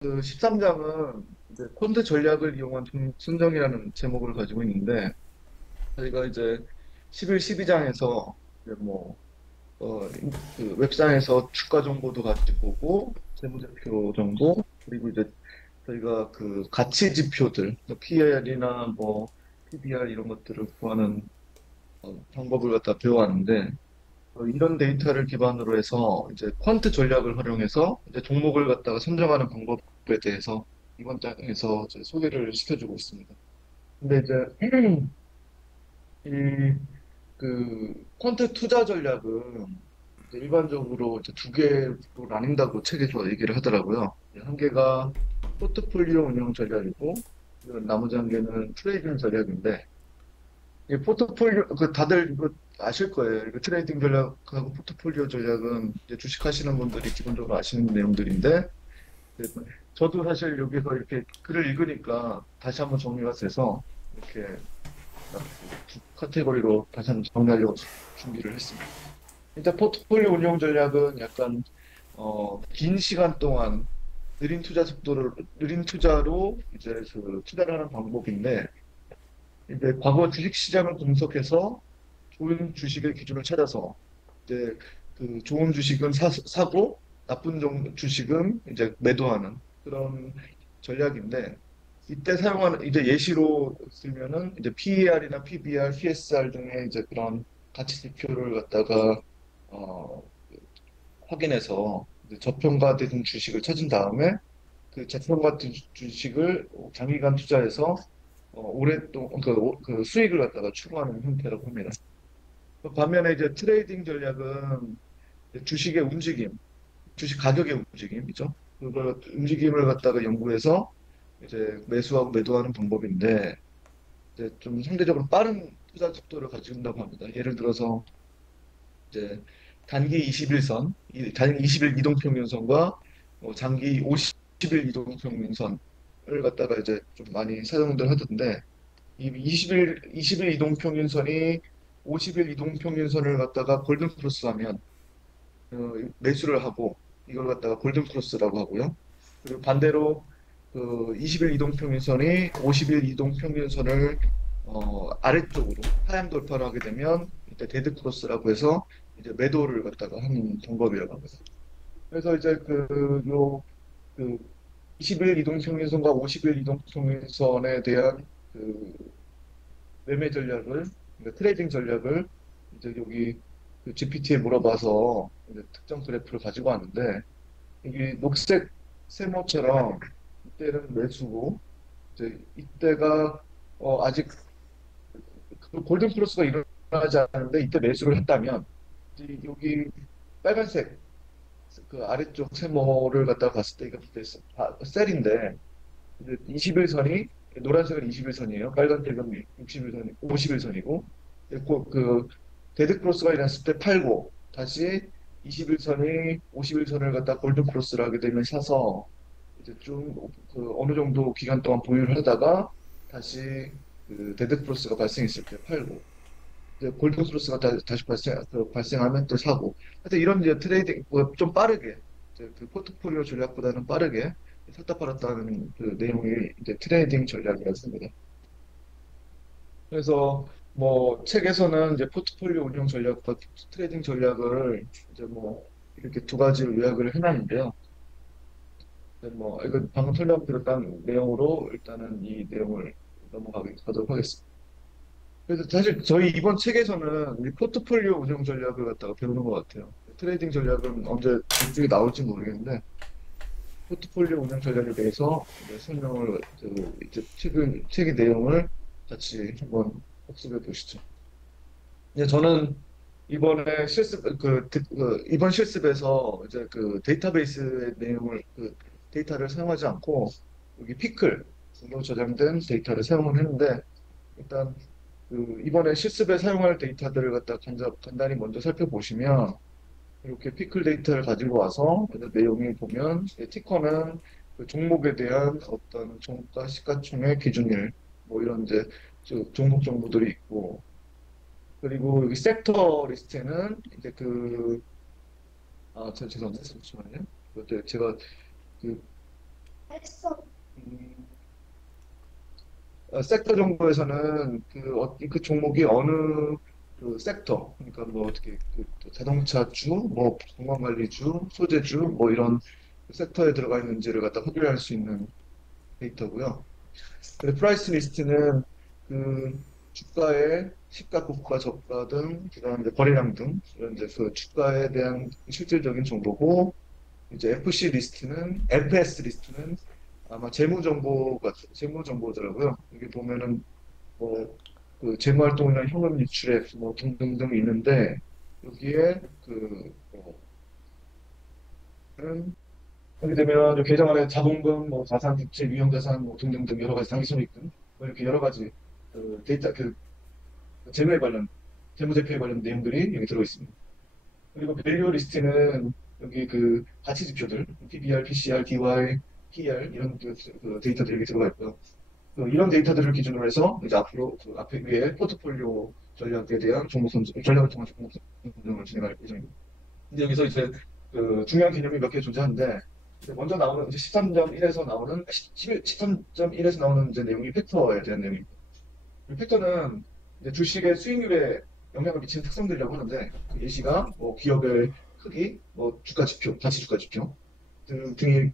그 13장은 이제 콘트 전략을 이용한 순정이라는 제목을 가지고 있는데, 저희가 이제 11, 12장에서 이제 그 웹상에서 주가 정보도 가지고 오고, 재무제표 정보, 그리고 이제 저희가 그 가치 지표들, PER이나 PBR 이런 것들을 구하는 방법을 갖다 배워왔는데, 이런 데이터를 기반으로 해서 이제 퀀트 전략을 활용해서 이제 종목을 갖다가 선정하는 방법에 대해서 이번 장에서 이제 소개를 시켜주고 있습니다. 근데 이제 이 그 퀀트 투자 전략은 이제 일반적으로 이제 두 개로 나뉜다고 책에서 얘기를 하더라고요. 한 개가 포트폴리오 운영 전략이고, 그리고 나머지 한 개는 트레이딩 전략인데, 이 포트폴리오, 다들 이거 아실 거예요. 이거 트레이딩 전략하고 포트폴리오 전략은 이제 주식 하시는 분들이 기본적으로 아시는 내용들인데, 네, 저도 사실 여기서 이렇게 글을 읽으니까 다시 한번 정리가 돼서 이렇게 딱두 카테고리로 다시 한번 정리하려고 준비를 했습니다. 일단 포트폴리오 운용 전략은 약간, 긴 시간 동안 느린 투자로 이제 그 투자를 하는 방법인데, 이제 과거 주식 시장을 분석해서 좋은 주식의 기준을 찾아서 이제 그 좋은 주식은 사고 나쁜 주식은 이제 매도하는 그런 전략인데, 이때 사용하는 이제 예시로 들면은 이제 PER이나 PBR, TSR 등의 이제 그런 가치 지표를 갖다가 어 확인해서 이제 저평가된 주식을 찾은 다음에 그 저평가된 주식을 장기간 투자해서 오랫동안 그 수익을 갖다가 추구하는 형태라고 합니다. 반면에 이제 트레이딩 전략은 이제 주식의 움직임, 주식 가격의 움직임이죠. 그걸 움직임을 갖다가 연구해서 이제 매수하고 매도하는 방법인데, 이제 좀 상대적으로 빠른 투자 속도를 가진다고 합니다. 예를 들어서 이제 단기 21선, 단기 20일 이동평균선과 장기 50일 이동평균선을 갖다가 이제 좀 많이 사용들 하던데, 이 20일 이동평균선이 50일 이동평균선을 갖다가 골든 크로스하면 어, 매수를 하고, 이걸 갖다가 골든 크로스라고 하고요. 그리고 반대로 그 20일 이동평균선이 50일 이동평균선을 아래쪽으로 하향 돌파를 하게 되면 이때 데드 크로스라고 해서 이제 매도를 갖다가 하는 방법이라고 합니다. 그래서 이제 그 20일 이동평균선과 50일 이동평균선에 대한 그 매매 전략을, 그러니까 트레이딩 전략을 이제 여기 그 GPT에 물어봐서 이제 특정 그래프를 가지고 왔는데, 이게 녹색 세모처럼 이때는 매수고, 이제 이때가 아직 그 골든 플러스가 일어나지 않았는데 이때 매수를 했다면, 이제 여기 빨간색 그 아래쪽 세모를 갖다가 봤을 때 이거 셀인데, 이제 21선이 노란색은 21선이에요. 빨간색은 61선, 51선이고, 그 데드 크로스가 일어났을 때 팔고 다시 21선이 51선을 갖다 골든 크로스를 하게 되면 사서 이제 좀 그 어느 정도 기간 동안 보유를 하다가 다시 그 데드 크로스가 발생했을 때 팔고, 이제 골든 크로스가 다시 발생하면 또 사고. 하여튼 이런 이제 트레이딩 좀 빠르게, 이제 그 포트폴리오 전략보다는 빠르게 샀다 팔았다 하는 그 내용이 이제 트레이딩 전략이라고 습니다. 그래서 책에서는 이제 포트폴리오 운영 전략과 트레이딩 전략을 이제 이렇게 두 가지로 요약을 해놨는데요. 이거 방금 설명드렸던 내용으로 일단은 이 내용을 가도록 하겠습니다. 그래서 사실 저희 이번 책에서는 이 포트폴리오 운영 전략을 갖다가 배우는 것 같아요. 트레이딩 전략은 언제 이쪽에 나올지 모르겠는데, 포트폴리오 운영 전략에 대해서 이제 설명을, 이제 책의 내용을 같이 한번 복습해 보시죠. 이제 저는 이번에 이번 실습에서 이제 그 데이터베이스의 내용을, 데이터를 사용하지 않고 여기 피클로 저장된 데이터를 사용을 했는데, 일단 이번에 실습에 사용할 데이터들을 갖다 간단히 먼저 살펴보시면, 이렇게 피클 데이터를 가지고 와서 내용을 보면, 티커는 그 종목에 대한 어떤 종가 시가총액 기준일, 이런 이제 종목 정보들이 있고, 그리고 여기 섹터 리스트에는 이제 죄송합니다. 잠시만요. 제가 그 음, 섹터 정보에서는 그 종목이 어느 그 섹터, 그러니까 뭐 어떻게 자동차주, 뭐 공간관리주, 소재주, 뭐 이런 섹터에 들어가 있는지를 갖다 확인할 수 있는 데이터고요. 근데 프라이스 리스트는 그 주가의 시가, 고가, 저가 등, 그다음 이제 거래량 등 이런 이제 그 주가에 대한 실질적인 정보고, 이제 FS 리스트는 아마 재무 정보더라고요. 여기 보면은 뭐 그 재무 활동이나 현금 유출액 뭐 등등등 있는데, 여기에 하게 되면 계정 안에 자본금, 뭐 자산, 부채, 유형자산 뭐 등등등 여러 가지 당기손익금 뭐 이렇게 여러 가지 데이터 재무에 관련 재무제표에 관련 내용들이 여기 들어 있습니다. 그리고 밸류 리스트는 여기 그 가치 지표들 PBR, PCR, DY, PR 이런 데이터들이 여기 들어가 있고요. 이런 데이터들을 기준으로 해서 이제 앞으로 그 앞에 위에 포트폴리오 전략에 대한 전략을 통한 종목 선정을 진행할 예정입니다. 근데 여기서 이제 그 중요한 개념이 몇 개 존재하는데, 이제 먼저 나오는 이제 13.1에서 나오는 13.1에서 나오는 이제 내용이 팩터에 대한 내용입니다. 이 팩터는 이제 주식의 수익률에 영향을 미치는 특성들이라고 하는데, 그 예시가 뭐 기업의 크기, 뭐 주가 지표, 가치 주가 지표 등이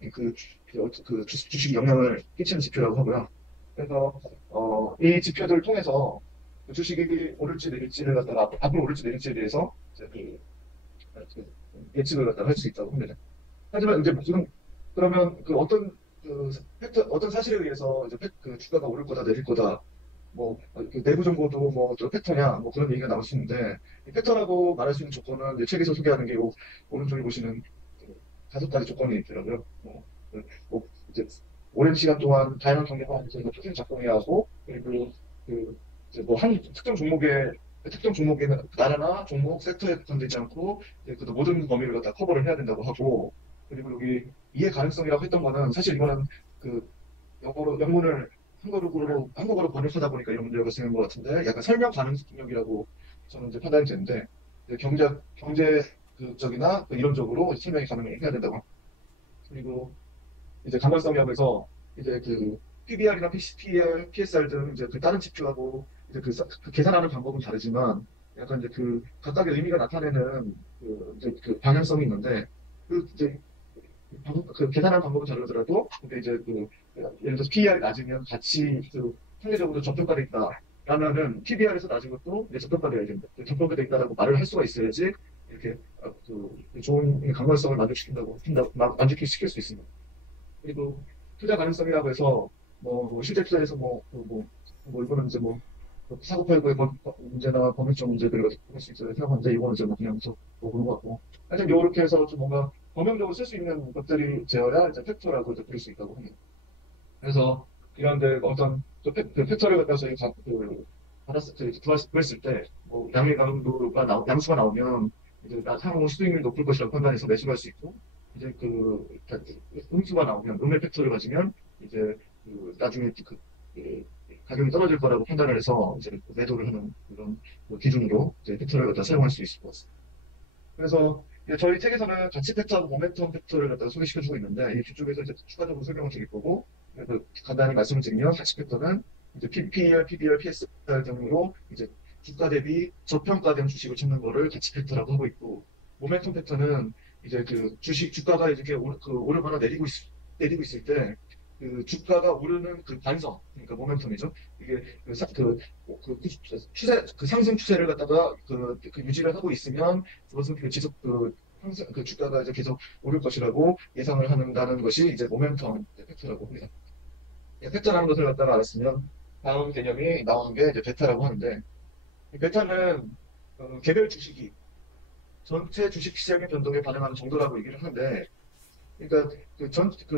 주식에 영향을 끼치는 지표라고 하고요. 그래서 이 지표들을 통해서 그 주식이 오를지 내릴지를 갖다가 앞으로 오를지 내릴지에 대해서 이제 그 예측을 갖다가 할 수 있다고 합니다. 하지만 이제 지금 그러면 어떤 사실에 의해서 이제 그 주가가 오를 거다 내릴 거다 그 내부 정보도 저 팩터냐 뭐 그런 얘기가 나올 수 있는데, 이 팩터라고 말할 수 있는 조건은 이제 책에서 소개하는 게 오른쪽에 보시는 그 5가지 조건이 있더라고요. 이제 오랜 시간 동안 다양한 경쟁과 이제 표준 작동해야 하고, 그리고 그 이제 뭐 한 특정 종목에는 나라나 종목 섹터에 국한되지 않고 이제 그 모든 범위를 갖다 커버를 해야 된다고 하고, 그리고 여기 이해 가능성이라고 했던 거는 사실 이거는 그 영문을 한국어로 번역하다 보니까 이런 문제가 생긴 것 같은데, 약간 설명 가능성이라고 저는 이제 판단이 되는데, 이제 경제적이나 이론적으로 설명이 가능해야 된다고. 그리고 이제 강관성이라고 해서 이제 그 PBR이나 PCPR, PSR 등 이제 그 다른 지표하고 이제 그 계산하는 방법은 다르지만, 약간 이제 그 각각의 의미가 나타내는 이제 그 방향성이 있는데, 이제 계산하는 방법은 다르더라도, 근데 이제 예를 들어서 PER이 낮으면 같이 상대적으로 저평가돼 있다. 라면은 PBR에서 낮은 것도 이제 저평가돼야 된다. 저평가돼 있다라고 말을 할 수가 있어야지 이렇게 좋은 강관성을 만족시킬 수 있습니다. 그리고 투자 가능성이라고 해서 실제 투자에서 이거는 이제 사고 팔고의 문제나 법률적 문제들을 볼 수 있어야 생각하는데, 이거는 이제 그냥 그런 것 같고, 하여튼 요렇게 해서 좀 뭔가 범용적으로 쓸 수 있는 것들이 되어야 이제 팩터라고 이제 부를 수 있다고 합니다. 그래서 이런데 어떤 그 팩터를 갖다 저희 구했을 때, 양수가 나오면 이제 향후 수익률이 높을 것이라고 판단해서 매수를 할 수 있고, 이제 음수가 나오면 음의 팩터를 가지면 이제 나중에 가격이 떨어질 거라고 판단을 해서 이제 매도를 하는 그런 기준으로 이제 팩터를 갖다 사용할 수 있을 것 같습니다. 그래서 저희 책에서는 가치 팩터하고 모멘텀 팩터를 갖다 소개시켜주고 있는데, 이 뒤쪽에서 이제 추가적으로 설명을 드릴 거고, 그래서 간단히 말씀을 드리면, 가치 팩터는 이제 PPR, PBR, PSR 등으로 이제 주가 대비 저평가된 주식을 찾는 거를 가치 팩터라고 하고 있고, 모멘텀 팩터는 이제 주가가 이렇게 오르거나 내리고 있을 때, 그 주가가 오르는 그 관성, 그러니까 모멘텀이죠. 이게 상승 추세를 갖다가 유지를 하고 있으면, 그것은 항상 주가가 이제 계속 오를 것이라고 예상을 한다는 것이 이제 모멘텀 팩트라고 합니다. 팩트라는 것을 갖다가 알았으면 다음 개념이 나오는 게 이제 베타라고 하는데, 이 베타는 개별 주식이 전체 주식 시장의 변동에 반응하는 정도라고 얘기를 하는데, 그러니까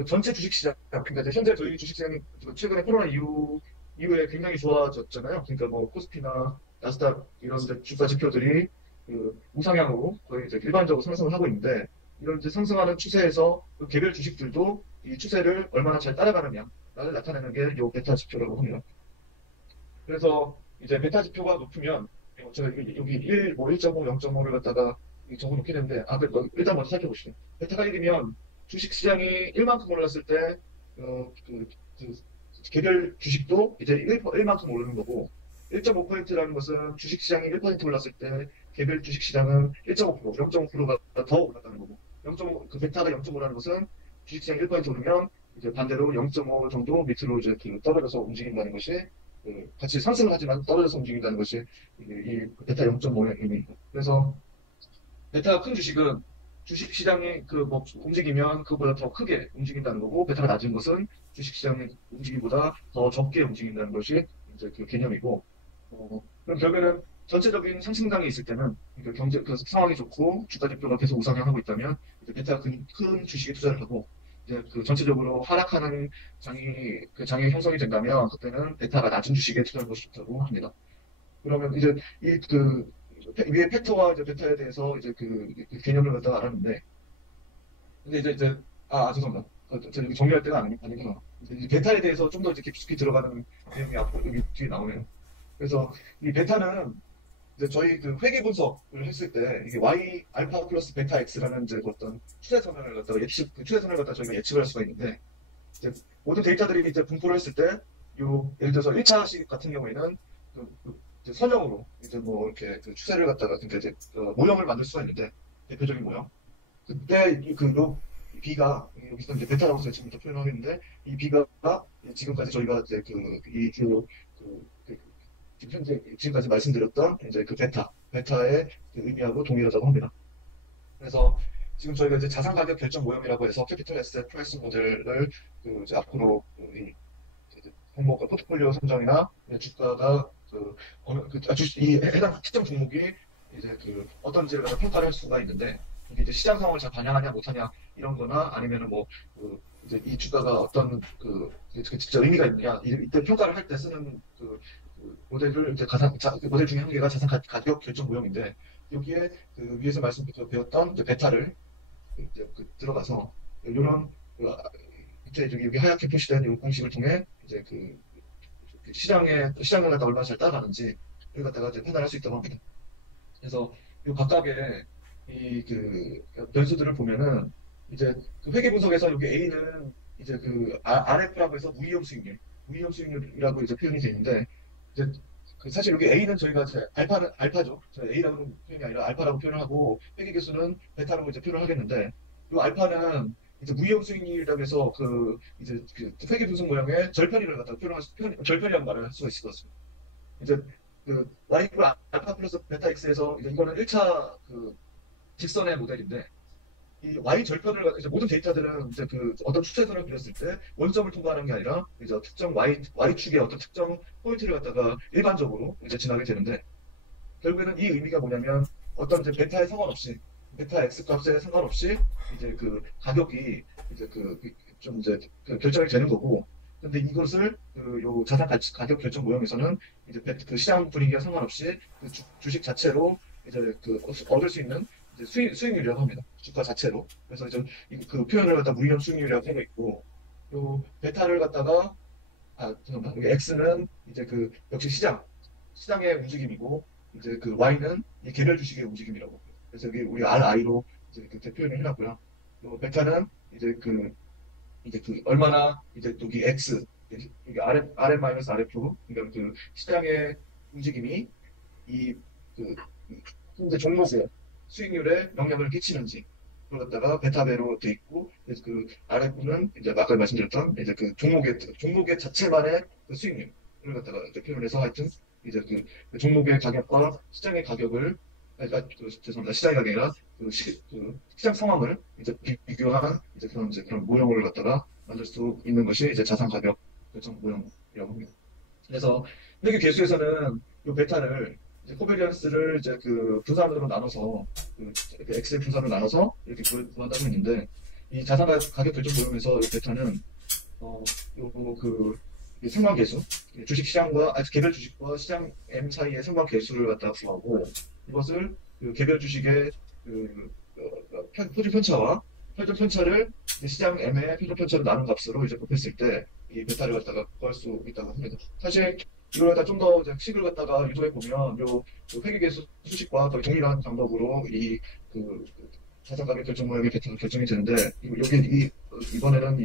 전체 주식시장, 그러니까 이제 현재 저희 주식시장이 최근에 코로나 이후에 굉장히 좋아졌잖아요. 그러니까 뭐 코스피나 나스닥 이런 이제 주가 지표들이 우상향으로 거의 이제 일반적으로 상승을 하고 있는데, 이런 이제 상승하는 추세에서 그 개별 주식들도 이 추세를 얼마나 잘 따라가느냐를 나타내는 게 요 베타 지표라고 합니다. 그래서 이제 베타 지표가 높으면 제가 여기 1.5, 0.5를 갖다가 적어 놓게 되는데, 일단 먼저 살펴보시죠. 베타가 1이면 주식 시장이 1만큼 올랐을 때 그 개별 주식도 이제 1만큼 오르는 거고, 1.5%라는 것은 주식시장이 1% 올랐을 때 개별 주식시장은 1.5%, 0.5%가 더 올랐다는 거고, 0.5, 그 베타가 0.5라는 것은 주식시장이 1% 오르면 이제 반대로 0.5 정도 밑으로 이제 떨어져서 움직인다는 것이, 같이 상승을 하지만 떨어져서 움직인다는 것이 이 베타 0.5의 의미입니다. 그래서 베타가 큰 주식은 주식 시장이 뭐 움직이면 그보다 더 크게 움직인다는 거고, 베타가 낮은 것은 주식 시장의 움직임보다 더 적게 움직인다는 것이 이제 그 개념이고, 그럼 결국에는 전체적인 상승장이 있을 때는, 그러니까 그 상황이 좋고 주가 지표가 계속 우상향하고 있다면 이제 베타가 큰 주식에 투자를 하고, 이제 그 전체적으로 하락하는 장이 형성이 된다면 그때는 베타가 낮은 주식에 투자하는 것이 좋다고 합니다. 그러면 이제 위에 팩터와 이제 베타에 대해서 이제 그 개념을 갖다가 알았는데, 근데 죄송합니다. 제가 정리할 때가 아니구나. 이제 베타에 대해서 좀 더 이제 깊숙이 들어가는 내용이 앞으로 여기 뒤에 나오네요. 그래서 이 베타는 이제 저희 그 회계 분석을 했을 때 이게 Y 알파 플러스 베타 X라는 이제 어떤 추세선을 갖다가 그 추세선을 갖다가 저희가 예측을 할 수가 있는데, 이제 모든 데이터들이 이제 분포를 했을 때, 예를 들어서 1차식 같은 경우에는 이제 선형으로 이제 뭐 이렇게 그 추세를 갖다가 그러니까 이제 모형을 만들 수가 있는데, 대표적인 모형. 그때 이 B가 여기서 이제 베타라고 해서 지금부터 표현하겠는데, 이 B가 지금까지 저희가 이제 지금 현재 지금까지 말씀드렸던 이제 그 베타의 그 의미하고 동일하다고 합니다. 그래서 지금 저희가 이제 자산 가격 결정 모형이라고 해서 캐피털 에셋 프라이스 모델을 이제 앞으로 이 종목과 포트폴리오 선정이나 주가가 이 해당 특정 종목이 이제 어떤지를 갖다 평가를 할 수가 있는데, 이게 이제 시장 상황을 잘 반영하냐 못하냐 이런 거나 아니면은 이제 이 주가가 어떤 진짜 의미가 있느냐 이때 평가를 할 때 쓰는 모델을 이제 그 모델 중에 한 개가 자산 가격 결정 모형인데, 여기에 위에서 배웠던 이제 베타를 이제 들어가서 이런 밑에 여기 하얗게 표시된 이 공식을 통해 이제 시장을 갖다 얼마나 잘 따라가는지 를 갖다가 이제 판단할 수 있다고 합니다. 그래서 이 각각의 변수들을 보면은 이제 회계 분석에서 여기 A는 이제 RF라고 해서 무위험 수익률이라고 이제 표현이 되는데, 이제 사실 여기 A는 저희가 이제 알파죠. 저희 A라고 표현이 아니라 알파라고 표현을 하고, 회계 개수는 베타라고 이제 표현을 하겠는데, 이 알파는 이제 무위험 수익률이라고 해서 이제 회계 분석 모양의 절편이를 갖다 절편이라고 말을 할 수가 있을 것 같습니다. 이제 Y 이퀄 알파 플러스 베타 X에서 이제 이거는 1차 직선의 모델인데, 이 Y 절편을 이제 모든 데이터들은 이제 어떤 추세선을 그렸을 때 원점을 통과하는 게 아니라 이제 특정 Y축의 어떤 특정 포인트를 갖다가 일반적으로 이제 지나게 되는데, 결국에는 이 의미가 뭐냐면 어떤 이제 베타에 상관없이 베타 X 값에 상관없이 이제 가격이 이제 좀 이제 결정이 되는 거고, 근데 이것을 요 자산 가격 결정 모형에서는 이제 시장 분위기와 상관없이 주식 자체로 이제 얻을 수 있는 이제 수익률이라고 합니다. 주가 자체로. 그래서 이제 표현을 갖다 무위험 수익률이라고 하고 있고, 요 베타를 갖다가 잠깐만, 여기 X는 이제 역시 시장의 움직임이고, 이제 Y는 이 개별 주식의 움직임이라고. 그래서 여기 우리 RI로 이제 표현을 해놨고요. 요 베타는 이제 얼마나 이제 여기 X, 여기 RM-RF, 그러니까 시장의 움직임이 이 현재 종목의 수익률에 영향을 끼치는지, 그걸 갖다가 베타배로 돼 있고, 그래서 RF는 이제 아까 말씀드렸던 이제 종목의 자체만의 수익률을 갖다가 이제 표현해서 하여튼 이제 종목의 가격과 시장의 가격을, 죄송합니다. 시장의 가격이 아니라 시장 상황을 이제 비교한 이제 그런 모형을 갖다가 만들 수 있는 것이 이제 자산 가격 결정 모형이라고 합니다. 그래서 회계 개수에서는 이 베타를 이제 코베리언스를 이제 분산으로 나눠서 엑셀 분산으로 나눠서 이렇게 구한다고 했는데, 이 자산 가격 결정 모형에서 이 베타는 이 상관계수, 주식 시장과 개별 주식과 시장 M 사이의 상관계수를 갖다 구하고, 이것을 개별 주식의 표준 편차와 표준 편차를 시장 M의 표준 편차로 나눈 값으로 이제 곱했을 때 이 베타를 갖다가 구할 수 있다고 합니다. 사실 이걸 갖다 좀 더 식을 갖다가 유도해 보면 회계계수 수식과 거의 동일한 방법으로 자산 가격 결정 모형의 베타가 결정이 되는데, 여기 이 이번에는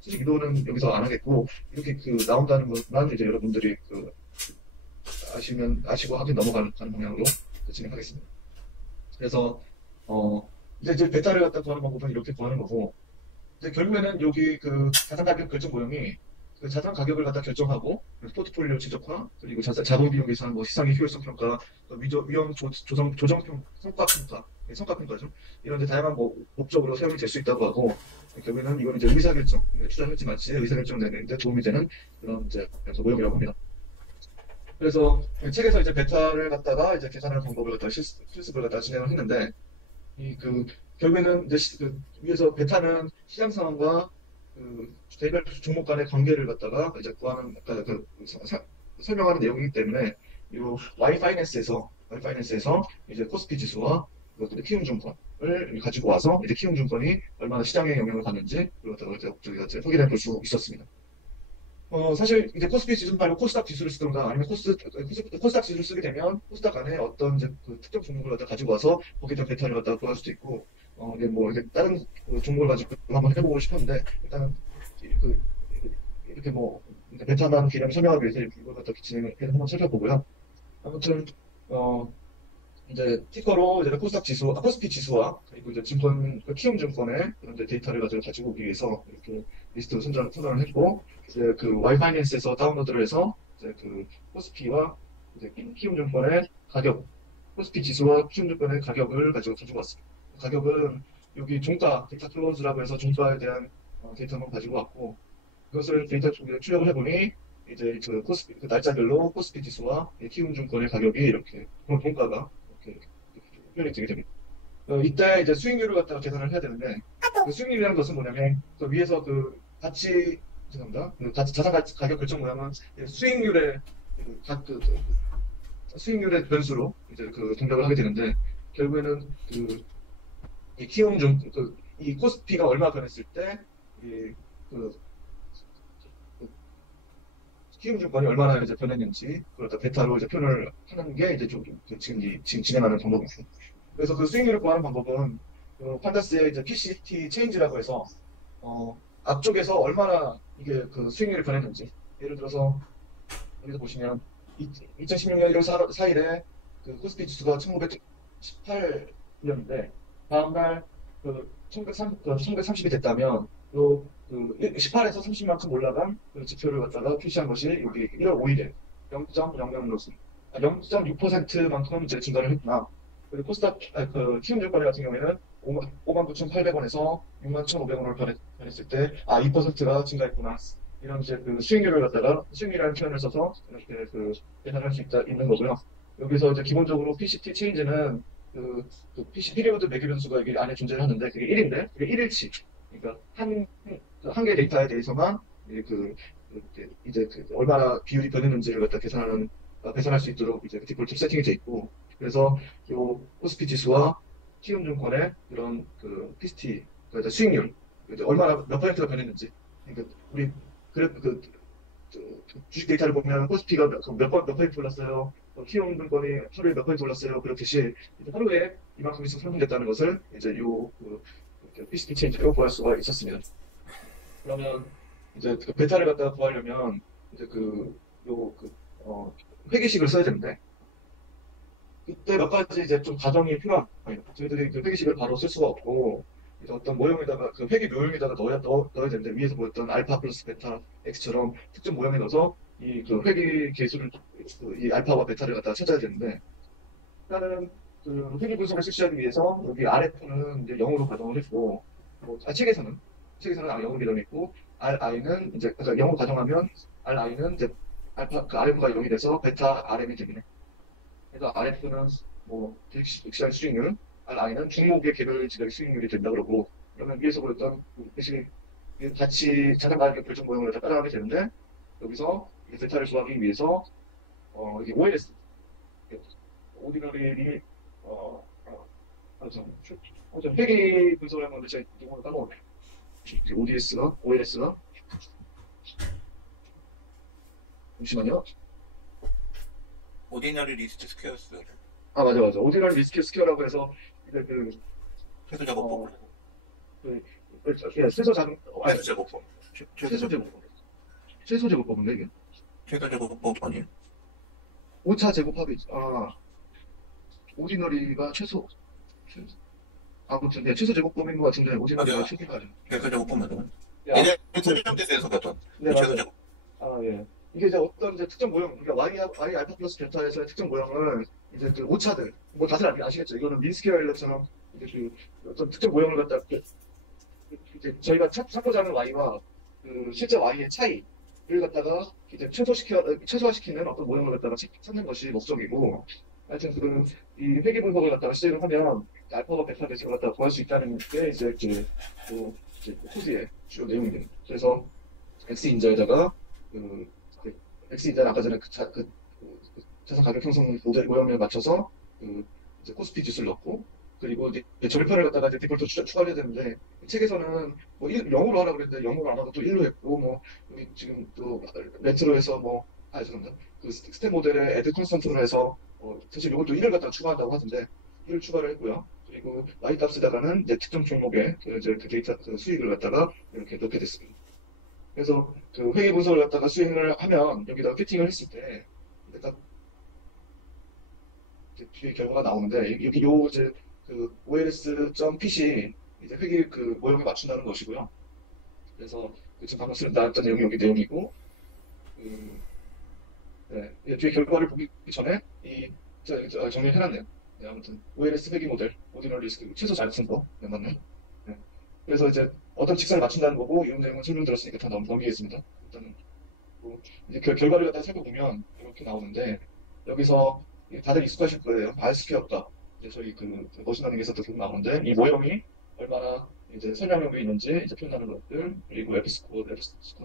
수직 이동은 여기서 안 하겠고, 이렇게 나온다는 것만 이제 여러분들이 아시고 확인 넘어가는 방향으로 진행하겠습니다. 그래서, 어, 이제 베타를 갖다 구하는 방법은 이렇게 구하는 거고, 이제 결국에는 여기 자산 가격 결정 모형이 자산 가격을 갖다 결정하고, 포트폴리오 최적화, 그리고 자본 비용 계산, 뭐 시장의 효율성 평가, 위험 성과 평가, 네, 성과 평가죠. 이런 이제 다양한 목적으로 사용이 될 수 있다고 하고, 결국에는 이건 이제 의사결정, 투자할지 말지 의사결정 내는데 도움이 되는 그런 이제 모형이라고 합니다. 그래서 책에서 이제 베타를 갖다가 이제 계산하는 방법을 갖다가 실습을 갖다가 진행을 했는데, 이 결국에는 이제 위에서 베타는 시장 상황과 개별 종목 간의 관계를 갖다가 이제 구하는 설명하는 내용이기 때문에 이 Y 파이낸스에서 이제 코스피 지수와 키움증권을 가지고 와서 이제 키움증권이 얼마나 시장에 영향을 받는지 그걸 갖다가 저희가 이제 확인해 볼 수 있었습니다. 사실 이제 코스피 지수 말고 코스닥 지수를 쓰던가 아니면 코스닥 지수를 쓰게 되면 코스닥 안에 어떤 이제 특정 종목을 갖다 가지고 와서 거기에 대한 베타를 갖다 구할 수도 있고, 이게 뭐 이렇게 다른 종목을 가지고 한번 해보고 싶었는데 일단은 그, 이렇게 뭐 베타만 개념 설명하기 위해서 이걸 갖다 진행해서 한번 살펴보고요. 아무튼 이제 티커로 이제 코스피 지수와 그리고 이제 키움증권의 그런 이제 데이터를 가지고 오기 위해서 이렇게 리스트로 선정을 했고, 이제 와이파이낸스에서 다운로드를 해서 이제 코스피와 이제 키움증권의 가격, 코스피 지수와 키움증권의 가격을 가지고 왔습니다. 가격은 여기 종가 데이터 클로즈라고 해서 종가에 대한 데이터만 가지고 왔고, 그것을 데이터 쪽에 출력을 해보니 이제 날짜별로 코스피 지수와 키움증권의 가격이 이렇게 종가가 이렇게 표현이 되게 됩니다. 이때 이제 수익률을 갖다가 계산을 해야 되는데, 수익률이라는 것은 뭐냐면 위에서 죄송합니다. 자산 가격 결정 모양은 수익률의 수익률의 변수로 이제 동작을 하게 되는데, 결국에는 이 이 코스피가 얼마 변했을 때 키움증권이 얼마나 이제 변했는지 그걸 베타로 이제 표현을 하는 게 이제 지금 진행하는 방법입니다. 그래서 수익률을 구하는 방법은 판다스의 이제 PCT 체인지라고 해서 앞쪽에서 얼마나 이게 수익률이 변했는지, 예를 들어서 여기서 보시면 2016년 1월 4일에 코스피 지수가 1918년인데 다음날 1930이 됐다면 18에서 30만큼 올라간 지표를 갖다가 표시한 것이 여기 1월 5일에 0.6%만큼 이제 증가를 했구나. 그리고 키움증권 같은 경우에는 59,800원에서 61,500원으로 변했을 때, 2%가 증가했구나. 이런 이제 수익률이라는 표현을 써서 이렇게 계산할 수 있는 거고요. 여기서 이제 기본적으로 PCT 체인지는 피리오드 매겨 변수가 여기 안에 존재를 하는데 그게 1인데, 그게 1일치. 그러니까 한 개 데이터에 대해서만 이제 얼마나 비율이 변했는지를 갖다 계산할 수 있도록 이제 디폴트 세팅이 돼 있고, 그래서 요 코스피 지수와 키움증권의 이런 PCT 그러니까 수익률 이제 얼마나 몇 퍼센트가 변했는지, 그러니까 우리 주식 데이터를 보면 코스피가 몇 퍼센트 올랐어요, 키움증권이 하루에 몇 퍼센트 올랐어요, 그렇듯이 이제 하루에 이만큼 이상 상승됐다는 것을 이제 PCT 체인지로 구할 수가 있었습니다. 그러면 이제 베타를 갖다가 구하려면 이제 회계식을 써야 되는데, 그때 몇 가지 이제 좀 가정이 필요합니다. 저희들이 회계식을 바로 쓸 수가 없고, 이제 어떤 모형에다가 회계 묘형에다가 넣어야 되는데, 위에서 보였던 알파 플러스 베타 X처럼 특정 모형에 넣어서 이 회계 계수를 이 알파와 베타를 갖다가 찾아야 되는데, 일단은 회계 분석을 실시하기 위해서 여기 RF는 이제 0으로 가정을 했고, 책에서는 0으로 가정했고, RI는 이제 그러니까 0으로 가정하면 RI는 이제 RF가 0이 돼서 베타 RM이 되겠네. 그래서 RF는 주식시장 수익률, RI는 종목의 개별 지각 수익률이 된다 그러고, 그러면 위에서 보였던 대신 같이 자산 가격 결정 모형을 따라가게 되는데, 여기서 베타를 구하기 위해서 이게 OLS 오디너리 회계 분석을 한 건데 제가 이거를 따라오네. OLS가 잠시만요. 오디너리 리스트 스퀘어스. 맞아. 오디너리 리스트 스퀘어라고 해서 이제 회수 작업 보고. 예, 최소 자금, 아니, 최소 제곱법. 최소 제곱법. 최소 제곱법인데, 이게? 최소 제곱법 아니에요? 오차 제곱합이, 오디너리가 아무튼, 예, 최소 제곱법인 것 같은데, 오디너리가 맞아요. 최소가 아니에요. 최소 제곱법 맞아요. 예, 예전에 설명대에서 봤던 네, 최소 맞아요. 제곱. 예. 이게 이제 어떤 이제 특정 모형, 그러니까 Y 알파 플러스 델타에서의 특정 모형을 이제 그 오차들, 뭐 다들 아시겠죠? 이거는 민스케어 일러처럼 이제 그 어떤 특정 모형을 갖다 이제 저희가 찾고자 하는 Y와 그 실제 Y의 차이를 갖다가 이제 최소화시키는 어떤 모형을 갖다가 찾는 것이 목적이고, 하여튼 이 회귀 분석을 갖다가 시행을 하면 알파와 베타 대칭을 갖다가 구할 수 있다는 게 이제 코드의 주요 내용입니다. 그래서 X 인자에다가 그, X 인자는 아까 전에 자산 가격 형성 모형에 맞춰서 이제 코스피 지수를 넣고 그리고 이제 절편을 갖다가 이제 디폴트 추가를 해야 되는데 책에서는 뭐 0으로 하라고 그랬는데 0으로 안 하고 또 1로 했고 뭐 여기 지금 또 레트로 해서 죄송합니다. 그 스텝 모델에 애드 컨스턴트로 해서 사실 이것도 1을 갖다가 추가한다고 하던데 1을 추가를 했고요. 그리고 Y 값에다가는 이제 특정 종목의 이제 그 데이터 수익을 갖다가 이렇게 넣게 됐습니다. 그래서 그 회계 분석을 갖다가 수행을 하면 여기다가 피팅을 했을 때 딱 뒤에 결과가 나오는데 여기 요 이제 그 OLS.pit이 이제 회계 그 모형에 맞춘다는 것이고요. 그래서 그 지금 방금 나왔던 내용이 여기 내용이고 그 네, 뒤에 결과를 보기 전에 정리를 해놨네요. 네, 아무튼 OLS 회계 모델 오디널 리스크 최소 잘 쓴 거. 네, 맞네. 네. 그래서 이제 어떤 직선을 맞춘다는 거고 이런 내용은 설명드렸으니까 다 넘기겠습니다. 일단은 뭐 이제 결과를 갖다 살펴보면 이렇게 나오는데 여기서 다들 익숙하실 거예요. RSQ 협과 이제 저희 머신러닝에서도 계속 나오는데 이 모형이 얼마나 이제 설명력이 있는지 이제 표현하는 것들 그리고 에피스코도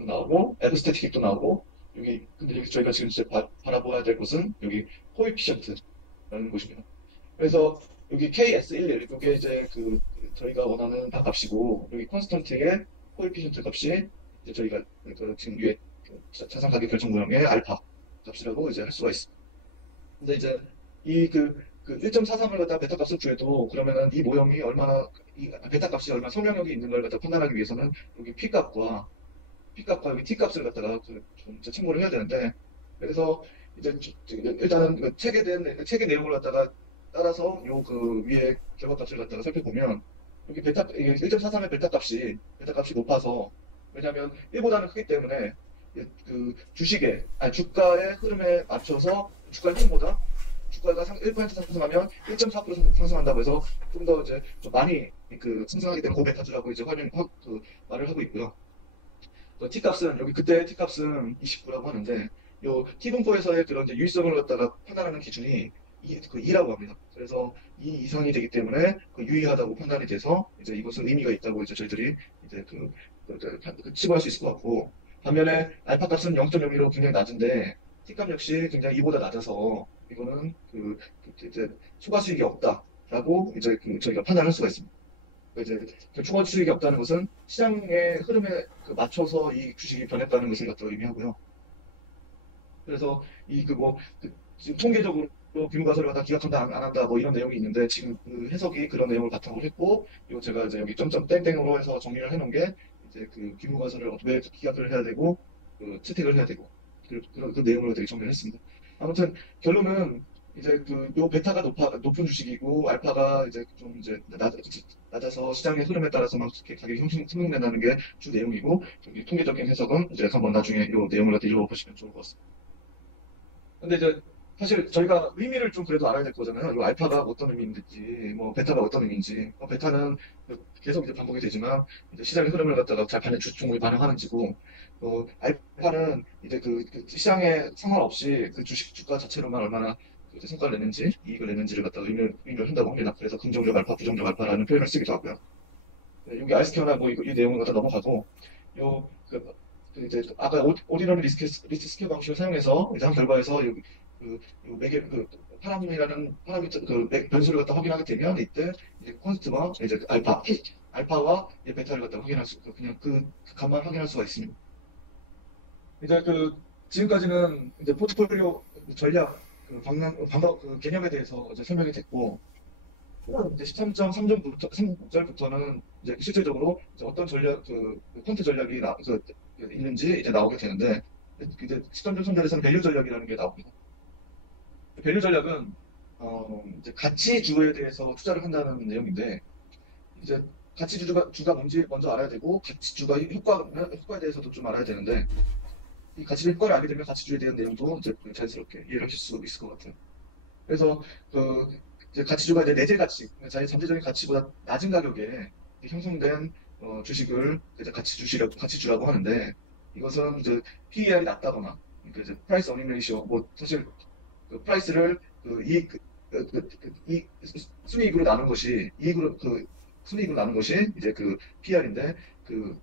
나오고 에피스테틱도 나오고 근데 여기 저희가 지금 이제 바라봐야 될 것은 여기 코에피션트라는 곳입니다. 그래서 여기 KS11 이게 이제 저희가 원하는 값이고 여기 콘스턴트의 코에피션트 값이 이제 저희가 지금 위에 자산 가격 결정 모형의 알파 값이라고 이제 할 수가 있습니다. 근데 이제 1.43을 갖다 베타 값을 구해도 그러면은 이 모형이 얼마나 이 베타 값이 얼마나 설명력이 있는 걸 갖다 판단하기 위해서는 여기 P 값과 여기 T 값을 갖다가 좀 참고를 해야 되는데 그래서 이제 일단은 책의 내용을 갖다가 따라서 위에 결과값을 갖다가 살펴보면 여기 1.43의 베타 값이 높아서 왜냐하면 1보다는 크기 때문에 주가의 흐름에 맞춰서 주가의 흐름보다 주가가 1% 상승하면 1.4% 상승한다고 해서 좀 더 이제 좀 많이 상승하기 때문에 고베타주라고 이제 말을 하고 있고요. T값은 여기 그때 T값은 29라고 하는데 요 T분포에서의 그런 이제 유의성을 갖다가 판단하는 기준이 2라고 합니다. 그래서 2 이상이 되기 때문에 유의하다고 판단이 돼서 이제 이것은 의미가 있다고 이제 저희들이 이제 치부할 수 있을 것 같고 반면에 알파 값은 0.01로 굉장히 낮은데 T값 역시 굉장히 2보다 낮아서 이거는 이제 추가 수익이 없다라고 이제 저희가 판단할 수가 있습니다. 이제 추가 수익이 없다는 것은 시장의 흐름에 맞춰서 이 주식이 변했다는 것을 갖다 의미하고요. 그래서 지금 통계적으로 규모가설을 갖다 기각한다 안 한다 뭐 이런 내용이 있는데 지금 해석이 그런 내용을 바탕으로 했고 이거 제가 이제 여기 점점 땡땡으로 해서 정리를 해놓은 게 이제 규모가설을 어떻게 기각을 해야 되고 채택을 해야 되고 그런 내용으로 되게 정리를 했습니다. 아무튼 결론은 이제 요 베타가 높은 주식이고 알파가 이제 좀 이제 낮아서 시장의 흐름에 따라서 막 이렇게 가격이 형성된다는 게 주 내용이고 통계적인 해석은 이제 한번 나중에 요 내용을 갖다 읽어보시면 좋을 것 같습니다. 근데 이제 사실 저희가 의미를 좀 그래도 알아야 될 거잖아요. 이 알파가 어떤 의미인지, 뭐 베타가 어떤 의미인지. 베타는 계속 이제 반복이 되지만 이제 시장의 흐름을 갖다가 잘 종목이 반영하는지고, 알파는 이제 시장에 상관없이 주식 주가 자체로만 얼마나 이제 성과를 내는지, 이익을 내는지를 갖다가 의미를 한다고 합니다. 그래서 긍정적 알파, 부정적 알파라는 표현을 쓰기도 하고요. 네, 여기 아이스케어나 뭐 이 내용을 갖다 넘어가고, 요 이제 아까 오디너리 리스크 스퀘어 방식을 사용해서 이제 한 결과에서 매개 파라미라는 변수를 갖다 확인하게 되면 이때 이제 콘스트와 이제 알파와 베타를 갖다 확인할 수 그냥 값만 확인할 수가 있습니다. 이제 지금까지는 이제 포트폴리오 전략 방법 개념에 대해서 이제 설명이 됐고 이제 13.3절부터는 이제 실질적으로 이제 어떤 전략, 그 폰트 전략이 있는지 이제 나오게 되는데, 이제 13.3절에서는 밸류 전략이라는 게 나옵니다. 밸류 전략은, 이제 가치주에 대해서 투자를 한다는 내용인데, 이제 가치주가 뭔지 먼저 알아야 되고, 가치주가 효과에 대해서도 좀 알아야 되는데, 이 가치주 효과를 알게 되면 가치주에 대한 내용도 이제 자연스럽게 이해를 하실 수 있을 것 같아요. 그래서 그 이제 가치주가 이제 내재 가치, 자기 잠재적인 가치보다 낮은 가격에 형성된 주식을 이제 가치주라고 하는데, 이것은 이제 PER이 낮다거나, 그러니까 이제 프라이스 어닝 레이시오, 뭐 사실 그 프라이스를 그 이익 순이익으로 나눈 것이 순이익으로 나눈 것이 이제 그 PER인데, 그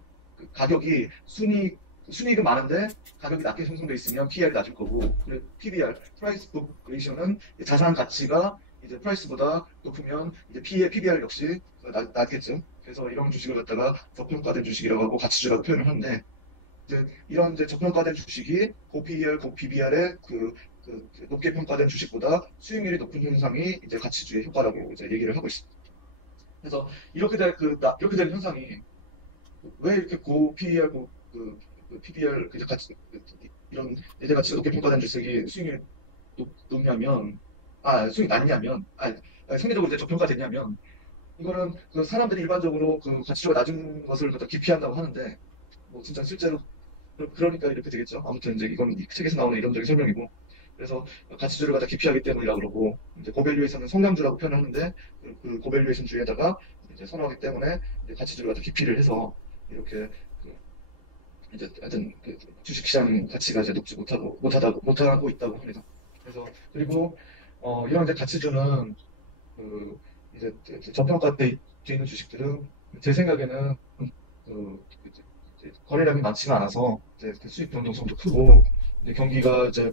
가격이 순이익은 많은데 가격이 낮게 형성돼 있으면 PER이 낮을 거고, 그리고 PBR, 프라이스 북 레이셔는 자산 가치가 이제 프라이스보다 높으면 이제 PBR 역시 낮겠죠. 그래서 이런 주식을 갖다가 저평가된 주식이라고 하고 가치주라고 표현을 하는데, 이제 이런 이제 저평가된 주식이 고 PER, 고 PBR의 그 높게 평가된 주식보다 수익률이 높은 현상이 이제 가치주의 효과라고 이제 얘기를 하고 있습니다. 그래서 이렇게 된 현상이 왜 이렇게 고 PER, 그 PBR 이런 내재 가치가 높게 평가된 주식이 수익률이 높냐면, 수익이 낮냐면, 상대적으로 이제 저평가됐냐면, 이거는 그 사람들이 일반적으로 그 가치가 낮은 것을 갖다 기피한다고 하는데, 뭐 진짜 실제로 그러니까 이렇게 되겠죠. 아무튼 이제 이건 이 책에서 나오는 이론적인 설명이고, 그래서 가치주를 갖다 기피하기 때문이라고 그러고, 이제 고밸류에이션은 성장주라고 표현하는데, 그 고밸류에이션 주의에다가 이제 선호하기 때문에 이제 가치주를 갖다 기피를 해서 이렇게 그 이제 하여튼 그 주식시장 가치가 이제 높지 못하고 있다고 합니다. 그래서 그리고 이런 이제 가치주는 그 이제 저평가돼 있는 주식들은 제 생각에는 이제 거래량이 많지가 않아서 이제 그 수익 변동성도 크고, 이제 경기가 이제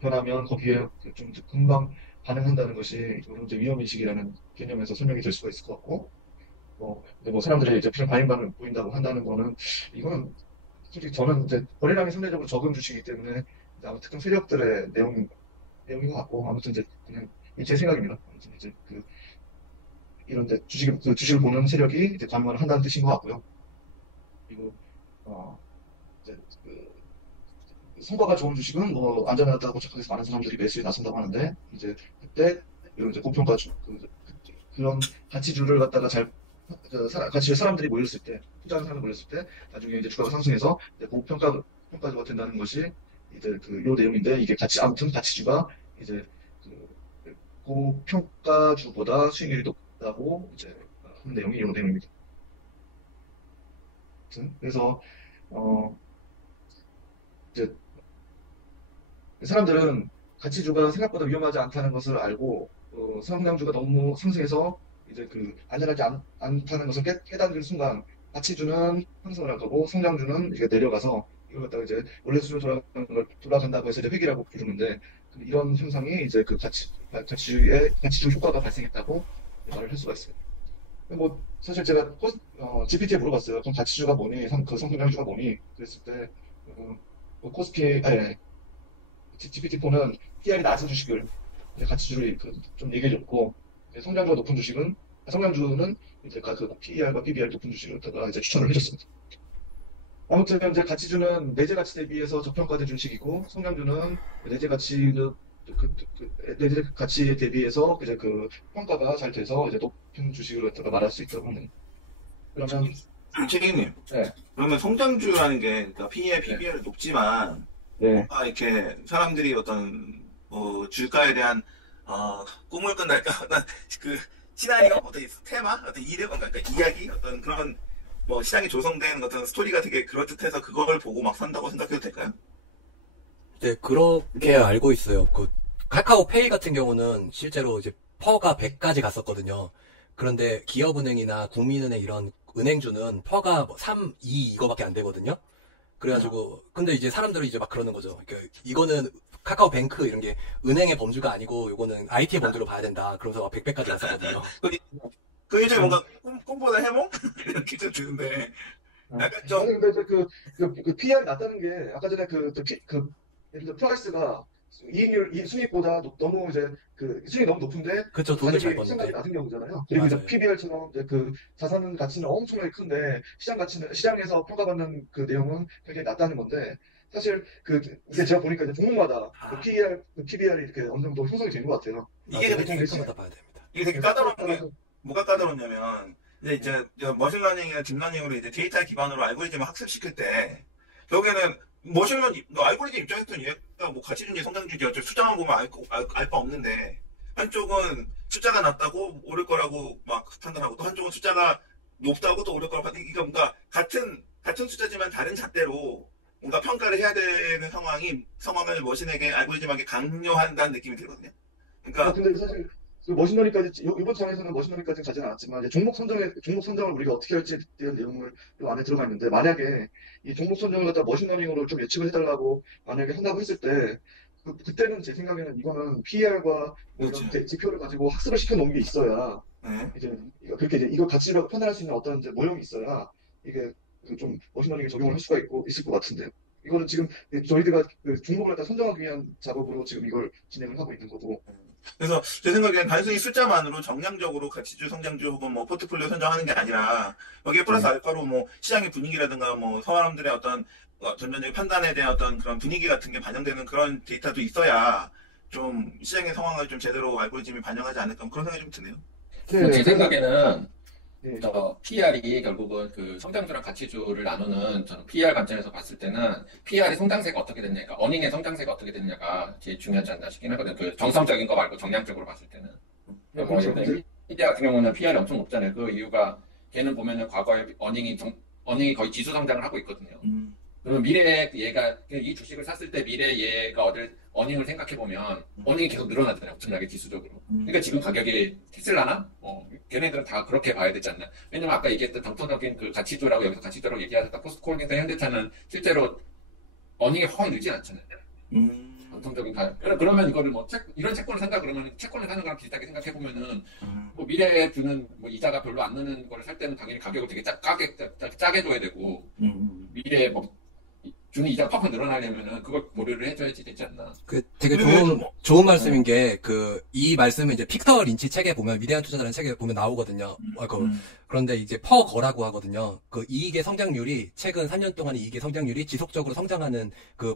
변하면 거기에 좀 금방 반응한다는 것이 이제 위험인식이라는 개념에서 설명이 될 수가 있을 것 같고, 근데 뭐 사람들이 이제 그런 반응을 보인다고 한다는 거는, 이거는 솔직히 저는 이제 거래량이 상대적으로 적은 주식이기 때문에 이제 아무 특정 세력들의 내용인 것 같고, 아무튼 이제 그냥 제 생각입니다. 아무튼 이제 이런 주식을 보는 세력이 이제 관여를 한다는 뜻인 것 같고요. 그리고 어 이제 성과가 좋은 주식은 뭐 안전하다고 착각해서 많은 사람들이 매수에 나선다고 하는데, 이제 그때 이런 이제 고평가주 그런 가치주를 갖다가 가치에 사람들이 몰렸을 때, 투자하는 사람이 몰렸을 때 나중에 이제 주가가 상승해서 이제 고평가주가 된다는 것이 이제 요 내용인데, 이게 아무튼 가치주가 이제 고평가주보다 수익률이 높다고 이제 하는 내용이 요 내용입니다. 아무튼 그래서 어 이제 사람들은 가치주가 생각보다 위험하지 않다는 것을 알고, 성장주가 너무 상승해서 이제 안전하지 않다는 것을 깨닫는 순간, 가치주는 상승을 할 거고 성장주는 이제 내려가서 이걸 갖다가 이제 원래 수준으로 돌아간다고 해서 이제 회귀라고 부르는데, 이런 현상이 이제 가치주 효과가 발생했다고 말을 할 수가 있어요. 뭐 사실 제가 GPT에 물어봤어요. 그럼 가치주가 뭐니? 성장주가 뭐니? 그랬을 때 뭐 GPT-4는 PR이 낮은 주식을 이제 가치주를 좀 얘기해줬고, 이제 성장주는 이제 PER과 PBR 높은 주식을 갖다가 이제 추천을 해줬습니다. 아무튼 이제 가치주는 내재 가치 대비해서 저평가된 주식이고, 성장주는 내재 가치에 대비해서 이제 평가가 잘 돼서 이제 높은 주식을 갖다가 말할 수 있다고 하는. 그러면 책임님. 네, 그러면 성장주라는 게, 그러니까 PE, 네, PBR이 높지만, 네, 뭔가 이렇게 사람들이 주가에 대한, 꿈을 꾼달까? 어떤 그, 시나리오? 어떤 테마? 어떤 이름? 그러니까 이야기? 어떤 그런, 뭐, 시장이 조성된 어떤 스토리가 되게 그럴듯해서 그걸 보고 막 산다고 생각해도 될까요? 네, 그렇게 알고 있어요. 카카오페이 같은 경우는 실제로 이제 퍼가 100까지 갔었거든요. 그런데 기업은행이나 국민은행 이런 은행주는 퍼가 뭐 3, 2 이거밖에 안 되거든요. 그래가지고, 근데 이제 사람들이 이제 막 그러는 거죠. 그러니까 이거는 카카오뱅크 이런 게 은행의 범주가 아니고 요거는 IT의 범주로 봐야 된다. 그러면서 막 100배까지 갔었거든요. 그 이제 뭔가 꿈보다 해몽? 이렇게 좀 드는데, 약간 좀, 아니 근데 이제 PR 낮다는 게 아까 전에 예를 들어 프라이스가 순이익보다 너무 이제 그 수익이 너무 높은데 그쵸, 돈을 잘 가격이 시장가격이 버는데. 낮은 경우잖아요. 그리고 이제 맞아요. PBR처럼 이제 그 자산 가치는 엄청나게 큰데 시장에서 평가받는 그 내용은 굉장히 낮다는 건데 사실 이게 제가 보니까 이제 종목마다 아, PBR이 이렇게 어느 정도 형성이 되는 것 같아요. 이게 맞아요. 근데 보통 섹터마다 봐야 됩니다. 이게 되게 섹터에 까다로운 게 따라서 뭐가 까다롭냐면 이제 머신러닝이나 딥러닝으로 이제 데이터 기반으로 알고리즘을 학습시킬 때 결국에는 머신러닝 알고리즘 입장에서는 얘가 뭐 가치준지 성장준지 어쩌고 숫자만 보면 알 바 없는데 한쪽은 숫자가 낮다고 오를 거라고 막 판단하고 또 한쪽은 숫자가 높다고 또 오를 거라고 판단하고 그러니까 뭔가 같은 숫자지만 다른 잣대로 뭔가 평가를 해야 되는 상황을 머신에게 알고리즘에게 강요한다는 느낌이 들거든요. 그러니까 근데 사실 그 머신러닝까지 이번 장에서는 머신러닝까지는 가지는 않았지만 이제 종목 선정을 우리가 어떻게 할지에 대한 내용을 또 안에 들어가 있는데 만약에 이 종목 선정을 갖다 머신러닝으로 좀 예측을 해달라고 만약에 한다고 했을 때 그때는 제 생각에는 이거는 PER과 뭐 그렇죠. 이런 지표를 가지고 학습을 시켜 놓은 게 있어야 네. 이제 그렇게 이제 이거 가치라고 판단할 수 있는 어떤 이제 모형이 있어야 이게 그좀 머신러닝에 적용을 할 수가 있을 것 같은데요. 이거는 지금 저희들가 그 종목을 갖다 선정하기 위한 작업으로 지금 이걸 진행을 하고 있는 거고. 그래서 제 생각엔 단순히 숫자만으로 정량적으로 가치주, 성장주 혹은 뭐 포트폴리오 선정하는 게 아니라 여기에 플러스 네. 알파로 뭐 시장의 분위기라든가 뭐 사람들의 어떤 전반적인 판단에 대한 어떤 그런 분위기 같은 게 반영되는 그런 데이터도 있어야 좀 시장의 상황을 좀 제대로 알고리즘이 반영하지 않을까 그런 생각이 좀 드네요. 네, 제 그래서 생각에는 네, PR이 결국은 그 성장주랑 가치주를 나누는 저는 PR 관점에서 봤을 때는 PR의 성장세가 어떻게 됐냐, 그러니까 어닝의 성장세가 어떻게 됐냐가 제일 중요하지 않나 싶긴 하거든요. 그 정성적인 거 말고 정량적으로 봤을 때는. 뭐 그렇죠. 예를 들면 엔비디아 같은 경우는 PR이 엄청 높잖아요. 그 이유가 걔는 보면은 과거에 어닝이 거의 지수 성장을 하고 있거든요. 그러면 미래에 얘가 이 주식을 샀을 때 미래에 얘가 얻을 어닝을 생각해 보면 어닝이 계속 늘어나잖아요. 엄청나게 지수적으로. 그러니까 지금 가격이 테슬라나 걔네들은 다 그렇게 봐야 되지 않나. 왜냐면 아까 얘기했던 정통적인 그 가치주라고 여기서 가치주라고 얘기하셨다 포스코홀딩스 현대차는 실제로 어닝이 확 늘지 않잖아요. 전통적인 그러면 이거를 뭐 이런 채권을 산다 그러면 채권을 사는 거랑 비슷하게 생각해 보면은 뭐 미래에 주는 뭐 이자가 별로 안 느는 거를 살 때는 당연히 가격을 되게 짜게 줘야 되고 미래에 뭐 주는 이자가 팍팍 늘어나려면은 그걸 고려를 해줘야지 되지 않나. 그 되게 그리고 좋은 말씀인 게, 이 말씀은 이제 픽터 린치 책에 보면, 위대한 투자자라는 책에 보면 나오거든요. 그런데 이제 퍼거라고 하거든요. 그 이익의 성장률이, 최근 3년 동안 이익의 성장률이 지속적으로 성장하는 그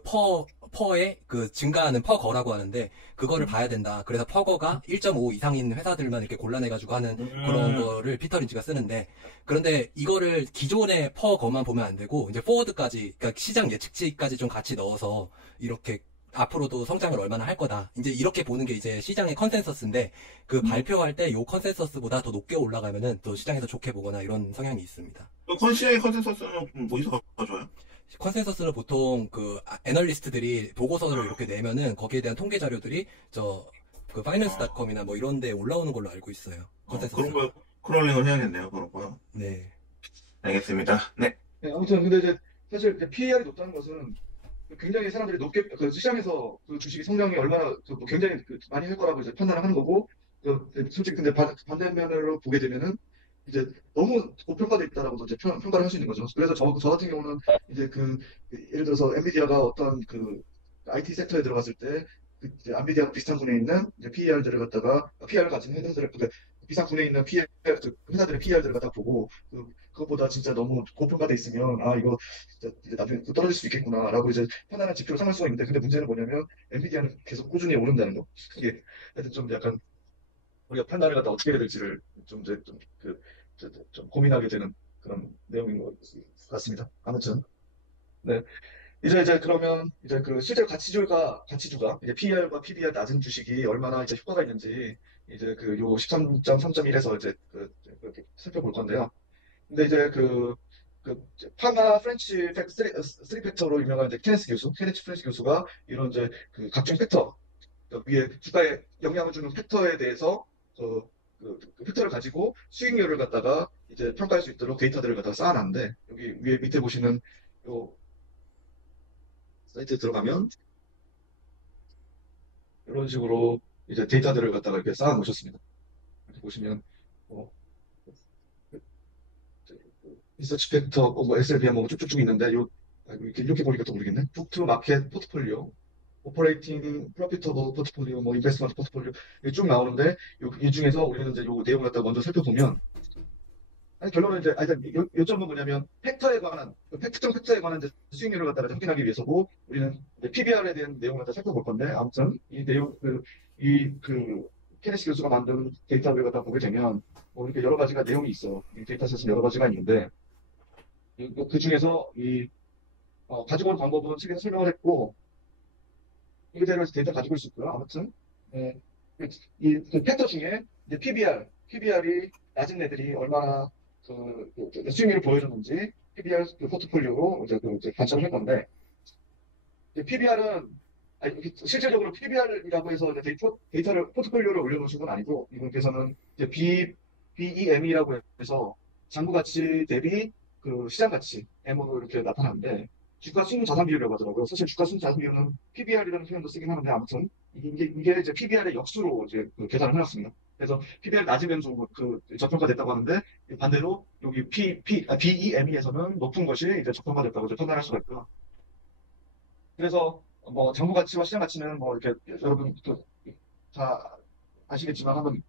퍼의 그 증가하는 퍼거라고 하는데, 그거를 봐야 된다. 그래서 퍼거가 1.5 이상인 회사들만 이렇게 골라내가지고 하는 그런 거를 피터 린치가 쓰는데, 그런데 이거를 기존의 퍼거만 보면 안 되고, 이제 포워드까지, 그러니까 시장 예측치까지 좀 같이 넣어서, 이렇게 앞으로도 성장을 얼마나 할 거다. 이제 이렇게 보는 게 이제 시장의 컨센서스인데, 그 발표할 때 요 컨센서스보다 더 높게 올라가면은 또 시장에서 좋게 보거나 이런 성향이 있습니다. 시장의 컨센서스는 어디서 가져와요? 컨센서스는 보통 애널리스트들이 보고서를 이렇게 내면은 거기에 대한 통계 자료들이 파이낸스닷컴이나 뭐 이런 데 올라오는 걸로 알고 있어요. 컨센서스. 그런 거 크롤링을 해야겠네요. 그런 거요. 네. 알겠습니다. 네. 네, 아무튼 근데 이제 사실 PER이 높다는 것은 굉장히 사람들이 높게 시장에서 그 주식이 성장이 얼마나 뭐 굉장히 많이 할 거라고 이제 판단을 하는 거고 솔직히 근데 반대면으로 보게 되면은 이제 너무 고평가돼 있다라고도 이제 평가를 할 수 있는 거죠. 그래서 저 같은 경우는 이제 예를 들어서 엔비디아가 어떤 IT 섹터에 들어갔을 때 이제 엔비디아가 비슷한 군에 있는 이제 PER들을 갖다가 PER을 가진 회사들을 비슷한 군에 있는 회사들의 PER들을 갖다 보고 그것보다 진짜 너무 고평가돼 있으면 이거 진짜 이제 나중에 또 떨어질 수 있겠구나라고 이제 판단한 지표로 삼을 수가 있는데 근데 문제는 뭐냐면 엔비디아는 계속 꾸준히 오른다는 거. 이게 하여튼 좀 약간 우리가 판단을 갖다 어떻게 해야 될지를 좀 이제 좀 고민하게 되는 그런 내용인 것 같습니다. 아무튼 네 이제 그러면 이제 실제 가치주가 이제 PER과 PBR 낮은 주식이 얼마나 이제 효과가 있는지 이제 요 13.3.1에서 이제 그렇게 살펴볼 건데요. 근데 이제 파마 프렌치 3팩터로 유명한 이제 케네치 프렌치 교수가 이런 이제 각종 팩터, 위에 주가에 영향을 주는 팩터에 대해서 그 팩터를 가지고 수익률을 갖다가 이제 평가할 수 있도록 데이터들을 갖다가 쌓아놨는데 여기 위에 밑에 보시는 요 사이트에 들어가면 이런 식으로 이제 데이터들을 갖다가 이렇게 쌓아놓으셨습니다. 이렇게 보시면 뭐 리서치 팩터, 뭐 SLBM 뭐 쭉쭉쭉 있는데 이렇게 보니까 또 모르겠네. 북투 마켓 포트폴리오 오퍼레이팅 프로피터블 포트폴리오, 뭐 인베스트먼트 포트폴리오 이게 쭉 나오는데 이 중에서 우리는 이제 요 내용을 갖다 먼저 살펴보면 아니, 결론은 이제 요점은 뭐냐면 팩터에 관한 특정 팩터에 관한 이제 수익률을 갖다가 확인하기 위해서고 우리는 PBR에 대한 내용을 갖다 살펴볼 건데 아무튼 이 내용 그 케네시 교수가 만든 데이터를 갖다 보게 되면 뭐 이렇게 여러 가지가 내용이 있어. 이 데이터셋은 여러 가지가 있는데 그 중에서 가지고 온 방법은 책에서 설명을 했고 이대로 데이터 가지고 있을 거요. 아무튼 예, 그 팩터 중에 이제 PBR이 낮은 애들이 얼마나 수익률을 보여줬는지 PBR 그 포트폴리오로 이제 관찰을 할 건데 PBR은 실질적으로 PBR이라고 해서 이제 데이터를 포트폴리오를 올려놓으신 건 아니고 이분께서는 이제 BEM이라고 해서 장부 가치 대비 그 시장 가치 M으로 이렇게 나타나는데 주가 순 자산 비율이라고 하더라고요. 사실 주가 순 자산 비율은 PBR이라는 표현도 쓰긴 하는데 아무튼 이게 이제 PBR의 역수로 이제 계산을 해놨습니다. 그래서 PBR 낮으면 좀 저평가됐다고 하는데 반대로 여기 BEME에서는 높은 것이 이제 저평가됐다고 이제 판단할 수가 있고요. 그래서 뭐 장부 가치와 시장 가치는 뭐 이렇게 여러분 다 아시겠지만 한번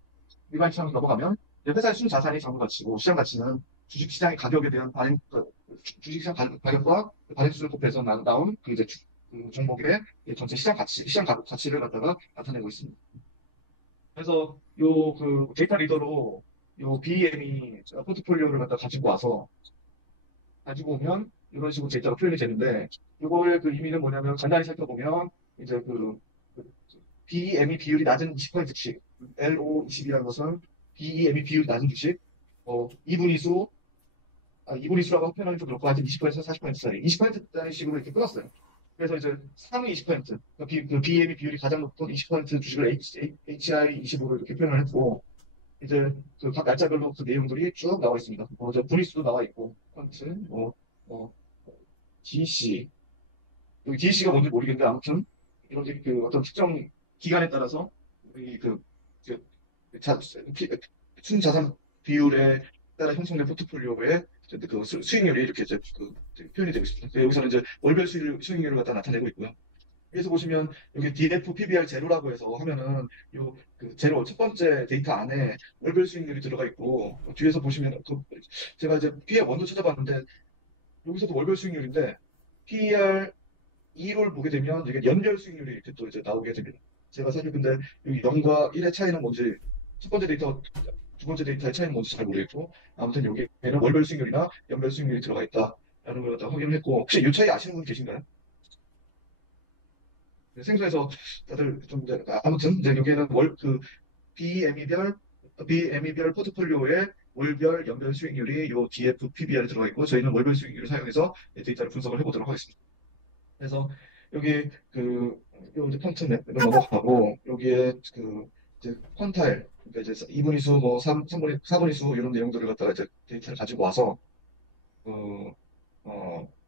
일반처럼 넘어가면 회사의 순 자산이 장부 가치고 시장 가치는 주식 시장의 가격에 대한 주식 시장 가격과 반영 수준을 곱해서 나온 그 이제 그 종목의 전체 시장 가치를 갖다가 나타내고 있습니다. 그래서 그 데이터 리더로 요 BEM이 포트폴리오를 갖다 가지고 오면 이런 식으로 데이터가 표현이 되는데 이거의 그 의미는 뭐냐면 간단히 살펴보면 이제 BEM이 비율이 낮은 20% 주식 LO20이라는 것은 BEM이 비율이 낮은 주식 이분위수라고 표현하기 좀 그렇고 하여튼 20%에서 40% 사이 20%짜리 식으로 이렇게 끊었어요. 그래서 이제 상위 20%, 그 BEM이 비율이 가장 높은 20% 주식을 HI20으로 이렇게 표현을 했고, 이제 각 날짜별로 그 내용들이 쭉 나와 있습니다. 이제 분위수도 나와 있고, 펀트, DC. 여기 DC가 뭔지 모르겠는데, 아무튼, 이런 어떤 특정 기간에 따라서, 순자산 비율에 따라 형성된 포트폴리오의 그 수익률이 이렇게 이제 표현이 되고 있습니다. 여기서는 이제 월별 수익률을 갖다 나타내고 있고요. 여기서 보시면 여기 DF PBR 제로라고 해서 하면은 제로 첫 번째 데이터 안에 월별 수익률이 들어가 있고 뒤에서 보시면 제가 이제 PBR 먼저 찾아봤는데 여기서도 월별 수익률인데 PBR 2를 보게 되면 이게 연별 수익률이 이렇게 또 이제 나오게 됩니다. 제가 사실 근데 여기 0과 1의 차이는 뭔지 첫 번째 데이터 두 번째 데이터의 차이는 뭔지 잘 모르겠고 아무튼 여기에는 월별 수익률이나 연별 수익률이 들어가 있다라는 걸 갖다 확인을 했고 혹시 이 차이 아시는 분 계신가요? 네, 생소해서 다들 좀 아무튼 이제 여기에는 BME별 포트폴리오의 월별 연별 수익률이 요 DF PBR에 들어가 있고 저희는 월별 수익률을 사용해서 데이터를 분석을 해보도록 하겠습니다. 그래서 여기 요 이제 펀트 맵을 넘어가고 여기에 이제 퀀타일 그러니까 이제 2분위수 뭐 4분위수 이런 내용들을 갖다가 이제 데이터를 가지고 와서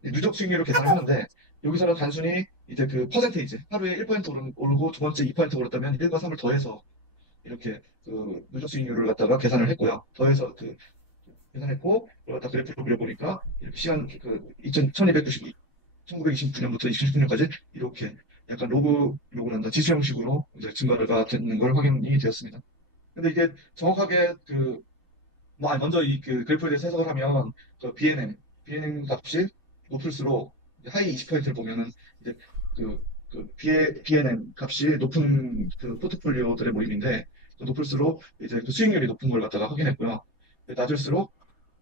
누적 수익률을 계산을 하는데 여기서는 단순히 이제 그 퍼센테이지 하루에 1% 오르고 두 번째 2% 오르다면 1과 3을 더해서 이렇게 누적 수익률을 갖다가 계산을 했고요. 더해서 계산했고 그걸 갖다 그래프로 그려보니까 이렇게 시간 1929년부터 2019년까지 이렇게 약간 로그를 한다 지수 형식으로 이제 증가가 되는 걸 확인이 되었습니다. 근데 이게 정확하게 먼저 그 그래프에 대해서 해석을 하면 BNM 값이 높을수록 하이 20%를 보면은 이제 BNM 값이 높은 그 포트폴리오들의 모임인데 높을수록 이제 그 수익률이 높은 걸 갖다가 확인했고요. 낮을수록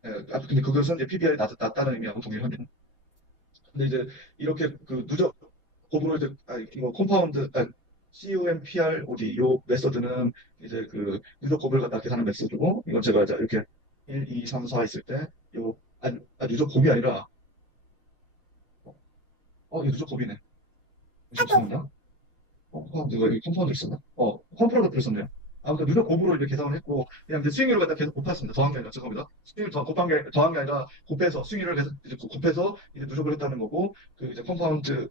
근데 그것은 이제 PBR이 낮다는 의미하고 동일합니다. 근데 이제 이렇게 누적 곱으로 이제 이거 컴파운드 CUMPROD 요 메서드는 이제 누적 곱을 갖다 계산하는 메서드고 이건 제가 이제 이렇게 1, 2, 3, 4 있을 때 누적 곱이 아니라 이거 누적 곱이네. 잠시만요. 누가 여기 컴파운드 있었나? 컴파운드를 썼네요. 아무튼 누적 곱으로 이렇게 계산을 했고 그냥 이제 수익률을 갖다 계속 곱했습니다. 더한 게 아니라 죄송합니다. 수익률 더한 게 아니라 곱해서 수익률을 계속 이제 곱해서 이제 누적을 했다는 거고 이제 컴파운드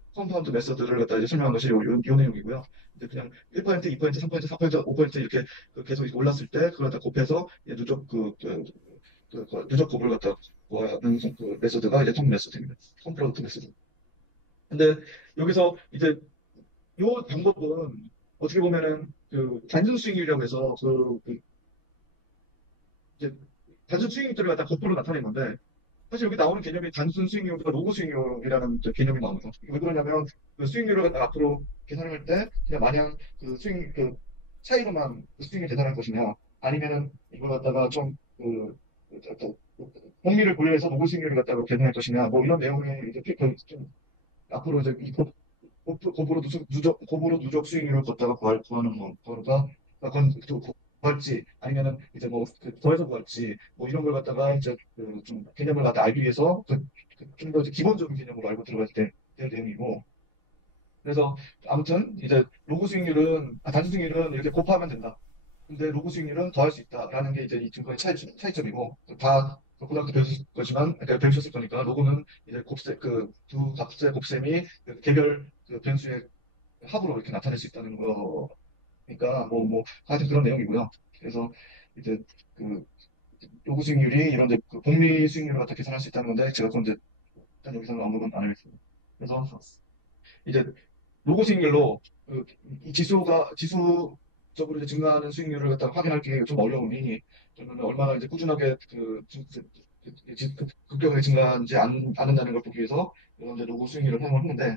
메서드를 갖다 이제 설명한 것이 요 내용이고요. 이제 그냥 1%, 2%, 3%, 4%, 5% 이렇게 계속 올랐을 때 그걸 갖다 곱해서 이제 누적 누적 곱을 갖다 구하는 메서드가 이제 컴 메서드입니다. 컴프로덕트 메서드. 근데 여기서 이제 요 방법은 어떻게 보면은 그 단순 스윙률이라고 해서 이제 단순 스윙률을 갖다 거꾸로 나타낸 건데 사실 여기 나오는 개념이 단순 수익률보다 로그 수익률이라는 개념이 나옵니다. 왜 그러냐면 그 수익률을 앞으로 계산을 할 때 그냥 마냥 그 수익 그 차이로만 그 수익률 계산할 것이냐 아니면은 이걸 갖다가 좀그 복리를 고려해서 로그 수익률을 갖다가 계산할 것이냐 뭐 이런 내용의 이제 좀 앞으로 이제 이 고부로 누적 수익률을 걷다가 구하는 거가 구할지 아니면은 이제 뭐그 더해서 구할지 뭐 이런 걸 갖다가 이제 그 좀 개념을 갖다 알기 위해서 좀 더 기본적인 개념으로 알고 들어갈 때 될 내용이고 그래서 아무튼 이제 로그 수익률은 단순 수익률은 이렇게 곱하면 된다. 근데 로그 수익률은 더할 수 있다라는 게 이제 이 증거의 차이점이고 다 고등학교 배우셨을 거지만 그러니까 배우셨을 거니까 로그는 이제 곱셈 그 두 값의 곱셈이 그 개별 그 변수의 합으로 이렇게 나타낼 수 있다는 거니까 하여튼 그런 내용이고요. 그래서 이제 그 로그 수익률이 이런 이제 그 복리 수익률을 갖다 계산할 수 있다는 건데 제가 그건 이제 일단 여기서는 언급은 안 하겠습니다. 그래서 이제 로고 수익률로 이 지수적으로 이제 증가하는 수익률을 갖다 확인하기 좀 어려우니 저는 얼마나 이제 꾸준하게 급격하게 증가하는지 않는다는 걸 보기 위해서 이런 이제 로고 수익률을 사용을 했는데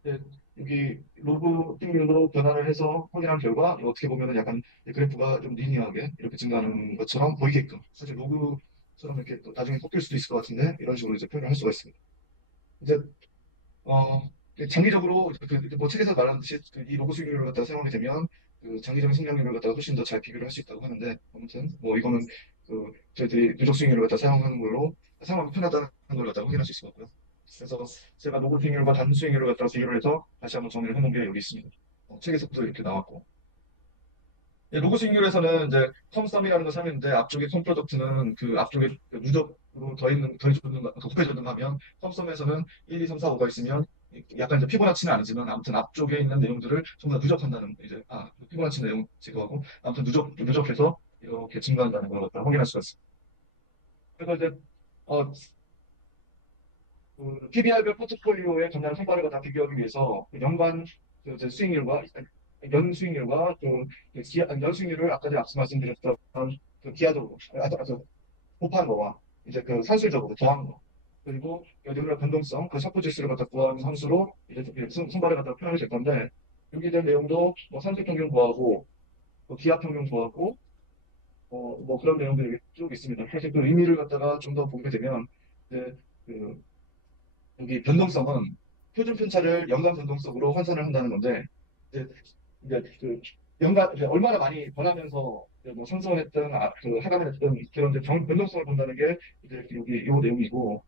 이제 여기 로그 수익률로 변화를 해서 확인한 결과 이거 어떻게 보면은 약간 이 그래프가 좀 리니어하게 이렇게 증가하는 것처럼 보이게끔 사실 로그처럼 이렇게 또 나중에 꺾일 수도 있을 것 같은데 이런 식으로 이제 표현을 할 수가 있습니다. 이제 어, 장기적으로 뭐 책에서 말한 듯이 이 로고 수익률을 갖다가 사용하게 되면 그 장기적인 성장률을 갖다가 훨씬 더 잘 비교를 할 수 있다고 하는데 아무튼 뭐 이거는 저희들이 누적 수익률을 갖다 사용하는 걸로 사용하기 편하다는 걸 갖다가 확인할 수 있을 것 같고요. 그래서 제가 로고 수익률과 단 수익률을 갖다가 비교를 해서 다시 한번 정리를 해놓은 게 여기 있습니다. 책에서도 이렇게 나왔고 로고 수익률에서는 이제 컴썸이라는 걸 사용했는데 앞쪽에 컴 프로덕트는 그 앞쪽에 그 누적으로 곱해줬는 하면 컴썸에서는 1, 2, 3, 4, 5가 있으면 약간 이제 피보나치는 아니지만 아무튼 앞쪽에 있는 내용들을 전부 다 누적한다는 이제 피보나치 내용 제거하고 아무튼 누적해서 이렇게 증가한다는 걸 갖다 확인할 수가 있습니다. 그래서 이제 어, PBR별 포트폴리오의 전량 성과를 갖다 비교하기 위해서 그 연간 이제 수익률과 연 수익률과 연 수익률을 아까 전에 앞서 말씀드렸던 그 기하적으로 곱한 거와 이제 그 산술적으로 더한 거 그리고 여기는 변동성 그 샤프 지수를 갖다 구하는 함수로 이제 성과를 갖다 표현이 될 건데 여기에 대한 내용도 뭐 산술 평균 구하고 뭐 기하 평균 구하고 뭐 그런 내용들이 쭉 있습니다. 사실 그 의미를 갖다가 좀 더 보게 되면 이제 그 여기 변동성은 표준 편차를 연간 변동성으로 환산을 한다는 건데 이제 그 연간 이제 얼마나 많이 변하면서 이제 뭐 상승을 했든 하강을 했든 그런 이제 변동성을 본다는 게 이제 여기 요 내용이고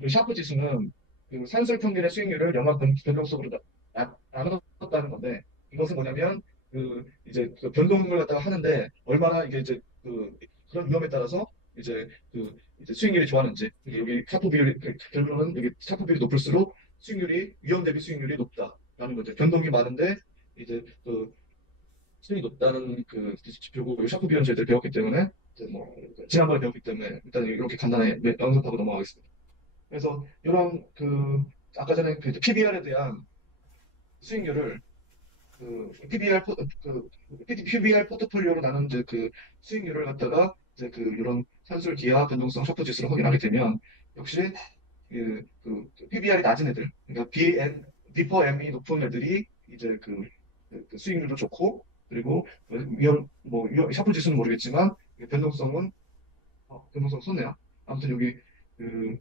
그 샤프 지수는 그 산술 평균의 수익률을 연간 변동성으로 나눴다는 건데 이것은 뭐냐면 이제 그 변동을 갖다가 하는데 얼마나 이게 이제 그런 위험에 따라서 이제 수익률이 좋아하는지 여기 샤프 비율이 결론은 여기 샤프 비율이 높을수록 수익률이 위험 대비 수익률이 높다라는 거죠. 변동이 많은데 이제 수익이 높다는 그 지표고 샤프 비율은 저희들 배웠기 때문에 이제 뭐 지난번에 배웠기 때문에 일단 이렇게 간단하게 언급하고 넘어가겠습니다. 그래서 이런 아까 전에 그 PBR에 대한 수익률을 PBR 포트폴리오로 나눈 이제 그 수익률을 갖다가 이제 이런 산술 기하 변동성 샤프 지수를 확인하게 되면 역시 PBR이 낮은 애들, 그러니까 비퍼 M이 높은 애들이 이제 그 수익률도 좋고 그리고 샤프 지수는 모르겠지만 변동성 손해야. 아무튼 여기 그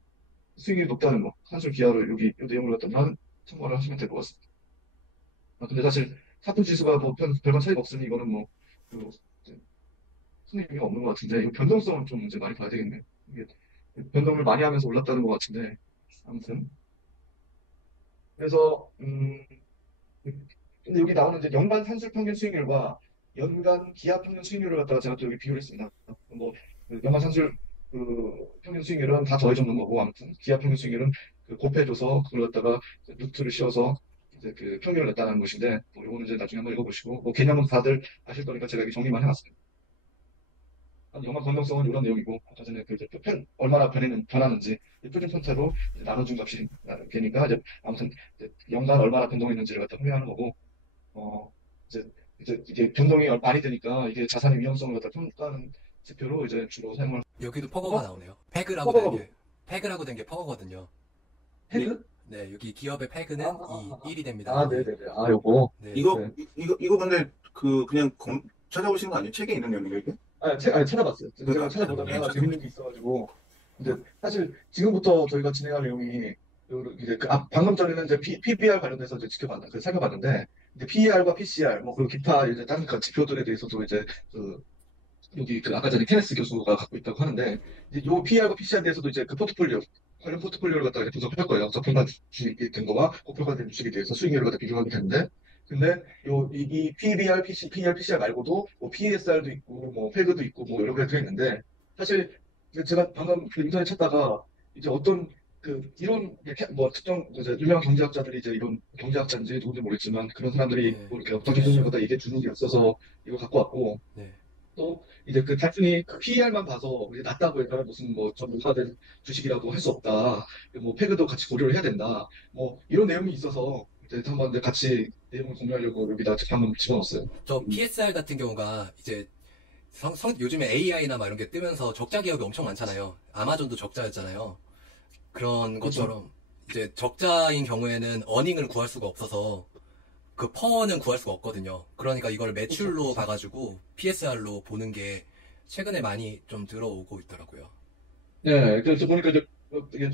수익률이 높다는 거, 산술 기하를 여기 이 내용을 갖다만 참고를 하시면 될 것 같습니다. 근데 사실 샤프 지수가 뭐 별반 차이가 없으니 이거는 이제 큰 의미가 없는 것 같은데 이 변동성은 좀 이제 많이 봐야 되겠네요. 이게 변동을 많이 하면서 올랐다는 것 같은데 아무튼 그래서 근데 여기 나오는 이제 연간 산술 평균 수익률과 연간 기하 평균 수익률을 갖다가 제가 또 여기 비교를 했습니다. 연간 산술 평균 수익률은 다 더해주는 거고 아무튼 기하 평균 수익률은 곱해줘서 그걸 갖다가 루트를 씌워서 이제 평균을 냈다는 것인데 뭐 이거는 이제 나중에 한번 읽어보시고 뭐 개념은 다들 아실 거니까 제가 여기 정리만 해놨습니다. 연간 변동성은 이런 내용이고, 아까 전에 그 이제 얼마나 변하는지 표준 편차로 이제 나눠준 값이 되니까 이제 아무튼 이제 연간 얼마나 변동했는지를 갖다 확인하는 거고, 어 이제 이게 변동이 많이 되니까 이게 자산의 위험성을 갖다 평가하는 지표로 이제 주로 사용을. 여기도 퍼거가 나오네요. 퍼거가 패그라고 된 게 퍼거거든요. 패그? 네, 여기 기업의 패그는 아, 1이 됩니다. 아, 네네네. 아, 요거. 네. 이거 근데 그냥 찾아보신 거 아니에요? 책에 있는 내용이에요, 이게? 아니, 찾아봤어요. 제가 찾아보다가 재밌는 게 있어가지고. 근데 사실 지금부터 저희가 진행할 내용이 이제 방금 전에는 이제 PBR 관련돼서 이제 살펴봤는데, 이제 PER과 PCR, 뭐, 그리고 기타 이제 다른 지표들에 대해서도 이제 여기 아까 전에 케네스 교수가 갖고 있다고 하는데, 이제 요 PER과 PCR에 대해서도 이제 그 포트폴리오, 관련 포트폴리오를 갖다가 이제 분석할 거예요. 저평가 주식이 된 거와 고평가된 주식에 대해서 수익률을 갖다 비교하게 되는데, 근데 이 PBR, PER, PCR 말고도 뭐 PESR도 있고, 뭐 페그도 있고, 뭐 여러 개가 들어있는데, 사실 제가 방금 그 인터넷 찾다가 이제 어떤 이론, 뭐 특정 이제 유명한 경제학자들이 이제 이런 경제학자인지 누군지 모르겠지만 그런 사람들이 네. 뭐 이렇게 어떤 기준을 갖다 얘기해 주는 게 있어서 이거 갖고 왔고, 네. 또 이제 단순히 PER만 봐서 이제 낮다고 해서 무슨 뭐 전무화된 주식이라고 할 수 없다. 뭐 패그도 같이 고려를 해야 된다. 뭐 이런 내용이 있어서 이제 한번 이제 같이 내용을 공유하려고 여기다 방금 집어넣었어요. 저 PSR 같은 경우가 이제 요즘에 AI나 막 이런 게 뜨면서 적자 기업이 엄청 많잖아요. 아마존도 적자였잖아요. 그런 것처럼 이제 적자인 경우에는 어닝을 구할 수가 없어서 그 퍼는 구할 수가 없거든요. 그러니까 이걸 매출로 봐가지고 PSR로 보는 게 최근에 많이 좀 들어오고 있더라고요. 네, 그래서 보니까 이제 이게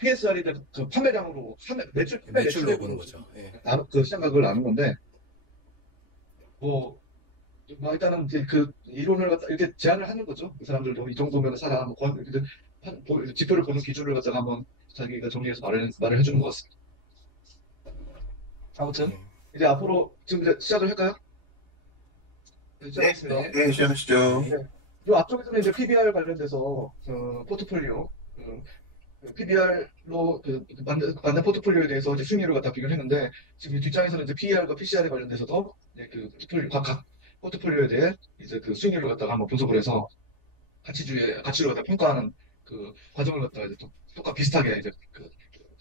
PSR이 그 판매량으로 매출로 보는 거죠. 예. 그 시장 가격을 나눈 건데 뭐 일단은 이제 그 이론을 갖다 이렇게 제안을 하는 거죠. 그 사람들도 이 정도면 사라. 뭐 이제 지표를 보는 기준을 갖다가 한번 자기가 정리해서 말을 해주는 것 같습니다. 아무튼 이제 앞으로 지금 이제 시작을 할까요? 네, 시작하겠습니다. 네, 시작하시죠. 이 앞쪽에서는 이제 PBR 관련돼서 포트폴리오, PBR로 만든 포트폴리오에 대해서 이제 수익률을 갖다 비교를 했는데 지금 이 뒷장에서는 이제 PER과 PCR에 관련돼서도 이제 그 포트폴리오 각 포트폴리오에 대해 이제 그 수익률을 갖다가 한번 분석을 해서 가치를 갖다 평가하는 그 과정을 갖다가 이제 또 똑같 비슷하게 이제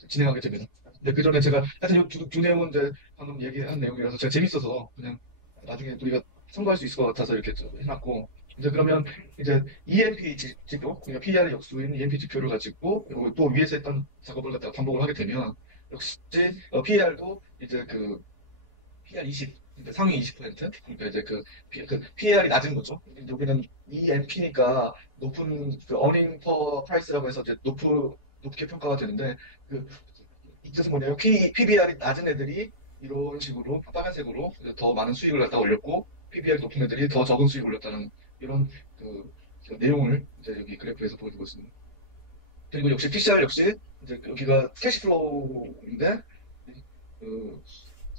진행하게 됩니다. 근데 그 전에 제가 하여튼 두 내용은 이제 방금 얘기한 내용이라서 제가 재밌어서 그냥 나중에 우리가 참고할 수 있을 것 같아서 이렇게 좀 해놨고, 이제 그러면 이제 EMP 지표, 그러니까 PER의 역수인 EMP 지표를 가지고 또 위에서 했던 작업을 갖다가 반복을 하게 되면 역시 PER도 이제 그 PER 20, 그러니까 상위 20%, 그러니까 이제 PER이 낮은 거죠. 여기는 EMP니까 높은 earning per price라고 해서 이제 높게 평가가 되는데 이 뜻은 뭐냐면 PBR이 낮은 애들이 이런 식으로 빨간색으로 더 많은 수익을 갖다 올렸고 PBR 높은 애들이 더 적은 수익을 올렸다는 이런 그 내용을 이제 여기 그래프에서 보여주고 있습니다. 그리고 역시 PCR 역시 이제 여기가 캐시플로우인데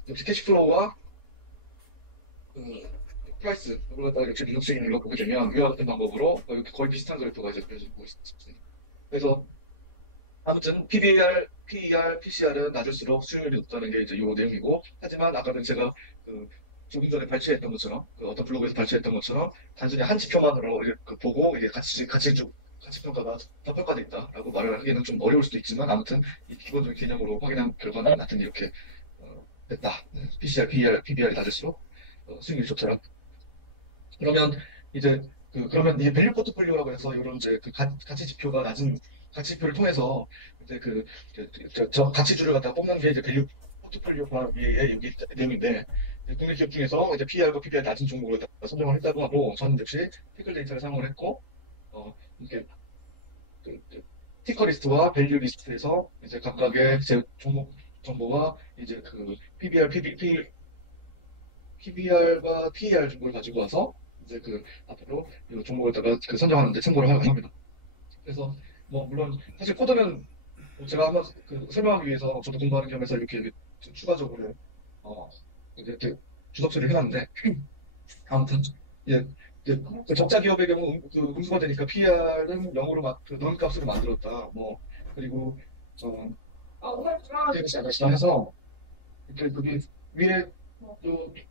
역시 캐시플로우와 프라이스 이걸 갖다가 이렇게 누적 수익률을 보게 되면 위와 같은 방법으로 거의 비슷한 그래프가 이제 그려지고 있습니다. 그래서 아무튼 PBR, PER, PCR은 낮을수록 수익률이 높다는 게 이제 이 내용이고, 하지만 아까는 제가 조금 전에 발췌했던 것처럼 어떤 블로그에서 발췌했던 것처럼 단순히 한 지표만으로 보고 이게 가치 평가가 더 평가돼 있다라고 말을 하기에는 좀 어려울 수도 있지만 아무튼 이 기본적인 개념으로 확인한 결과는 하여튼 이렇게 됐다. PCR, PBR이 낮을수록 수익률이 좋더라. 그러면 이제 그러면 이 밸류 포트폴리오라고 해서 이런 이제 가치 지표가 낮은 가치 지표를 통해서 이제 저 가치주를 갖다가 뽑는 게 이제 밸류 포트폴리오가 위에 여기 내용인데 국내 기업 중에서 이제 PER과 PBR 낮은 종목을 선정을 했다고 하고 저는 역시 티끌 데이터를 사용을 했고 이렇게 티커 리스트와 밸류 리스트에서 이제 각각의 제 종목 정보와 이제 PBR과 PER 정보를 가지고 와서 이제 앞으로 이 종목에다가 선정하는데 참고를 합니다. 그래서 뭐 물론 사실 코드는 제가 한번 설명하기 위해서 저도 공부하는 겸해서 이렇게 추가적으로 이렇게 주석 처리를 해놨는데 아무튼 그 적자 기업의 경우 응수가 되니까 PR은 0으로 넣은 값으로 만들었다. 뭐 그리고 해서 그게 위에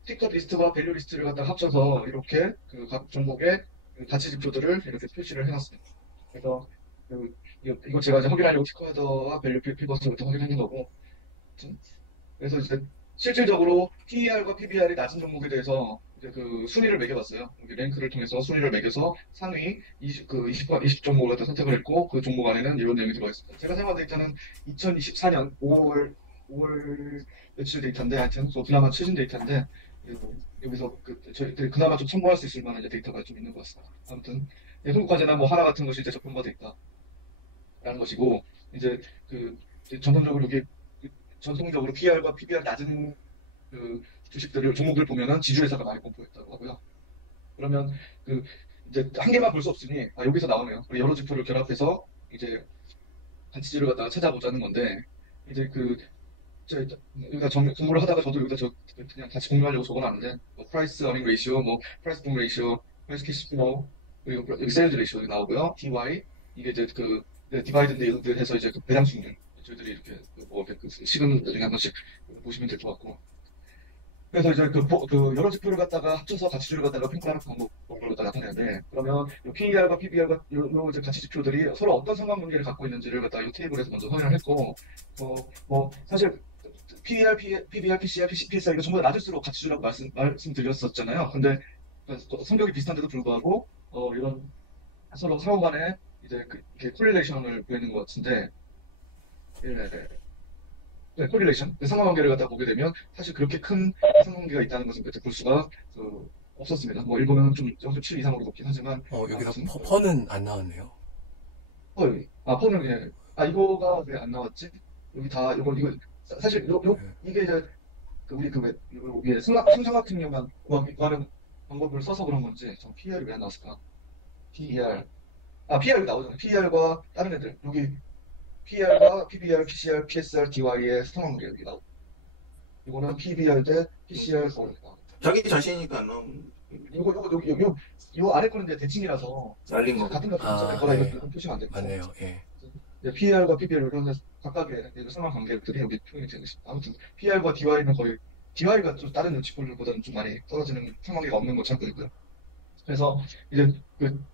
티컷 리스트와 밸류 리스트를 갖다 합쳐서 이렇게 각 종목의 그 가치 지표들을 이렇게 표시를 해놨습니다. 그래서 이거 제가 이제 확인하려고 티커헤더와 밸류 피벗부터 확인하는 거고, 아무튼 그래서 이제 실질적으로 PER과 PBR이 낮은 종목에 대해서 이제 그 순위를 매겨봤어요. 여기 랭크를 통해서 순위를 매겨서 상위 20 종목을 갖다 선택을 했고, 그 종목 안에는 이런 내용이 들어가 있습니다. 제가 사용한 데이터는 2024년 5월 며칠 데이터인데, 하여튼 또 그나마 최신 데이터인데, 여기서 저희들이 그나마 좀 참고할 수 있을 만한 이제 데이터가 좀 있는 것 같습니다. 아무튼 한국화재나 뭐 하나 같은 것이 이제 적용받아 있다라는 것이고, 이제 이제 전통적으로 PR과 PBR 낮은 그 주식들을 종목을 보면은 지주회사가 많이 공포했다고 하고요. 그러면 이제 한 개만 볼 수 없으니 여기서 나오네요. 여러 지표를 결합해서 이제 가치지를 갖다가 찾아보자는 건데, 이제 여기가 공부를 하다가 저도 여기다 그냥 같이 공유하려고 적어놨는데, 뭐 프라이스 어닝 레이시오, 뭐 프라이스 북 레이시오, 프라이스 캐시 플로우, 그리고 여기 세일즈 레이시오 나오고요. DY 이게 이제 디바이든드 일드 해서 이제 배당 수익률, 저희들이 이렇게 시그널 중에 한 번씩 보시면 될 것 같고. 그래서 이제 여러 지표를 갖다가 합쳐서 가치주를 갖다가 평가하는 방법을 갖다 나타내는데, 그러면 이 PER과 PBR과 요 이제 가치 지표들이 서로 어떤 상관관계를 갖고 있는지를 갖다 이 테이블에서 먼저 확인을 했고, 뭐 사실 PER, PBR, PCR, PSR 이거 전부 다 낮을수록 가치주라고 말씀드렸었잖아요. 근데 성격이 비슷한데도 불구하고 이런 서로 상호간에 이제 이렇게 콜릴레이션을 보이는 것 같은데, 네, 콜릴레이션, 상관관계를 갖다 보게 되면 사실 그렇게 큰 상관관계가 있다는 것은 볼 수가 없었습니다. 뭐 일본은 좀 0.7 이상으로 높긴 하지만, 여기서 퍼는 안 나왔네요. 퍼는 이거가 왜 안 나왔지? 여기 다 이거 사실 이게 이제 우리 삼성학생료만 구하는 방법을 써서 그런 건지 전 PER이 왜 안 나왔을까? PER이 나오잖아요. PER과 다른 애들 여기 PER과 PBR, PCR, PSR, DY의 상관관계 여기 나오고, 이거는 PBR 대 PCR 나오고. 자기 자신이니까 안 나오는. 요 아래 거는 이제 대칭이라서 날린 거. 같은 거라 이거 표시가 안 됩니다. 맞네요. 예. PR과 PBR 이런 각각의 상관관계들이 여기 표현이 되고 있습니다. 아무튼 PR과 DY는 거의 DY가 좀 다른 지표들보다는 좀 많이 떨어지는 상관관계가 없는 것처럼 보이고요. 그래서 이제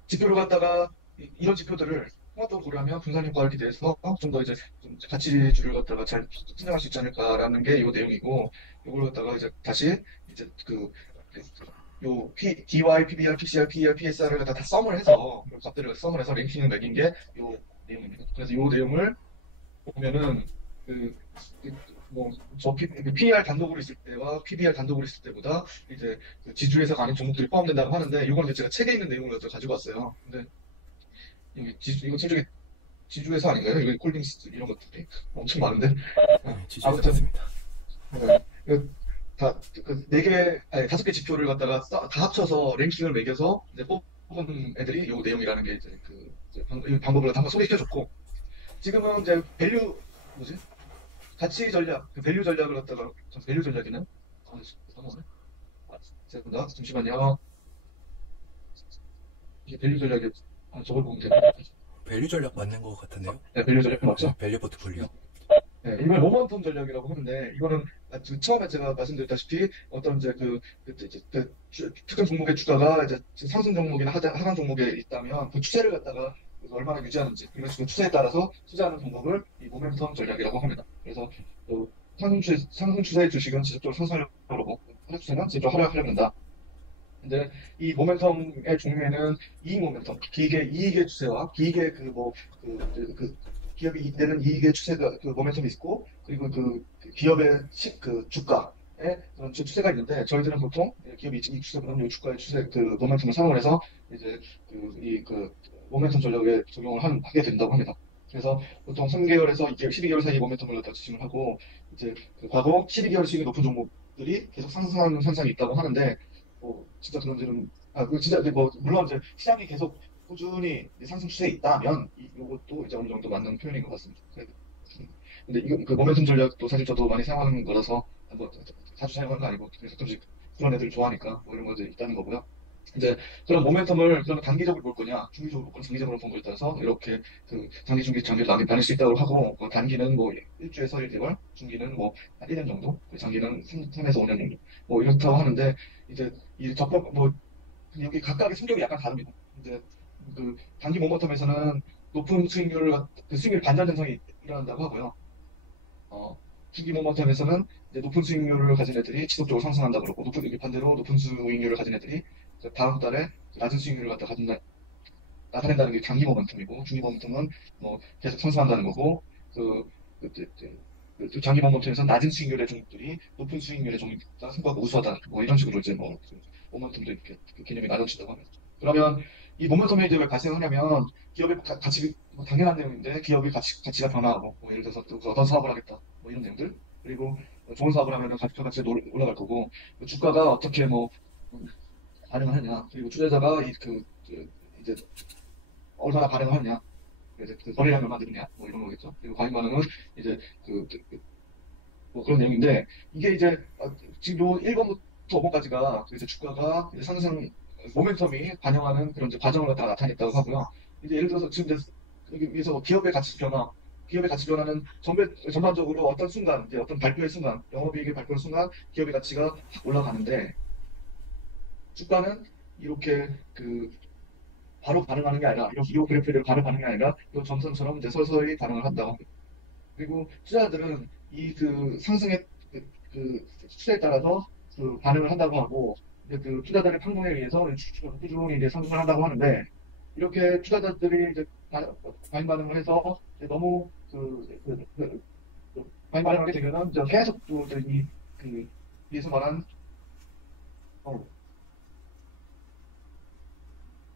지표를 갖다가 이런 지표들을 통합적으로 고려하면 분산 효과를 기대해서 좀 더 이제 좀 가치주를 갖다가 잘 선정할 수 있지 않을까라는 게 이 내용이고, 이걸 갖다가 이제 다시 이제 DY, PBR, PCR, PER, PSR을 갖다 다 썸을 해서 값들을 썸을 해서 랭킹을 매긴 게 이 내용입니다. 그래서 이 내용을 보면은 PER 단독으로 있을 때와 PBR 단독으로 있을 때보다 이제 지주회사가 아닌 종목들이 포함된다고 하는데, 이건 제가 책에 있는 내용을 가지고 왔어요. 근데 이거 저쪽에 지주회사 아닌가요? 이거 콜딩스 이런 것들이 엄청 많은데. 네, 지주회사 맞습니다. 다섯 개 지표를 갖다가 다 합쳐서 랭킹을 매겨서 이제 뽑은 애들이 요 내용이라는 게 이제 이 방법을 한번 소개시켜줬고, 지금은 이제 가치 전략, 밸류 전략을 갖다가 밸류 전략이는 잠시만요. 이게 밸류 전략이 저걸 보면 돼요. 밸류 전략 맞는 것 같은데요? 네, 밸류 전략 맞죠? 밸류 포트폴리오. 네, 이걸 모먼텀 전략이라고 하는데, 이거는 처음에 제가 말씀드렸다시피 어떤 이제 특정 종목의 주가가 이제 상승 종목이나 하강 종목에 있다면 그 추세를 갖다가 얼마나 유지하는지, 그리고 그 추세에 따라서 투자하는 방법을 이 모멘텀 전략이라고 합니다. 그래서 상승 추세의 주식은 지속적으로 상승하려고 그러고, 하락 추세는 지속적으로 하락하려고 한다. 근데 이 모멘텀의 종류에는 이익 모멘텀, 이익의 추세와 기업이 내는 이익의 추세가 모멘텀이 있고, 그리고 기업의 주가의 그런 추세가 있는데, 저희들은 보통 기업의 이익 추세보다는 이 주가의 추세 모멘텀을 사용을 해서 이제 모멘텀 전략에 적용을 하게 된다고 합니다. 그래서 보통 3개월에서 12개월 사이에 모멘텀을 갖다 지칭을 하고, 이제 과거 12개월 수익이 높은 종목들이 계속 상승하는 현상이 있다고 하는데, 진짜 그런지는 물론 이제 시장이 계속 꾸준히 상승 추세에 있다면 이것도 이제 어느 정도 맞는 표현인 것 같습니다. 근데 이거 모멘텀 전략도 사실 저도 많이 사용하는 거라서 자주 사용하는 거 아니고, 그래서 가끔씩 그런 애들 좋아하니까 이런 거 이제 있다는 거고요. 이제 그런 모멘텀을 그러면 단기적으로 볼 거냐, 중기적으로 볼 거냐, 장기적으로 본 거에 따라서 이렇게 단기, 중기, 장기로 나눌 수 있다고 하고, 단기는 뭐 일주에서 1개월, 중기는 뭐 1년 정도, 장기는 3에서 5년 정도, 이렇다고 하는데, 이제 여기 각각의 성격이 약간 다릅니다. 이제 그 단기 모멘텀에서는 높은 수익률 반전 현상이 일어난다고 하고요. 중기 모멘텀에서는 이제 높은 수익률을 가진 애들이 지속적으로 상승한다 그러고 반대로 높은 수익률을 가진 애들이 이제 다음 달에 낮은 수익률을 갖다 나타낸다는 게 단기 모멘텀이고 중기 모멘텀은 뭐 계속 상승한다는 거고 장기 모멘텀에서는 낮은 수익률의 종목들이 높은 수익률의 종목보다 승부하고 우수하다 뭐 이런 식으로 이제 모멘텀도 이렇게 개념이 나눠진다고 합니다. 그러면 이 모멘텀이 이제 왜 발생하냐면 기업의 가치 뭐 당연한 내용인데 기업의 가치가 변화하고 뭐 예를 들어서 또 어떤 사업을 하겠다 뭐 이런 내용들 그리고 좋은 사업을 하면 가치가 올라갈 거고 주가가 어떻게 반응을 하냐 그리고 투자자가 이제 얼마나 반응을 하냐 이제 거래량이 얼마나 느느냐 뭐 이런 거겠죠. 그리고 과잉 반응은 이제 뭐 그런 내용인데 이게 이제 지금 요 1번부터 5번까지가 이제 주가가 이제 상승 모멘텀이 반영하는 그런 이제 과정을 갖다가 나타냈다고 하고요. 이제 예를 들어서 지금 이제 여기서 기업의 가치 변화는 전반적으로 어떤 순간, 이제 어떤 발표의 순간, 영업이익의 발표의 순간 기업의 가치가 확 올라가는데 주가는 이렇게 바로 반응하는 게 아니라 이 그래프를 바로 반응이 아니라 이 점선처럼 이제 서서히 반응을 한다고 합니다. 그리고 투자자들은 이 상승의 추세에 따라서 반응을 한다고 하고 이제 투자자들의 판단에 의해서 꾸준히 이제 상승을 한다고 하는데 이렇게 투자자들이 이제 과잉 반응을 해서 이제 너무 과잉 반응을 하게 되면은 이제 계속 위에서 말한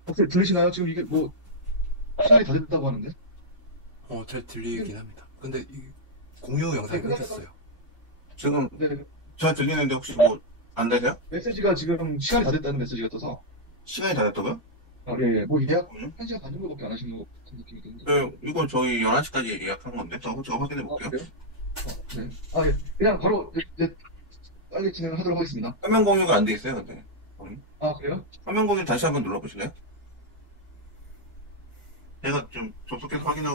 혹시 들리시나요? 지금 이게 뭐 시간이 다 됐다고 하는데? 잘 들리긴 합니다. 근데 이 공유 영상이 끊겼어요. 지금 네, 잘 들리는데 혹시 뭐 안 되세요? 메시지가 지금 시간이 다 됐다는 메시지가 떠서 시간이 다 됐다고요? 예, 뭐 예약 응? 1시간 반 정도밖에 안 하신 것 같은 느낌이 드는데. 네, 이거 저희 11시까지 예약한 건데 제가 확인해 볼게요. 그래요? 네. 예. 그냥 바로 이제 빨리 진행하도록 하겠습니다. 화면 공유가 안 돼 있어요, 근데. 그래요? 화면 공유 다시 한번 눌러보실래요? 제가 좀 접속해서 확인해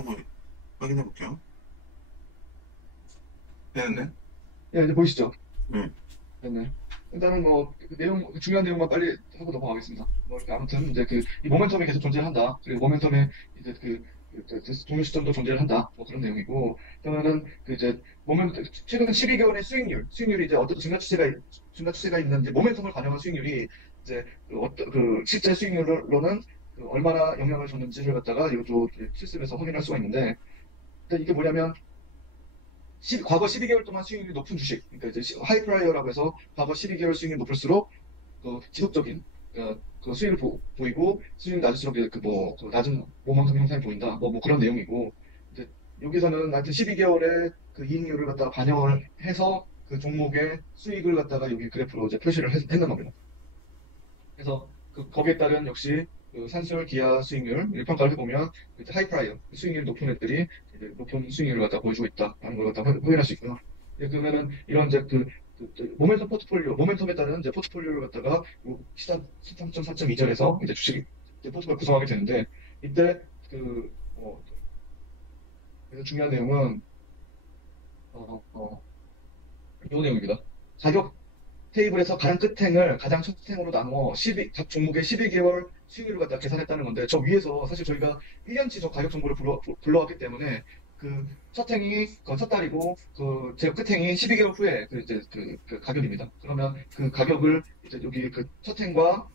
볼게요. 되는데? 예, 이제 보이시죠? 응. 네. 일단은 중요한 내용만 빨리 하고 넘어가겠습니다. 이렇게 아무튼 이제 이 모멘텀이 계속 존재한다. 그리고 모멘텀에 이제 동일 시점도 존재를 한다. 뭐 그런 내용이고, 그러면은 이제 최근 12개월의 수익률이 이제 어떤 증가 추세가 있는 이제 모멘텀을 반영한 수익률이 이제 실제 수익률로는 얼마나 영향을 줬는지를 갖다가 이것도 실습에서 확인할 수가 있는데, 일단 이게 뭐냐면 과거 12개월 동안 수익률이 높은 주식, 그러니까 이제 하이프라이어라고 해서 과거 12개월 수익률이 높을수록 지속적인 수익을 보이고 수익이 낮을수록 낮은 모멘텀 형상이 보인다. 뭐 그런 내용이고 이제 여기서는 하여튼 12개월의 이익률을 갖다가 반영을 해서 그 종목의 수익을 갖다가 여기 그래프로 이제 표시를 했는 겁니다. 그래서 거기에 따른 역시 산술, 기아 수익률 평가를 해보면 하이프라이어 수익률이 높은 애들이 이제 높은 수익률을 갖다 보여주고 있다라는 걸 갖다 확인할 수 있고요. 그러면은 이런 이제 모멘텀에 따른 이제 포트폴리오를 갖다가 시장 13.4.2절에서 이제 주식 포트폴리오 구성하게 되는데 이때 그래서 중요한 내용은 이 내용입니다. 가격 테이블에서 가장 끝행을 가장 첫 행으로 나누어 각 종목의 12개월 수익률을 갖다 계산했다는 건데 저 위에서 사실 저희가 1년치 저 가격 정보를 불러왔기 때문에 첫 행이 첫 달이고 제가 끝 행이 12개월 후에 이제 가격입니다. 그러면 가격을 이제 여기 첫 행과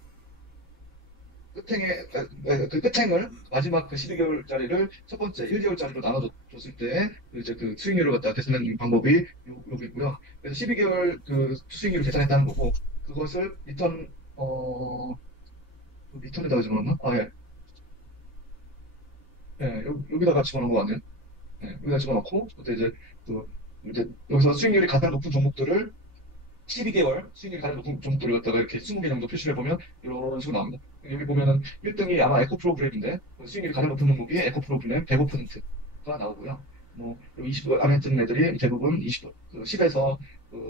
끝행을 마지막 12개월짜리를 첫 번째 1개월짜리로 나눠줬을 때 이제 수익률을 갖다 계산하는 방법이 여기 있고요. 그래서 12개월 수익률을 계산했다는 거고 그것을 리턴에다가 집어넣나? 예. 예, 여기다가 집어넣은 거 같네요. 예, 여기다 집어넣고 그때 이제 여기서 수익률이 가장 높은 종목들을 12개월 수익률이 가장 높은 종목들을 갖다가 이렇게 20개 정도 표시를 해보면 이런 식으로 나옵니다. 여기 보면은 1등이 아마 에코프로그램인데 수익률이 가장 높은 종목이 에코프로그램 105%가 나오고요. 뭐 20 안에 드는 애들이 대부분 10에서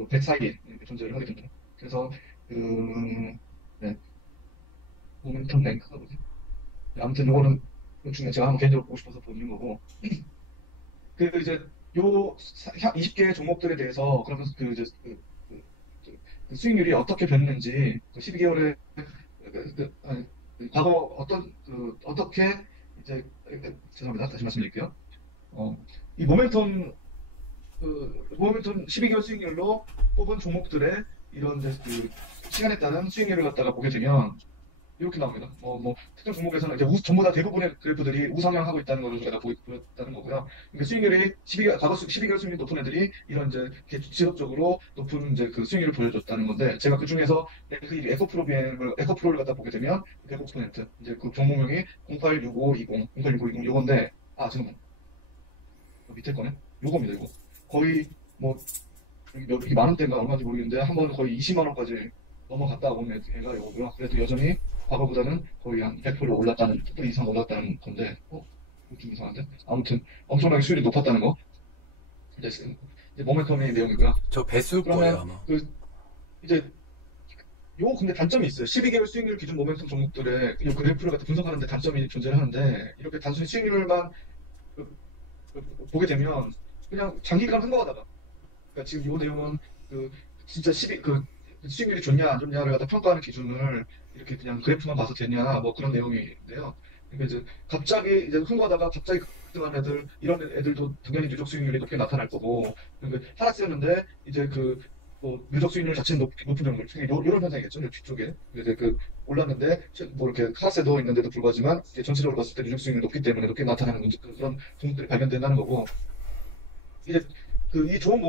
100 사이에 존재를 하게 됩니다. 그래서 네. 모멘텀 랭크가 뭐지? 아무튼 요거는 중에 제가 한번 개인적으로 보고 싶어서 보는 거고 이제 요 20개 종목들에 대해서 그러면 수익률이 어떻게 변했는지 12개월에 과거 어떻게 이제 죄송합니다. 다시 말씀드릴게요. 이 모멘텀 12개월 수익률로 뽑은 종목들의 이런 이제 그 시간에 따른 수익률을 갖다가 보게 되면 이렇게 나옵니다. 특정 종목에서는 이제 전부 다 대부분의 그래프들이 우상향하고 있다는 것을 제가 보였다는 거고요. 그러니까 수익률이 12개월 수익률이 높은 애들이 이런 이제 지속적으로 높은 이제 그 수익률을 보여줬다는 건데, 제가 그 중에서 그 에코프로를 갖다 보게 되면 105% 이제 그 종목명이 086520 요건데, 지금 밑에 거네. 요겁니다, 이거. 거의 뭐 이게 만 원대인가 얼마인지 모르겠는데 한번 거의 20만 원까지 넘어갔다 온 애가 이거고요. 그래도 여전히 과거보다는 거의 한 100% 올랐다는, 100% 이상 올랐다는 건데, 좀 이상한데? 아무튼 엄청나게 수율이 높았다는 거. 이제 모멘텀의 내용이고요. 저 배수일 거예요, 그러면 아마. 이제 근데 단점이 있어요. 12개월 수익률 기준 모멘텀 종목들의 이 그래프를 갖다 분석하는데 단점이 존재를 하는데, 이렇게 단순히 수익률만 보게 되면 그냥 장기간 흥거하다가, 그러니까 지금 이 내용은 진짜 수익률이 좋냐 안 좋냐를 갖다 평가하는 기준을 이렇게 그냥 그래프만 봐서 되냐 뭐 그런 내용인데요. 그러니까 이제 갑자기 이제 흥거하다가 갑자기 급등한 애들, 이런 애들도 당연히 누적 수익률이 높게 나타날 거고, 그러니까 하락세였는데 이제 누적 수익률 자체는 높은 정도로 이런 현상이겠죠. 이 뒤쪽에 이제 올랐는데 뭐 이렇게 하락세 넣어 있는데도 불구하지만 이제 전체적으로 봤을 때 누적 수익률이 높기 때문에 높게 나타나는 그런 종목들이 발견된다는 거고, 이제 이 좋은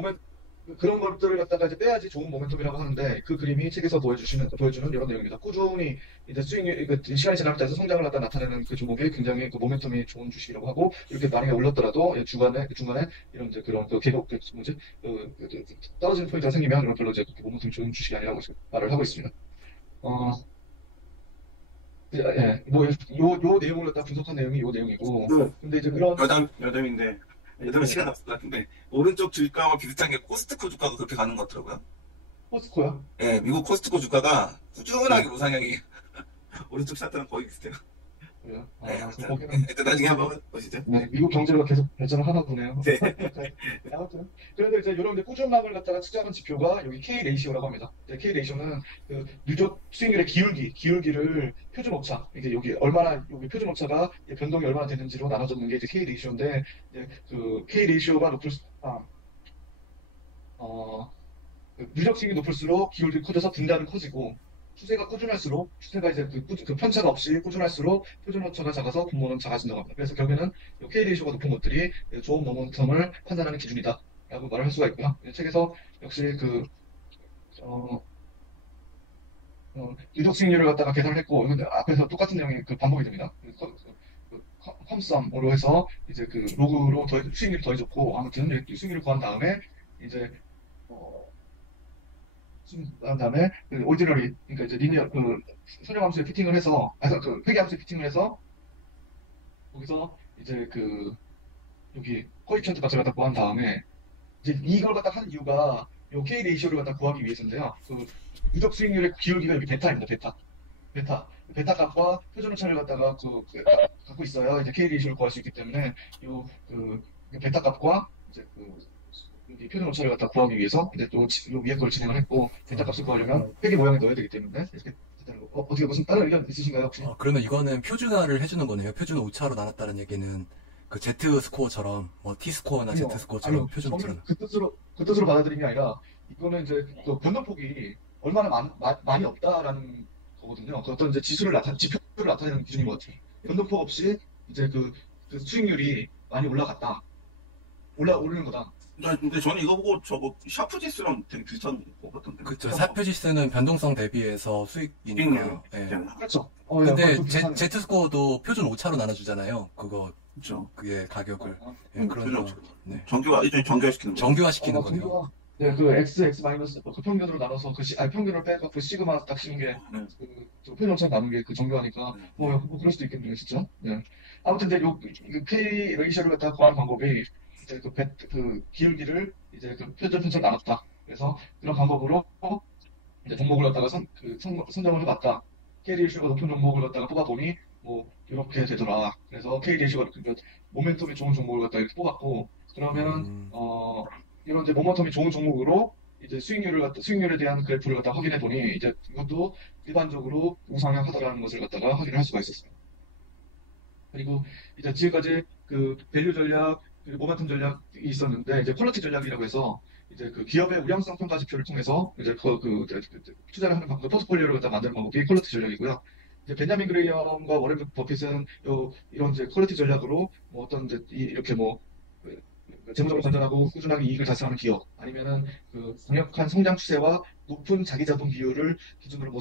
그런 것들을 갖다가 이제 빼야지 좋은 모멘텀이라고 하는데, 그 그림이 책에서 보여주는 이런 내용입니다. 꾸준히 이제 시간이 지나면서 해서 성장을 갖다 나타내는 그 종목이 굉장히 그 모멘텀이 좋은 주식이라고 하고, 이렇게 만약에 올랐더라도 중간에 이런 이제 그런 떨어지는 포인트가 생기면 이런 별로 이제 모멘텀이 좋은 주식이 아니라고 말을 하고 있습니다. 예, 요 내용을 갖다 분석한 내용이 요 내용이고, 근데 이제 그런 여담인데, 여담은 시간 없을 것 같은데, 오른쪽 주가와 비슷한 게 코스트코 주가도 그렇게 가는 것 같더라고요. 포스코요? 예, 미국 코스트코 주가가 꾸준하게 우상향이 오른쪽 차트랑 거의 비슷해요. 그래요? 네, 거기는 일단 나중에 한번 보시죠. 네, 미국 경제가 계속 발전을 하나 보네요. 네. 아무튼 그래도 이제 이런 꾸준함을 갖다가 측정하는 지표가 여기 K 레이시오라고 합니다. K 레이시오는 누적 수익률의 기울기를 표준 오차, 이게 여기 표준 오차가 변동이 얼마나 되는지로 나눠졌는 게 이제 K 레이시오인데, 이제 K 레이시오가 누적 수익이 높을수록 기울기가 커져서 분단은 커지고, 추세가 꾸준할수록, 추세가 이제 그 편차가 없이 꾸준할수록 표준 오차가 작아서 분모는 작아진다고 합니다. 그래서 결국에는 K 레이시오가 높은 것들이 좋은 모멘텀을 판단하는 기준이다 라고 말을 할 수가 있고요. 책에서 역시 누적 수익률을 갖다가 계산을 했고, 근데 앞에서 똑같은 내용이 반복이 됩니다. 컴썸으로 해서 이제 로그로 수익률이 더해졌고, 아무튼 수익률을 구한 다음에 이제 그다음에 오디너리, 그러니까 이제 리니어 선형함수에 피팅을 해서, 회계함수에 피팅을 해서 거기서 이제 여기 코에피션트 값을 갖다 구한 다음에, 이제 이걸 갖다 하는 이유가 요 K 레이시오를 갖다 구하기 위해서인데요. 누적 수익률의 기울기가 여기 베타입니다. 베타 값과 표준 오차를 갖다가 갖고 있어야 이제 K 레이시오를 구할 수 있기 때문에, 베타 값과 이제 여기 표준 오차를 갖다 구하기 위해서 이제 또 요 위에 걸 진행을 했고, 베타 값을 구하려면 회계 모양에 넣어야 되기 때문에 이렇게 됐다는 거. 어떻게 무슨 다른 의견 있으신가요, 혹시? 그러면 이거는 표준화를 해주는 거네요. 표준 오차로 나눴다는 얘기는 그 Z 스코어처럼 T 스코어나 Z 스코어처럼 표준 오차로. 그 뜻으로 받아들이는 게 아니라, 이거는 이제 변동폭이 얼마나 많이 없다라는 거거든요. 어떤 이제 지표를 나타내는 기준인 것 같아요. 변동폭 없이 이제 수익률이 많이 오르는 거다. 근데 저는 이거 보고 저거 샤프 지수랑 되게 비슷한 것 같던데. 그렇죠. 사표지수는 변동성 대비해서 수익이니까요. 네. 그렇죠. 근데 Z 스코어도 표준 오차로 나눠주잖아요. 그렇죠. 그게 가격을. 그런 네. 일종의 정교화시키는 거. 정교화시키는 거네요. 네, X 마이너스 평균으로 나눠서 평균을 빼고 시그마 딱 씌는 게 표준 오차 나눈 게 정교하니까 뭐 그럴 수도 있겠네요, 진짜. 네. 아무튼 이제 K 레이시오를 갖다 구하는 방법이 이제 기울기를 이제 표준 나눴다. 그래서 그런 방법으로 이제 종목을 갖다가 선정을 해봤다. K 레이시오가 높은 종목을 갖다가 뽑아보니 뭐 이렇게 되더라. 그래서 K 레이시오가 모멘텀이 좋은 종목을 갖다가 이렇게 뽑았고, 그러면 이런 이제 모멘텀이 좋은 종목으로 이제 수익률에 대한 그래프를 갖다 확인해 보니 이제 이것도 일반적으로 우상향하다라는 것을 갖다가 확인을 할 수가 있었어요. 그리고 이제 지금까지 그 밸류 전략, 그리고 모멘텀 전략이 있었는데 이제 퀄리티 전략이라고 해서 이제 그 기업의 우량성 평가 지표를 통해서 이제 투자를 하는 방법, 포트폴리오를 갖다 만드는 방법이 퀄리티 전략이고요. 이제 베냐민 그레이엄과 워렌 버핏은 이런 이제 퀄리티 전략으로 뭐 어떤 이제 이렇게 뭐 재무적으로 건전하고 꾸준하게 이익을 달성하는 기업, 아니면은 그 강력한 성장 추세와 높은 자기 자본 비율을 기준으로 뭐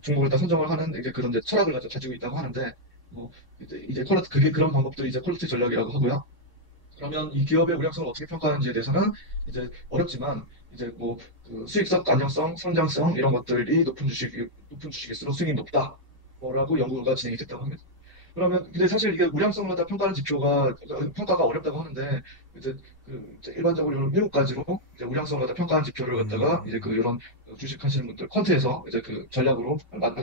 종목을 다 선정을 하는 이제 그런 이제 철학을 가지고 있다고 하는데, 뭐 이제 퀄리티 그게 그런 방법들이 이제 퀄리티 전략이라고 하고요. 그러면 이 기업의 우량성을 어떻게 평가하는지에 대해서는 이제 어렵지만 이제 뭐 그 수익성, 안정성, 성장성 이런 것들이 높은 주식일수록 수익이 높다. 뭐라고 연구가 진행이 됐다고 합니다. 그러면 근데 사실 이게 우량성을 갖다 평가하는 평가가 어렵다고 하는데 이제 일반적으로 7가지로 이제 우량성을 갖다 평가하는 지표를 갖다가 이제 그 이런 주식 하시는 분들 퀀트에서 이제 그 전략으로 평가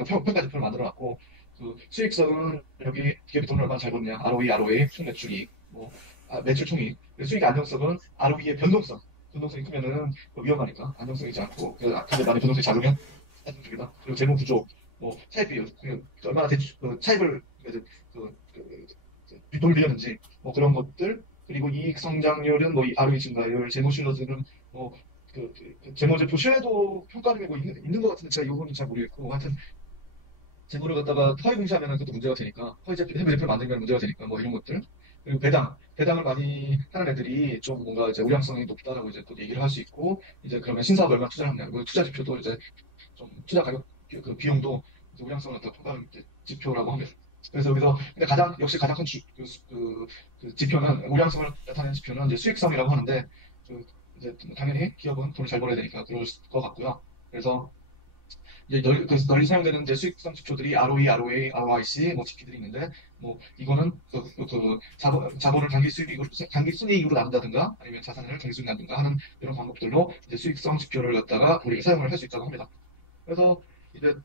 지표를 만들어놨고, 그 수익성은 여기 기업이 돈을 얼마나 잘 버느냐, ROE, 순매출이익, 뭐 매출 총이익, 수익 안정성은 ROE의 변동성이 크면은 위험하니까 안정성이지 않고, 근데 만약 변동성이 작으면 안정적이다. 그리고 재무 구조, 뭐 차입 비율, 얼마나 차입을 돈을 빌렸는지, 뭐 그런 것들, 그리고 이익 성장률은 뭐 ROE 증가율, 재무 신뢰도는 뭐 재무제표 신뢰도 평가하는 게 뭐 있는 것 같은데 제가 이 부분은 잘 모르겠고, 하여튼 재무를 갖다가 허위 공시하면 그것도 문제가 되니까, 해외제표를 만들면 문제가 되니까 뭐 이런 것들. 그리고 배당을 많이 하는 애들이 좀 뭔가 이제 우량성이 높다라고 이제 또 얘기를 할 수 있고, 이제 그러면 신사업 얼마 투자를 하냐, 그 투자 지표도 이제 좀 투자 가격 그 비용도 이제 우량성을 갖다 평가하는 지표라고 합니다. 그래서 여기서 근데 역시 가장 큰 지표는, 우량성을 나타내는 지표는 이제 수익성이라고 하는데, 이제 당연히 기업은 돈을 잘 벌어야 되니까 그럴 것 같고요. 그래서 이제 널리 사용되는 이제 수익성 지표들이 ROE, ROA, ROIC, 뭐 GP들이 있는데, 뭐 이거는 자본을 단기 순이익으로 나눈다든가, 아니면 자산을 단기 순이익 나눈다든가 하는 이런 방법들로 이제 수익성 지표를 갖다가 우리가 사용을 할 수 있다고 합니다. 그래서 이제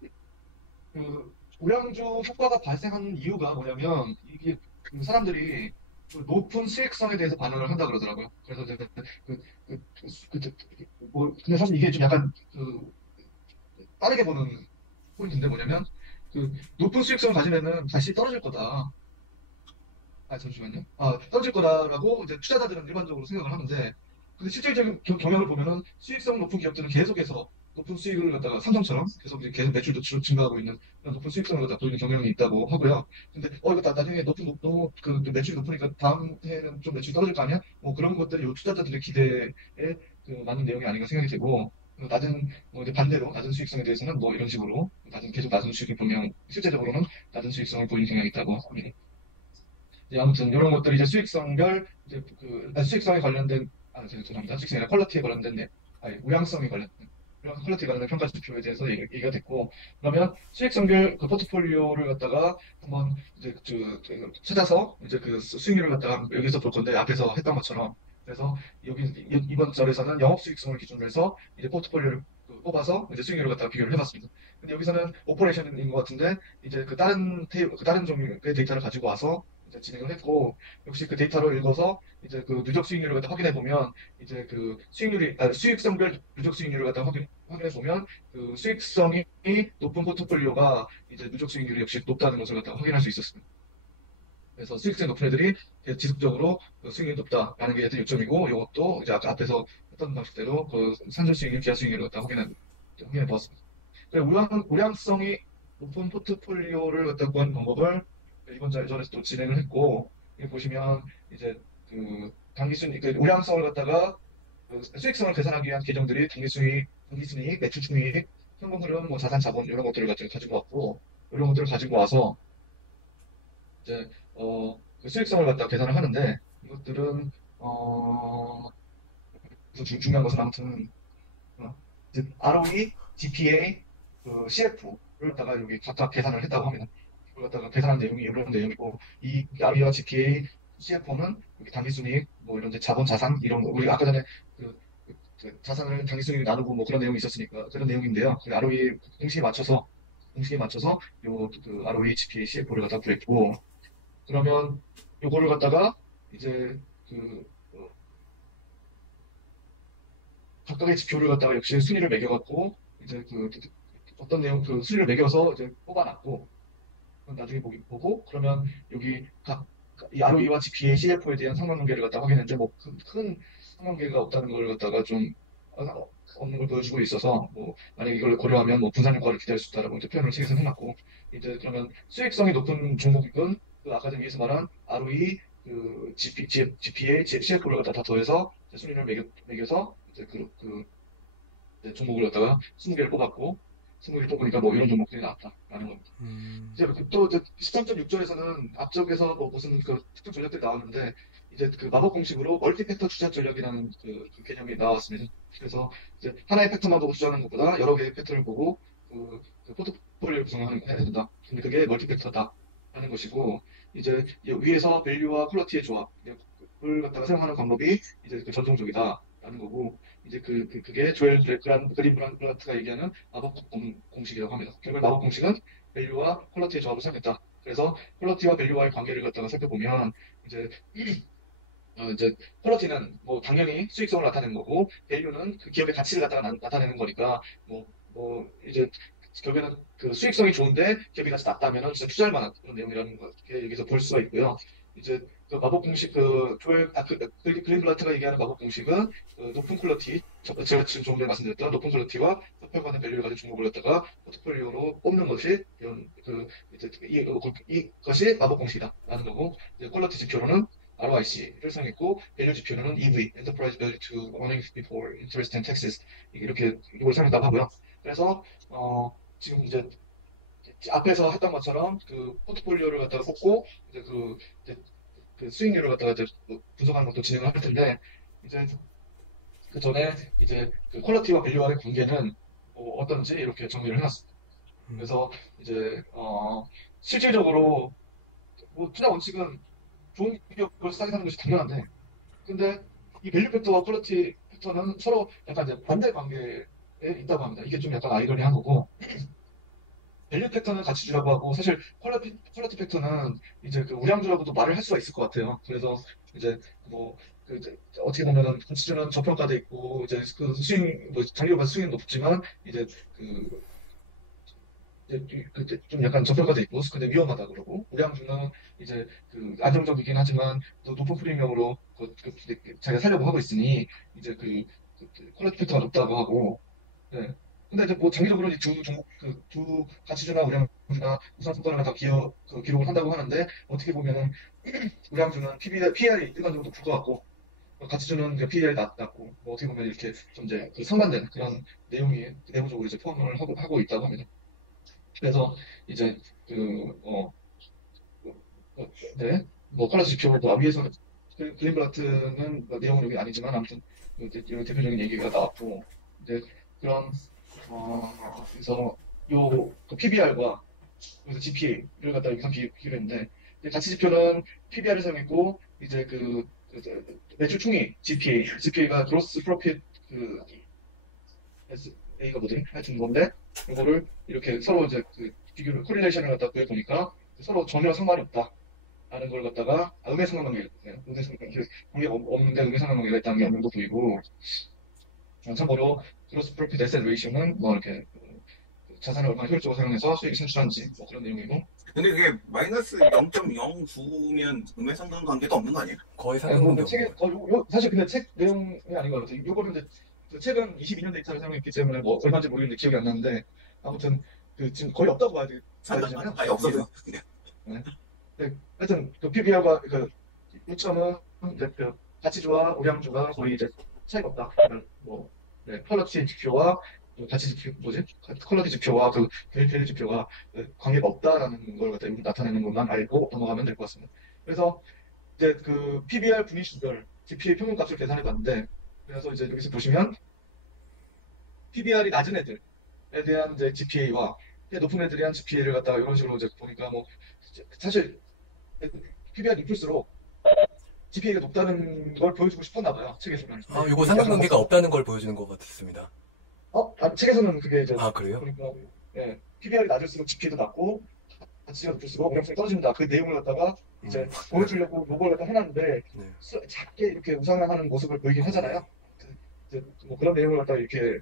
그 우량주 효과가 발생하는 이유가 뭐냐면, 이게 사람들이 그 높은 수익성에 대해서 반응을 한다 그러더라고요. 그래서 이제 근데 사실 이게 좀 약간 빠르게 보는 포인트인데, 뭐냐면 높은 수익성을 가지면은 다시 떨어질 거다. 잠시만요. 떨어질 거다라고 이제 투자자들은 일반적으로 생각을 하는데, 근데 실질적인 경향을 보면은 수익성 높은 기업들은 계속해서 높은 수익을 갖다가 삼성처럼 계속 매출도 증가하고 있는 그런 높은 수익성을 갖다 보이는 경향이 있다고 하고요. 근데 이거 나중에 너무 매출이 높으니까 다음 해에는 좀 매출이 떨어질 거 아니야? 뭐 그런 것들이 요 투자자들의 기대에 맞는 내용이 아닌가 생각이 되고, 뭐 이제 반대로 낮은 수익성에 대해서는 뭐 이런 식으로 계속 낮은 수익을 보면 실제적으로는 낮은 수익성을 보이는 경향이 있다고 합니다. 아무튼 이런 것들이 이제 수익성별 이제 수익성에 관련된 죄송합니다. 수익성이 아니라 퀄리티에 관련된 우량성에 관련된 퀄리티에 관련된 평가 지표에 대해서 얘기가 됐고, 그러면 수익성별 그 포트폴리오를 갖다가 한번 이제 찾아서 이제 그 수익률을 갖다가 여기서 볼 건데, 앞에서 했던 것처럼. 그래서 이번 절에서는 영업 수익성을 기준으로 해서 이제 포트폴리오를 뽑아서 이제 수익률을 갖다가 비교를 해봤습니다. 근데 여기서는 오퍼레이션인 것 같은데, 이제 다른 종류의 데이터를 가지고 와서 이제 진행을 했고, 역시 그 데이터를 읽어서 이제 그 누적 수익률을 갖다 확인해 보면, 이제 그 수익성별 누적 수익률을 갖다 확인해 보면, 그 수익성이 높은 포트폴리오가 이제 누적 수익률이 역시 높다는 것을 갖다 확인할 수 있었습니다. 그래서 수익성이 높은 애들이 지속적으로 수익률이 높다라는 게 일단 요점이고, 이것도 이제 아까 앞에서 했던 방식대로 그 산출 수익률, 기하 수익률을 갖다 확인해 보았습니다. 우량성이 높은 포트폴리오를 갖다 구하는 방법을 이번 전에 또 진행을 했고, 여기 보시면 이제 우량성을 갖다가 수익성을 계산하기 위한 계정들이 단기순이익, 매출총이익, 현금흐름, 뭐 자산, 자본 이런 것들을 가지고 왔고, 이런 것들을 가지고 와서 이제 그 수익성을 갖다 계산을 하는데, 이것들은 중요한 것은 아무튼 ROE, GPA, CF를 갖다가 여기 각각 계산을 했다고 합니다. 이걸 갖다가 계산한 내용이 이런 내용이고, 이 ROE와 GPA, CF는 여기 단기순이익, 뭐 이런 자본, 자산 이런 거, 우리가 아까 전에 자산을 단기순이익 나누고 뭐 그런 내용이 있었으니까 그런 내용인데요. 그 ROE 공식에 맞춰서 ROE, GPA, CF를 갖다 구했고, 그러면 요거를 갖다가 이제 각각의 지표를 갖다가 역시 순위를 매겨갖고 이제 어떤 내용 그 순위를 매겨서 이제 뽑아놨고 나중에 보고 그러면 여기 이 ROE와 GPA, CFO에 대한 상관관계를 갖다 확인했는데 뭐 큰 상관관계가 없다는 걸 갖다가 좀 없는 걸 보여주고 있어서 뭐 만약 이걸 고려하면 뭐 분산 효과를 기대할 수 있다라고 이제 표현을 책에서 해놨고 이제 그러면 수익성이 높은 종목은 그 아까 전에 말한 ROE, GPA, CFO를 갖다 다 더해서 이제 순위를 매겨서 이제 이제 종목을 갖다가 20개를 뽑았고 20개를 뽑으니까 뭐 이런 종목들이 나왔다라는 겁니다. 이제 또 13.6절에서는 앞쪽에서 뭐 무슨 그 특정 전략들이 나왔는데 이제 그 마법 공식으로 멀티팩터 투자 전략이라는 그 개념이 나왔습니다. 그래서 이제 하나의 팩터만 보고 투자하는 것보다 여러 개의 팩터를 보고 그 포트폴리오를 구성해야 된다. 근데 그게 멀티팩터다라는 것이고 이제 위에서 밸류와 퀄리티의 조합을 갖다가 사용하는 방법이 이제 그 전통적이다라는 거고 이제 그게 조엘 그린블란트가 얘기하는 마법 공식이라고 합니다. 결국 마법 공식은 밸류와 퀄리티의 조합을 사용했다. 그래서 퀄리티와 밸류와의 관계를 갖다가 살펴보면 이제 퀄리티는 뭐 당연히 수익성을 나타내는 거고 밸류는 그 기업의 가치를 갖다가 나타내는 거니까 뭐 이제 결국에는 그 수익성이 좋은데 기업의 가치 낮다면은 진짜 투자할 만한 그런 내용이라는 거 여기서 볼 수가 있고요. 이제 그 마법 공식 그린블라트가 얘기하는 마법 공식은 그 높은 퀄리티 제가 지금 조금 전에 말씀드렸던 높은 퀄리티와 높여가는 밸류를 가진 종목을 갖다가 포트폴리오로 뽑는 것이 이것이 마법 공식이다라는 거고 이제 퀄리티 지표로는 ROIC를 사용했고 밸류 지표로는 EV Enterprise Value to Earnings Before Interest and Taxes 이렇게 이걸 사용했다고 하고요. 그래서 지금 이제 앞에서 했던 것처럼 그 포트폴리오를 갖다가 뽑고 이제 그 수익률을 갖다가 이제 분석하는 것도 진행을 할 텐데 이제 그 전에 이제 그 퀄리티와 밸류와의 관계는 어떤지 이렇게 정리를 해놨습니다. 그래서 이제 실질적으로 뭐 투자 원칙은 좋은 기업을 싸게 사는 것이 당연한데 근데 이 밸류 팩터와 퀄리티 팩터는 서로 약간 이제 반대 관계에 있다고 합니다. 이게 좀 약간 아이러니한 거고 밸류 팩터는 가치주라고 하고 사실 퀄리티 팩터는 이제 그 우량주라고도 말을 할 수가 있을 것 같아요. 그래서 이제 뭐 이제 어떻게 보면은 가치주는 저평가돼 있고 이제 그 수익 뭐 장기적으로 수익은 높지만 이제 좀 약간 저평가돼 있고 근데 위험하다 그러고 우량주는 이제 그 안정적이긴 하지만 또 높은 프리미엄으로 자기가 살려고 하고 있으니 이제 퀄리티 팩터가 높다고 하고 네. 근데 이제 뭐 장기적으로 두 종목 두 가치주나 우량주나 우선 성과를 다 기록을 한다고 하는데 어떻게 보면은 우량주는 PER이 일반적으로 높을 것 같고 가치주는 PER이 낮고 뭐 어떻게 보면 이렇게 좀 이제 그 상반된 그런 내용이 내부적으로 이제 포함을 하고 있다고 합니다. 그래서 이제 네, 뭐 퀄리티 지표 위에서 그린블라트는 내용은 여기 아니지만 아무튼 이제 이런 대표적인 얘기가 나왔고 이제 그런 그래서 그 PBR과 그래서 GPA를 갖다 여기서 비교를 했는데 가치 지표는 PBR을 사용했고 이제 매출 총액 GPA가 gross profit A가 뭐지? 하여튼 건데 이거를 이렇게 서로 이제 비교를 코릴레이션을 갖다 구해 보니까 서로 전혀 상관이 없다라는 걸 갖다가 음해상관관계가 있거든요. 관계가 없는데 음해상관관계가 있다는 게 없는 거 보이고 참고로 gross profit asset ratio는 뭐 이렇게 자산을 얼마나 효율적으로 사용해서 수익이 창출하는지 뭐 그런 내용이고. 근데 그게 마이너스 0.09면 음해상관관계도 없는 거 아니에요? 거의 상관관계 없고. 사실 근데 책 내용이 아닌 것 같아요. 요거는 이제 책은 22년 데이터를 사용했기 때문에 뭐 얼마인지 모르겠는데 기억이 안 나는데 아무튼 지금 거의 없다고 봐야 되잖아요. 아예 없어요. 네. 하여튼 PBR과 요점은 가치주와 우량주가 거의 이제 차이가 없다. 뭐 퀄리티 지표와 가치 지표 퀄리티 지표와 밸류 지표가 관계가 없다라는 걸 갖다 나타내는 것만 알고 넘어가면 될 것 같습니다. 그래서 이제 PBR 분위시별 GPA 평균값을 계산해 봤는데 그래서 이제 여기서 보시면 PBR이 낮은 애들에 대한 이제 GPA와 높은 애들에 대한 GPA를 갖다가 이런 식으로 이제 보니까 뭐 사실 PBR이 높을수록 GPA가 높다는 걸 보여주고 싶었나 봐요. 책에서는. 이거 상관관계가 없다는 걸 보여주는 것 같습니다. 책에서는 그게 이제 그래요? 그러니까 PBR이 낮을수록 GPA도 낮고 가치가 높을수록 우량성이 떨어진다. 그 내용을 갖다가 이제 보여주려고 요걸 갖다 해놨는데 작게 이렇게 우상향하는 모습을 보이긴 하잖아요. 이제 뭐 그런 내용을 갖다 이렇게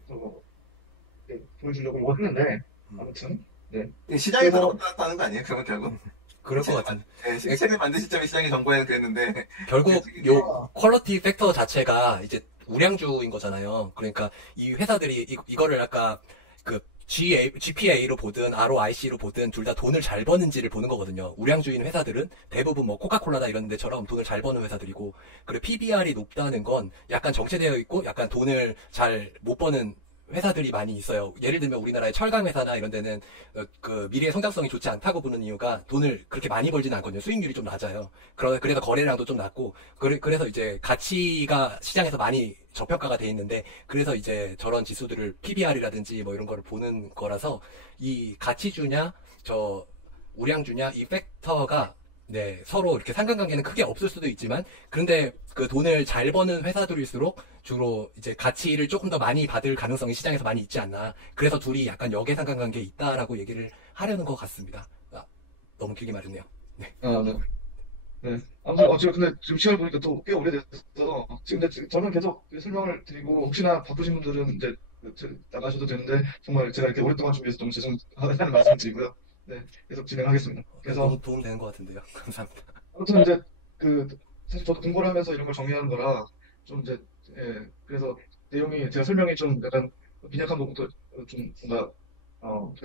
보여주려고 이거 했는데 아무튼 네. 시장이 그래서 들어갔다는 거 아니에요? 그러면 결국 그럴 것 같은데. 네, 책을 만든 시점에 시장이 정보에 그랬는데 결국 이게 요 퀄리티 팩터 자체가 이제 우량주인 거잖아요. 그러니까 이 회사들이 이거를 아까 그 GPA로 보든 ROIC로 보든 둘 다 돈을 잘 버는지를 보는 거거든요. 우량주인 회사들은 대부분 뭐 코카콜라다 이런 데처럼 돈을 잘 버는 회사들이고, 그리고 PBR이 높다는 건 약간 정체되어 있고 약간 돈을 잘 못 버는 회사들이 많이 있어요. 예를 들면 우리나라의 철강 회사나 이런 데는 그 미래의 성장성이 좋지 않다고 보는 이유가 돈을 그렇게 많이 벌지는 않거든요. 수익률이 좀 낮아요. 그래서 거래량도 좀 낮고, 그래서 이제 가치가 시장에서 많이 저평가가 돼 있는데, 그래서 이제 저런 지수들을 PBR이라든지 뭐 이런 거를 보는 거라서, 이 가치주냐 저 우량주냐 이 팩터가 네, 서로 이렇게 상관관계는 크게 없을 수도 있지만, 그런데 그 돈을 잘 버는 회사들일수록 주로 이제 가치를 조금 더 많이 받을 가능성이 시장에서 많이 있지 않나. 그래서 둘이 약간 역의 상관관계에 있다라고 얘기를 하려는 것 같습니다. 너무 길게 말했네요. 네. 아, 네. 네. 아무튼 지금 근데 지금 시간을 보니까 또 꽤 오래돼서 지금 근데 저는 계속 설명을 드리고 혹시나 바쁘신 분들은 이제 나가셔도 되는데 정말 제가 이렇게 오랫동안 준비해서 너무 죄송하다는 말씀을 드리고요. 네, 계속 진행하겠습니다. 그래서 너무 도움되는 것 같은데요. 감사합니다. 아무튼 이제 그 사실 저도 공부를 하면서 이런 걸 정리하는 거라 좀 이제 그래서 내용이 제가 설명이 좀 약간 빈약한 부분도 좀 뭔가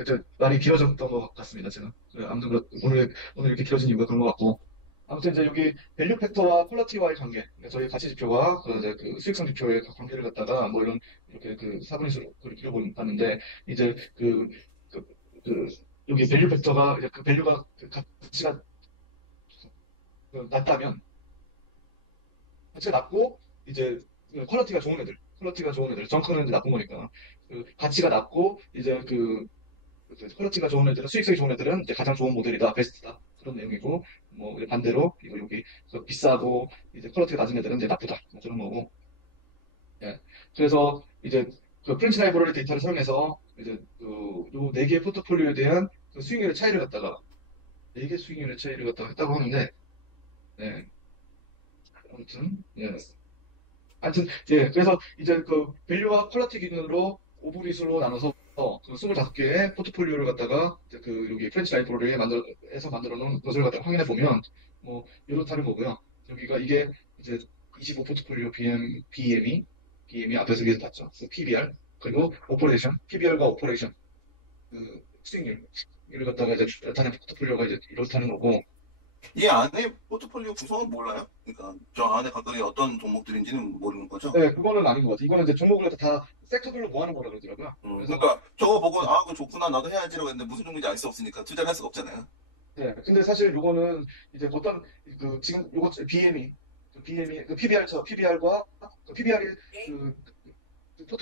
이제 말이 길어졌던 것 같습니다. 제가 아무튼 오늘 이렇게 길어진 이유가 그런 것 같고 아무튼 이제 여기 밸류 팩터와 퀄리티와의 관계, 그러니까 저희 가치 지표와 이제 그 수익성 지표의 관계를 갖다가 뭐 이렇게 그 사분위수로 그려봤는데 이제 그, 그 여기 밸류 팩터가 이제 그 밸류가 그 가치가 낮다면 가치가 낮고 이제 퀄리티가 좋은 애들 정크는 이제 나쁜 거니까 그 가치가 낮고 이제 퀄리티가 좋은 애들은 수익성이 좋은 애들은 이제 가장 좋은 모델이다 베스트다 그런 내용이고 뭐 반대로 이거 여기 비싸고 이제 퀄리티가 낮은 애들은 이제 나쁘다 뭐 그런 거고 예. 그래서 이제 그 프렌치 라이브러리 데이터를 사용해서 이제 요네 개의 포트폴리오에 대한 그 수익률의 차이를 갖다가 네 개 수익률의 차이를 갖다가 했다고 하는데 네. 아무튼 예. 하여튼, 예, 그래서 이제 그 밸류와 퀄리티 기준으로 오브리수로 나눠서 그 25개의 포트폴리오를 갖다가 이제 여기 프렌치 라이브러리에 해서 만들어 놓은 것을 갖다가 확인해 보면 뭐 이렇다는 거고요. 여기가 이게 이제 25 포트폴리오 BM이 앞에서 위에서 봤죠. 그 PBR 그리고 오퍼레이션, PBR과 오퍼레이션 수익률을 갖다가 이제 나타낸 포트폴리오가 이제 이렇다는 거고 이 안에 포트폴리오 구성은 몰라요? 그러니까 저 안에 각각의 어떤 종목들인지는 모르는 거죠? 네, 그거는 아닌 것 같아요. 이거는 이제 종목을 갖다 다 섹터별로 모아놓은 거라 그러더라고요. 그래서 그러니까 저거 보고 아, 그거 좋구나 나도 해야지라고 했는데 무슨 종목인지 알 수 없으니까 투자를 할 수가 없잖아요. 네, 근데 사실 요거는 이제 어떤 지금 요거 BM이 PBR과 PBR이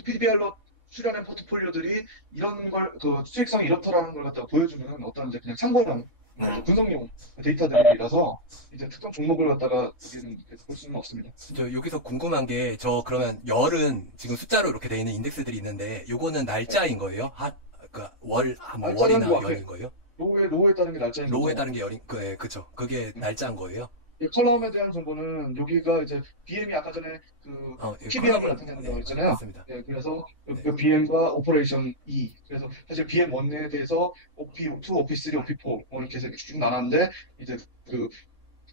PBR로 수련한 포트폴리오들이 이런 걸 수익성이 이렇다라는 걸 갖다가 보여주는 어떤 이제 그냥 참고용 분석용 데이터들이라서 이제 특정 종목을 갖다가 여기는 볼 수는 없습니다. 저 여기서 궁금한 게, 저 그러면 열은 지금 숫자로 이렇게 되어 있는 인덱스들이 있는데, 요거는 날짜인 거예요? 뭐 월이나 요 앞에 연인 거예요? 로우에 따른 게 날짜인 거고 로우에 따른 게 열인, 그쵸. 그게 날짜인 거예요? 이 컬럼에 대한 정보는 여기가 이제 BM이 아까 전에 PBR을 나타낸다고 했잖아요. 맞습니다. 예, 그래서 네. BM과 오퍼레이션 E. 그래서 사실 BM1에 대해서 OP2, OP3, OP4 뭐 이렇게 해서 쭉 나눴는데 이제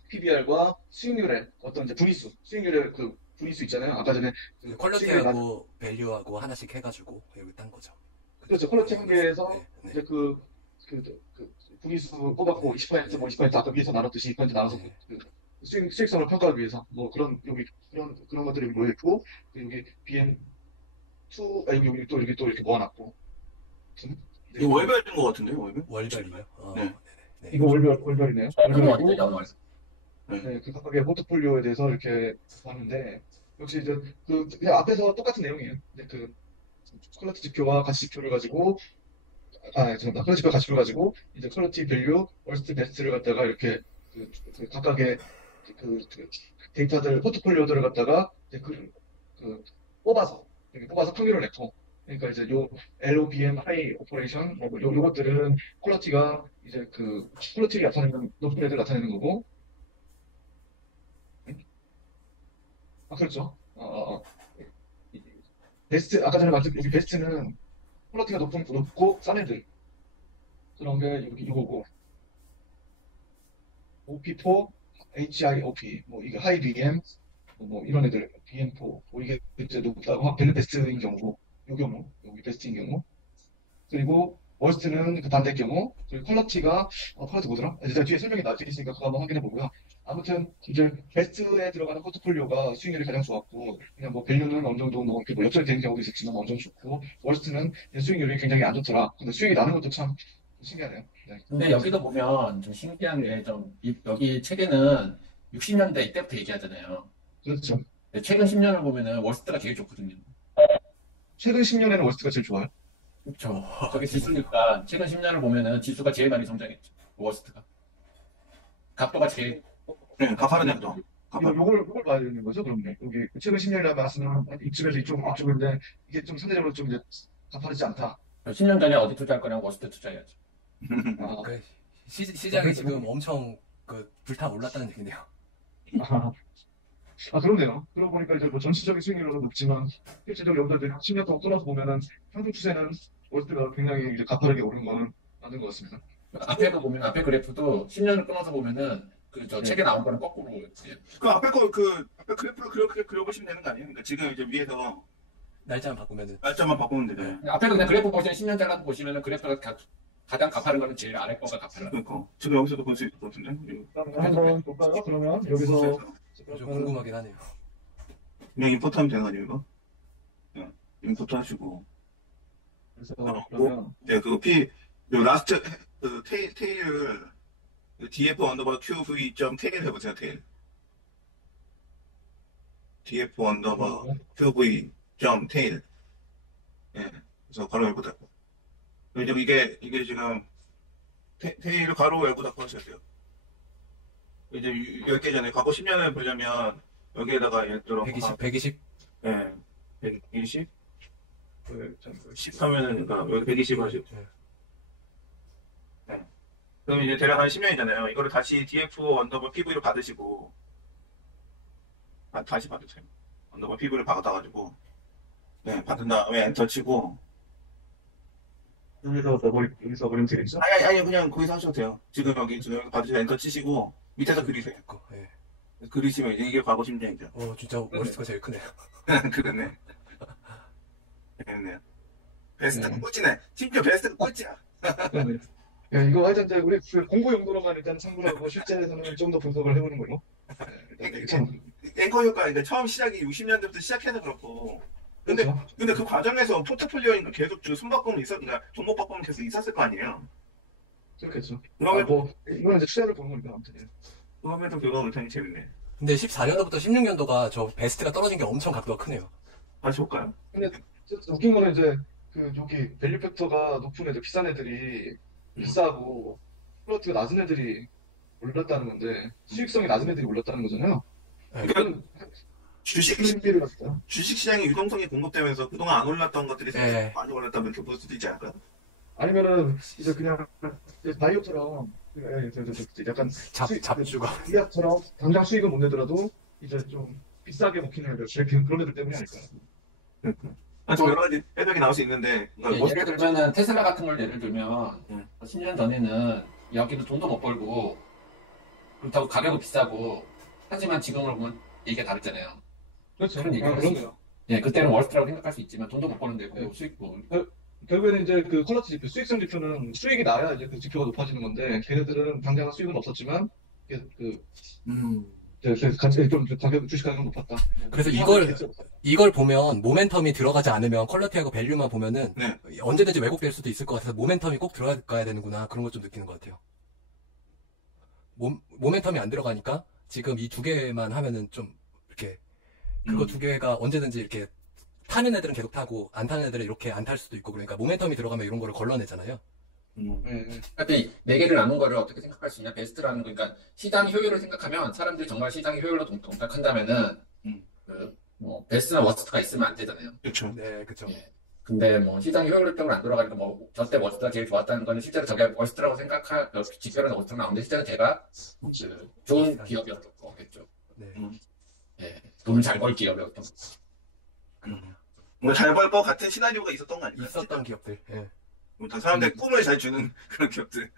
PBR과 수익률의 어떤 이제 수익률의 분위수 있잖아요. 아까 전에 퀄리티하고 밸류하고 하나씩 해가지고 여기 딴 거죠. 그렇죠. 퀄리티 한계에서 네. 이제 분위수 뽑았고 20% 뭐 20% 아까 위에서 나눴듯이 20% 나눠서 수익성을 평가하기 위해서 뭐 여기 그런 것들이 모여 있고 여기 BM2 여기 또 이렇게 모아놨고 이거 월별인 것 같은데요, 월별? 월별이요? 네. 네. 이거 월별이네요. 월별이고 영어에서. 네, 그 각각의 포트폴리오에 대해서 이렇게 봤는데 역시 이제 그냥 앞에서 똑같은 내용이에요. 근데 퀄리티 지표와 가치 지표를 가지고 죄송합니다. 퀄리티 지표 가치 지표를 가지고 이제 퀄리티 밸류 월스트 베스트를 갖다가 이렇게 각각의 데이터들 포트폴리오들을 갖다가 이제 뽑아서 이렇게 뽑아서 평균을 냈고 그러니까 이제 요 LOBM 하이 오퍼레이션 요것들은 퀄리티가 이제 퀄리티를 나타내는 높은 애들 나타내는 거고 그렇죠. 베스트, 아까 전에 말했듯이 여기 베스트는 퀄리티가 높고 싼 애들. 그런 게 여기 이거고, OP4, HIOP, 뭐 이게 하이 BM, 뭐 이런 애들, BM4, 뭐 이게 이제 높다고 벨 베스트인 경우고, 요 경우, 여기 베스트인 경우. 그리고 월스트는 그 반대 경우, 그리고 퀄리티가, 퀄리티 뭐더라? 일단 뒤에 설명이 나와 있으니까 그거 한번 확인해 보고요. 아무튼 이제 베스트에 들어가는 포트폴리오가 수익률이 가장 좋았고, 그냥 뭐 밸류는 어느 정도 뭐 이렇게 뭐 역전이 되는 경우도 있었지만 어느 정도 좋고, 월스트는 수익률이 굉장히 안 좋더라. 근데 수익이 나는 것도 참 신기하네요. 네. 근데 여기도 보면 좀 신기한 게 여기 책에는 60년대 이때부터 얘기하잖아요. 그렇죠. 근데 최근 10년을 보면은 월스트가 제일 좋거든요. 최근 10년에는 월스트가 제일 좋아요. 그렇죠. 저게 지수니까 최근 10년을 보면은 지수가 제일 많이 성장했죠. 월스트가. 각도가 제일 네, 가파른 애도. 요걸 봐야 되는 거죠, 그러면. 여기 최근 10년이라 말씀은 이쪽에서 이쪽인데, 이게 좀 상대적으로 좀 이제 가파르지 않다. 10년 전에 어디 투자할 거냐면 월스트 투자해야죠. 아, 그 시장이 지금 엄청 그 불타올랐다는 얘기네요. 그러네요. 그러고 보니까 이제 뭐 전체적인 수익률은 높지만, 실질적으로 여기서 이제 10년 동안 끊어서 보면은, 평균 추세는 월스트가 굉장히 이제 가파르게 오른 거는 맞는 것 같습니다. 앞에도 보면 앞에 그래프도 10년을 끊어서 보면은 저 책에 나온 거는 거꾸로 그 앞에 앞에 그래프를 그려보시면 되는 거 아니에요? 그러니까 지금 이제 위에서 날짜만 바꾸면은. 날짜만 바꾸면 되잖아요. 앞에도 그냥 그래프 보시면 10년 잘라서 보시면은 그래프가 가장 가파른 거는 제일 아래 거가 가파른. 그러니까 지금 여기서도 볼 수 있을 것 같은데. 한번 볼까요? 그러면 여기서 좀 궁금하긴 하네요. 그냥 임포트 하면 되는 거 아니에요, 이거? 그냥 임포트 하시고. 그래서 그러면 네, 요 라스트, 테일을, df 언더바 qv.테일 해보세요, 테일. df 언더바 qv.테일. 예, 그래서 괄호 열고 닫고. 그리고 이게 지금, 테일 괄호 열고 닫고 하셔야 돼요. 이제 10개 전에, 과거 10년을 보려면, 여기에다가 예를 들어, 120. 예, 120? 10 하면은, 그러니까, 여기 120 하시고. 네. 그럼 이제 대략 한 10년이잖아요. 이거를 다시 DF 언더바 PV로 받으시고, 다시 받으세요. 언더바 PV를 받아가지고, 네, 받은 다음에 엔터 치고, 여기서 버리면 되겠죠? 아니, 그냥 거기서 하셔도 돼요. 지금 여기 받으시고 엔터 치시고, 밑에서 그리세요. 예. 그리시면 이제 이게 과거 10년이죠. 진짜 월스트가 제일 크네요. 그러네. 그렇네요. 베스트가 꽂지네. 심지어 베스트가 꽂지야. 네. 예, 이거 하여튼 이제 우리 공부 용도로만 일단 참고를 하고 실제에서는 좀 더 분석을 해보는 걸로. 네, 참. 앵커 효과, 그러니까 처음 시작이 60년대부터 시작해서 그렇고, 그렇죠. 근데 그 과정에서 포트폴리오인 계속 손바꿈은 그러니까 종목 바꿈은 계속 있었을 거 아니에요. 그렇겠죠. 그럼에도, 이거는 이제 추세를 보는 거니까 아무튼. 예. 그럼에도 불구하고 굉장히 재밌네. 근데 14년도부터 16년도가 저 베스트가 떨어진 게 엄청 각도가 크네요. 다시 볼까요? 근데 웃긴 거는 이제 여기 밸류 팩터가 높은 애들, 비싼 애들이 비싸고 플러트가 낮은 애들이 올랐다는 건데 수익성이 낮은 애들이 올랐다는 거잖아요. 그러니까 주식 수익비를 갖다. 시장의 유동성이 공급되면서 그동안 안 올랐던 것들이 네. 많이 올랐다면 이렇게 볼 수도 있지 않을까? 아니면은 이제 그냥 이제 바이오처럼 약간 잡주가. 이약처럼 당장 수익을 못 내더라도 이제 좀 비싸게 먹히는 애들, 그런 애들 때문이 아닐까요? 좀 여러 가지 해석이 나올 수 있는데, 그러니까 예를 들면은 테슬라 같은 걸 예를 들면 음. 10년 전에는 여기도 돈도 못 벌고 그렇다고 가격은 비싸고 하지만 지금으로 보면 얘기가 다르잖아요. 그렇죠. 그런 얘기가 그렇네요. 예, 그때는 월스트라고 생각할 수 있지만 돈도 못 버는데 그 수익 뭐 결국에는 이제 그 퀄리티 지표, 수익성 지표는 수익이 나야 이제 그 지표가 높아지는 건데 걔네들은 당장 수익은 없었지만 같이 좀 가격 주식 가격은 높았다. 그래서 이걸 보면 모멘텀이 들어가지 않으면 퀄리티하고 밸류만 보면은 네. 언제든지 왜곡될 수도 있을 것 같아서 모멘텀이 꼭 들어가야 되는구나 그런 걸 좀 느끼는 것 같아요. 모멘텀이 안 들어가니까 지금 이 두 개만 하면은 좀 이렇게 그거 두 개가 언제든지 이렇게 타는 애들은 계속 타고 안 타는 애들은 이렇게 안 탈 수도 있고 그러니까 모멘텀이 들어가면 이런 거를 걸러내잖아요. 하여튼 네 개를 나눈 거를 어떻게 생각할 수 있냐? 베스트라는 거, 그러니까 시장 효율을 생각하면 사람들이 정말 시장의 효율로 동작한다면은 뭐 베스트나 워스트가 있으면 안 되잖아요. 그렇죠. 네, 그렇죠. 예. 근데 뭐 시장이 효율적으로 안 돌아가니까 뭐 저때 워스트가 제일 좋았다는 거는 실제로 저게 워스트라고 직결은 워스트가 나오는데 실제로 제가 좋은 기업이었던 거겠죠. 네. 예, 돈을 잘 벌 기업이었던 거. 뭔가 잘 벌 것 같은 시나리오가 있었던 거 아닐까요? 있었던 기업들. 예. 다 사람들의 꿈을 잘 주는 그런 기업들.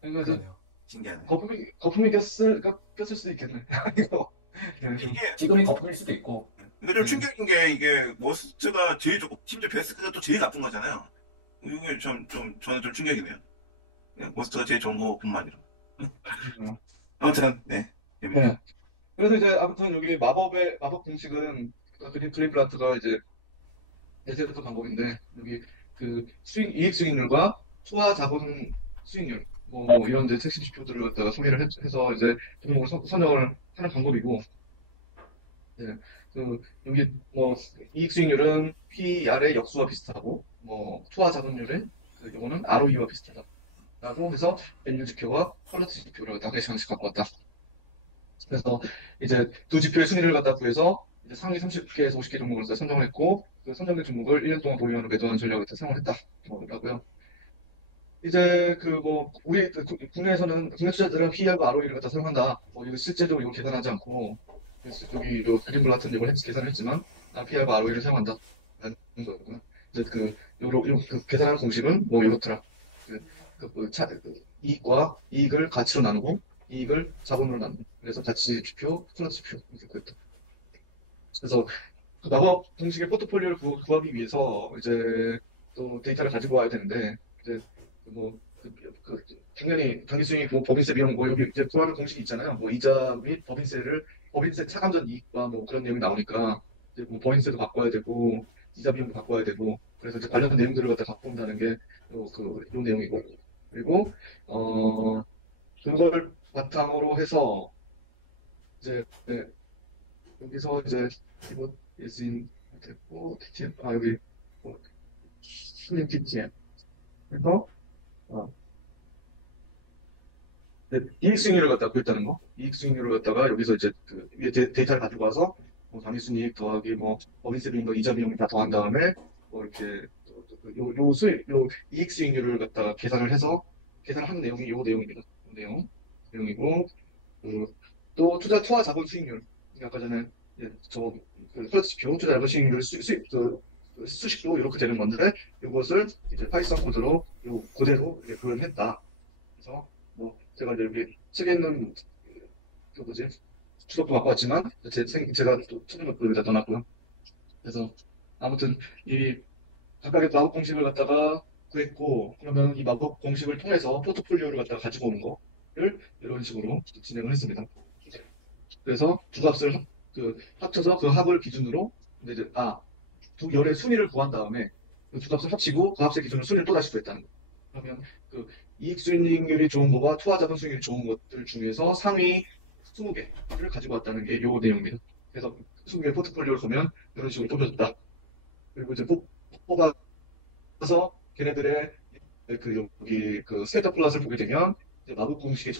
그러니까 이제 그러네요. 신기하네. 거품이 꼈을 수도 있겠네. 이거. 네. 이게 지금이 거품일 수도 있고. 근데 좀 충격인 게 이게 머스트가 제일 좋고 심지어 베스트가 또 제일 나쁜 거잖아요. 이게 저는 좀 충격이네요. 머스트가 제일 좋은 거뿐만 아니라. 아무튼 네. 네. 그래서 이제 아무튼 여기 마법 공식은 그린플라트가 이제 내세웠던 방법인데 여기 그 이익 수익률과 투하 자본 수익률 뭐 이런 이제 택시 지표들을 갖다가 소개를 해서 이제 종목을 선정을 하는 방법이고 네. 그 여기 뭐 이익 수익률은 PR의 역수와 비슷하고 뭐 투하 자본률은 그 요거는 ROE와 비슷하다라고 해서 밸류 지표와 퀄리티 지표를 갖다가 개수씩 갖고 왔다. 그래서 이제 두 지표의 순위를 갖다 구해서 이제 상위 30개에서 50개 종목을 선정을 했고 그 선정된 종목을 1년 동안 보유하는 매도하는 전략을 사용을 했다라고요. 이제 그 뭐 우리 국내에서는 국내 투자들은 PER과 ROE를 갖다 사용한다. 뭐 이거 실제로 이거 계산하지 않고 그래서 여기 그린블라트는 이걸 계산을 했지만 PER과 ROE를 사용한다. 라는 거고요. 이제 그 계산하는 공식은 뭐 이렇더라. 이익과 이익을 가치로 나누고 이익을 자본으로 나누고 그래서 가치 지표, 플러스 지표 이렇게 그랬다. 그래서 그 마법 공식의 포트폴리오를 구하기 위해서 이제 또 데이터를 가지고 와야 되는데 이제 당연히 단기수익, 법인세 비용 뭐 여기 이제 구하는 공식이 있잖아요. 뭐 이자 및 법인세 차감전 이익과 뭐 그런 내용이 나오니까 이제 뭐 법인세도 바꿔야 되고 이자 비용도 바꿔야 되고 그래서 이제 관련 내용들을 갖다 갖고 온다는 게 요 내용이고 그리고 그걸 바탕으로 해서 이제 네, 여기서 이제 기본 예스인 됐고 TTM 여기 스님 TTM 그래서 네, 이익 수익률을 갖다가 구했다는 거. 이익 수익률을 갖다가 여기서 이제 그 위에 데이터를 가지고 와서 뭐 당기순이익 더하기 뭐 법인세 비용 이자 비용 다 더한 다음에 뭐 이렇게 요 이익 수익률을 갖다가 계산을 해서 계산한 내용이 요 내용입니다. 요 내용이고 또 투하 자본 수익률 아까 전에 저그 플러스표 투자 자본 수익률 수식도 이렇게 되는 건데 이것을 이제 파이썬 코드로 그대로 이렇게 구현했다. 그래서 뭐 제가 이제 여기 책에 있는 그 뭐지 추적도 갖고 왔지만 제가 또 찾은 것도 여기다 넣어놨고요. 그래서 아무튼 이 각각의 마법 공식을 갖다가 구했고 그러면 이 마법 공식을 통해서 포트폴리오를 갖다가 가지고 오는 거를 이런 식으로 진행을 했습니다. 그래서 두 값을 합쳐서 그 합을 기준으로 이제 두 열의 순위를 구한 다음에 그 두 값을 합치고 그 합의 기준으로 순위를 또다시 구했다는 거. 그러면 그 이익 수익률이 좋은 거와 투하 자본 수익률이 좋은 것들 중에서 상위 20개를 가지고 왔다는 게 요 내용입니다. 그래서 20개의 포트폴리오를 보면 이런 식으로 뽑혀졌다. 그리고 이제 뽑아서 걔네들의 여기 스테이터 플랫을 보게 되면 이제 마법 공식의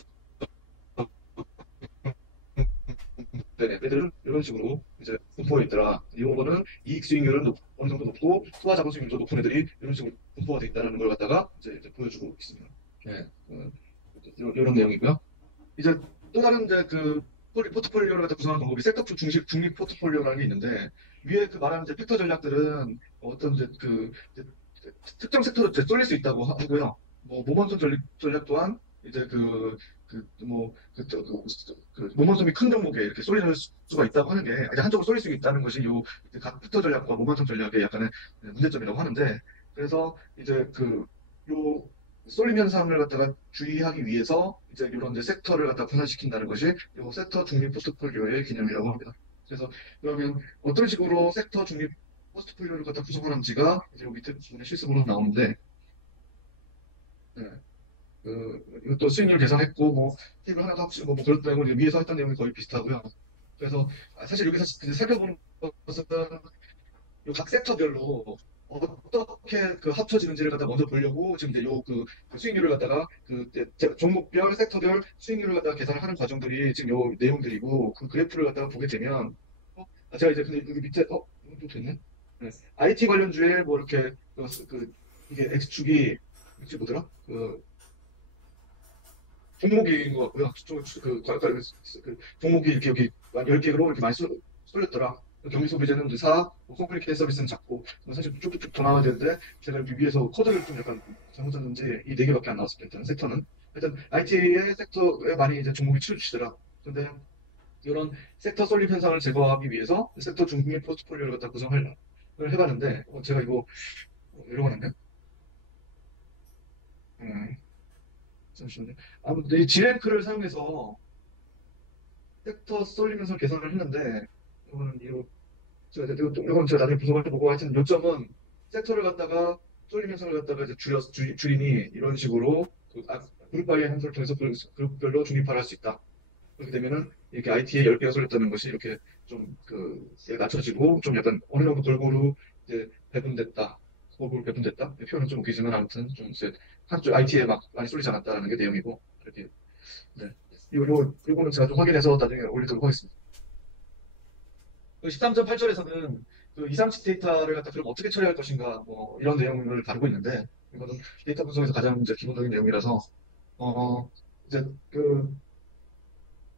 얘들은 이런 식으로 이제 분포가 있더라. 이거는 이익 수익률은 어느 정도 높고 투하 자본 수익률도 높은 애들이 이런 식으로 분포가 돼 있다는 걸 갖다가 이제 보여주고 있습니다. 네, 이런 내용이고요. 이제 또 다른 이제 포트폴리오를 갖다 구성하는 방법이 섹터 중립 포트폴리오라는 게 있는데 위에 말하는 이제 팩터 전략들은 어떤 이제 특정 섹터로 이제 쏠릴 수 있다고 하고요. 뭐 모먼텀 전략 또한 이제 모먼텀이 큰 종목에 이렇게 쏠릴 수가 있다고 하는 게 이제 한쪽으로 쏠릴 수 있다는 것이 각 팩터 전략과 모먼텀 전략의 약간의 문제점이라고 하는데 그래서 이제 요 쏠림 현상을 갖다가 주의하기 위해서 이제 이런 이제 섹터를 갖다 분산시킨다는 것이 요 섹터 중립 포트폴리오의 개념이라고 합니다. 그래서 그러면 어떤 식으로 섹터 중립 포트폴리오를 갖다 구성하는지가 이제 여기 밑에 부분에 실습으로 나오는데, 네. 이것도 수익률 계산했고 뭐 팁을 하나도 합치고 뭐 그런 내용을 위에서 했던 내용이 거의 비슷하고요. 그래서 사실 여기서 살펴보는 것은 각 섹터별로 어떻게 합쳐지는지를 갖다 먼저 보려고 지금 이제 수익률을 갖다가 종목별 섹터별 수익률을 갖다가 계산을 하는 과정들이 지금 요 내용들이고 그 그래프를 갖다가 보게 되면 제가 이제 근데 여기 밑에 이거 좀 됐네. 네. IT 관련주에 뭐 이렇게 이게 X축이 이게 뭐더라? 종목인 것 같고요. 종목이 이렇게 여기 10개로 이렇게 많이 쏠렸더라. 경기 소비재는 이제 4, 뭐 콘크리트 케어 서비스는 작고, 사실 쭉쭉쭉 더 나와야 되는데, 제가 여기 위에서 코드를 좀 약간 잘못 썼는지 이 네 개밖에 안 나왔습니다. 일단 섹터는. 일단 IT의 섹터에 많이 이제 종목이 치우치더라. 근데 이런 섹터 솔립 현상을 제거하기 위해서 섹터 중립 포트폴리오를 갖다 구성을 해봤는데, 제가 이거 이러고 있네. 잠시만요. 아무튼 이 G랭크를 사용해서 섹터 솔립 현상을 계산을 했는데, 이건 제가 나중에 분석을 해보고 하여튼 요점은 섹터를 갖다가 쏠림 현상을 갖다가 이제 줄이니 이런 식으로 그룹 바이 함수를 통해서 그룹별로 중립화를 할 수 있다. 그렇게 되면은 이렇게 IT에 10개가 쏠렸다는 것이 이렇게 좀 낮춰지고 좀 약간 어느 정도 골고루 이제 배분됐다. 골고루 배분됐다. 표현은 좀 웃기지만 아무튼 좀 이제 한쪽 IT에 막 많이 쏠리지 않았다는 게 내용이고 이렇게 네. 요거는 제가 좀 확인해서 나중에 올리도록 하겠습니다. 13.8절에서는 그 이상치 데이터를 갖다 그럼 어떻게 처리할 것인가 뭐 이런 내용을 다루고 있는데 이거는 데이터 분석에서 가장 이제 기본적인 내용이라서 이제 그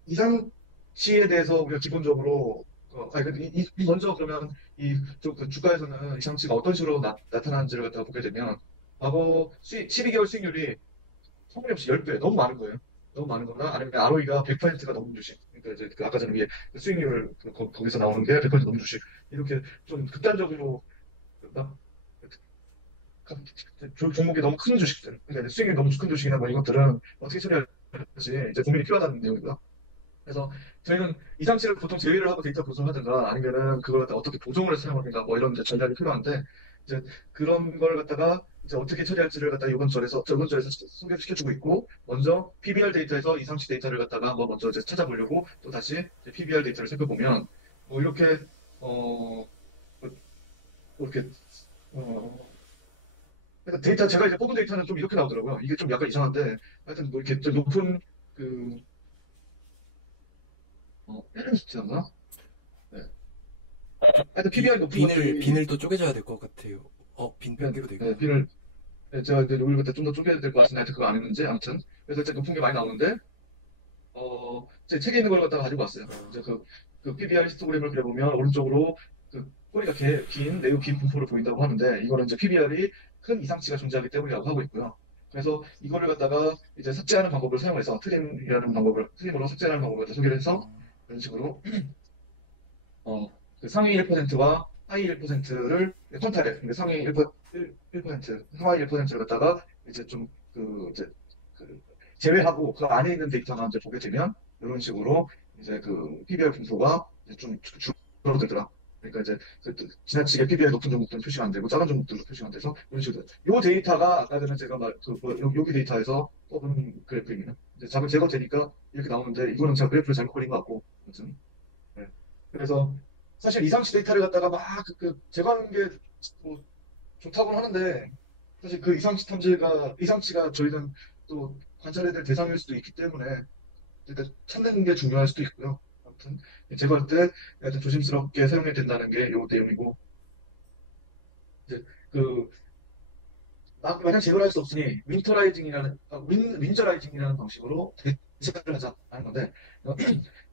이상치에 대해서 우리가 기본적으로 먼저 그러면 그 주가에서는 이상치가 어떤 식으로 나타나는지를 갖다가 보게 되면 과거 12개월 수익률이 터무니없이 10배 너무 많은 거예요. 너무 많은 거나 아니면 ROE가 100%가 넘는 주식. 그러니까 이제 그 아까 전에 위에 그 수익률 거기서 나오는 게 100% 넘는 주식. 이렇게 좀 극단적으로 막 종목이 너무 큰 주식들. 그러니까 이제 수익률이 너무 큰 주식이나 뭐 이것들은 어떻게 처리할지 이제 고민이 필요하다는 내용이고요. 그래서 저희는 이상치를 보통 제외를 하고 데이터 분석하든가 아니면은 그걸 갖다 어떻게 보정을 해서 사용하든가 뭐 이런 이제 전략이 필요한데 이제 그런 걸 갖다가 이제 어떻게 처리할지를 갖다가 저번 절에서 소개시켜주고 있고 먼저 PBR 데이터에서 이상치 데이터를 갖다가 뭐 먼저 이제 찾아보려고 또 다시 이제 PBR 데이터를 살펴보면 뭐 이렇게 뭐 이렇게 어 그러니까 데이터 제가 이제 뽑은 데이터는 좀 이렇게 나오더라고요. 이게 좀 약간 이상한데 하여튼 뭐 이렇게 좀 높은 그 죄송합니다. 네. 하여튼 PBR 높은 것들이 비늘 또 쪼개져야 될 것 같아요. 빈 네, 뺏기도 되고. 네, 비를 제가 이제 여기 그때 좀 더 쪼개야 될 것 같은데 하여튼 그거 안 했는지 아무튼 그래서 이제 높은 게 많이 나오는데 제 책에 있는 걸 갖다가 가지고 왔어요. 이제 그 PBR 히스토그램을 그려보면 오른쪽으로 그 꼬리가 긴 매우 긴 분포를 보인다고 하는데 이거는 이제 PBR이 큰 이상치가 존재하기 때문이라고 하고 있고요. 그래서 이거를 갖다가 이제 삭제하는 방법을 사용해서 트림으로 삭제하는 방법을 갖다 소개를 해서 이런 식으로 그 상위 1%와 하위 1%를 컨탈해. 근데 상위 1%, 하위 1%를 갖다가 이제 좀 이제 그 제외하고 그 안에 있는 데이터만 이제 보게 되면 이런 식으로 이제 그 PBR 분포가 이제 좀 줄어들더라. 그러니까 이제 지나치게 PBR 높은 종목들은 표시가 안 되고 작은 종목들로 표시가 안 돼서 이런 식으로. 요 데이터가 아까 전에 제가 여기 데이터에서 뽑은 그래프입니다. 이제 제거되니까 이렇게 나오는데 이거는 제가 그래프를 잘못 그린 것 같고 아무튼. 네. 그래서 사실 이상치 데이터를 갖다가 막 제거하는 게 뭐 좋다고는 하는데 사실 그 이상치가 저희는 또 관찰해야 될 대상일 수도 있기 때문에 일단 찾는 게 중요할 수도 있고요. 아무튼 제거할 때 약간 조심스럽게 사용해야 된다는 게 요 내용이고 이제 그 만약 제거를 할 수 없으니 윈저라이징이라는 방식으로 대체를 하자는 건데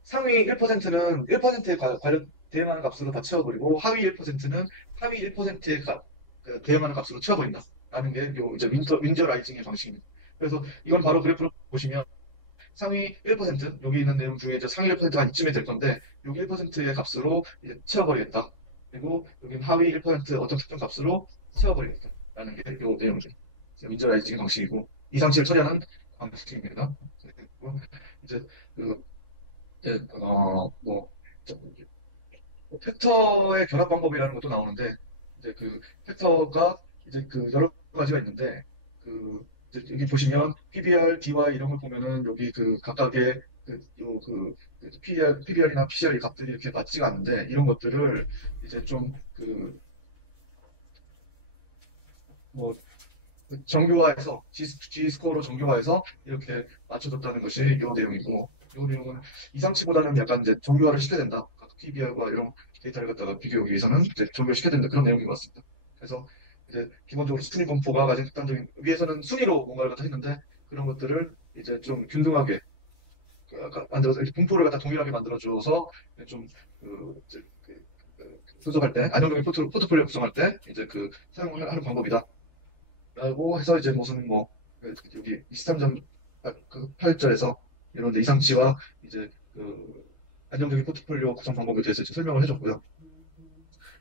상위 1%는 1%에 관련 대응하는 값으로 다 채워버리고 하위 1%는 하위 1%에 대응하는 값으로 채워버린다라는 게 요 이제 윈저라이징의 방식입니다. 그래서 이건 바로 그래프로 보시면 상위 1% 여기 있는 내용 중에 이제 상위 1%가 이쯤에 될 건데 여기 1%의 값으로 이제 채워버리겠다. 그리고 여기 하위 1% 어떤 특정 값으로 채워버리겠다라는 게 요 내용이죠. 윈저라이징의 방식이고 이상치를 처리하는 방식입니다. 그리고 이제 뭐 팩터의 결합 방법이라는 것도 나오는데 이제 그 팩터가 이제 그 여러 가지가 있는데 이제 여기 보시면 PBR, DY 이런 걸 보면은 여기 그 각각의 PBR이나 PCR 값들이 이렇게 맞지가 않는데 이런 것들을 이제 좀 뭐 정교화해서 G스코어로 정교화해서 이렇게 맞춰줬다는 것이 이 내용이고 이 내용은 이상치보다는 약간 이제 정교화를 시켜야 된다. PBR과 이런 데이터를 갖다가 비교하기 위해서는 이제 정교시켜야 된다. 그런 내용인 것 같습니다. 그래서 이제 기본적으로 순위 분포가 가장 극단적인 위에서는 순위로 뭔가를 갖다 했는데 그런 것들을 이제 좀 균등하게 만들어서 분포를 갖다 동일하게 만들어줘서 좀 구성할 때, 안정적인 포트폴리오 구성할 때, 이제 그 사용을 하는 방법이다. 라고 해서 이제 무슨 뭐, 여기 23점, 그 8절에서 이런 데 이상치와 이제 그 안정적인 포트폴리오 구성 방법에 대해서 이제 설명을 해줬고요.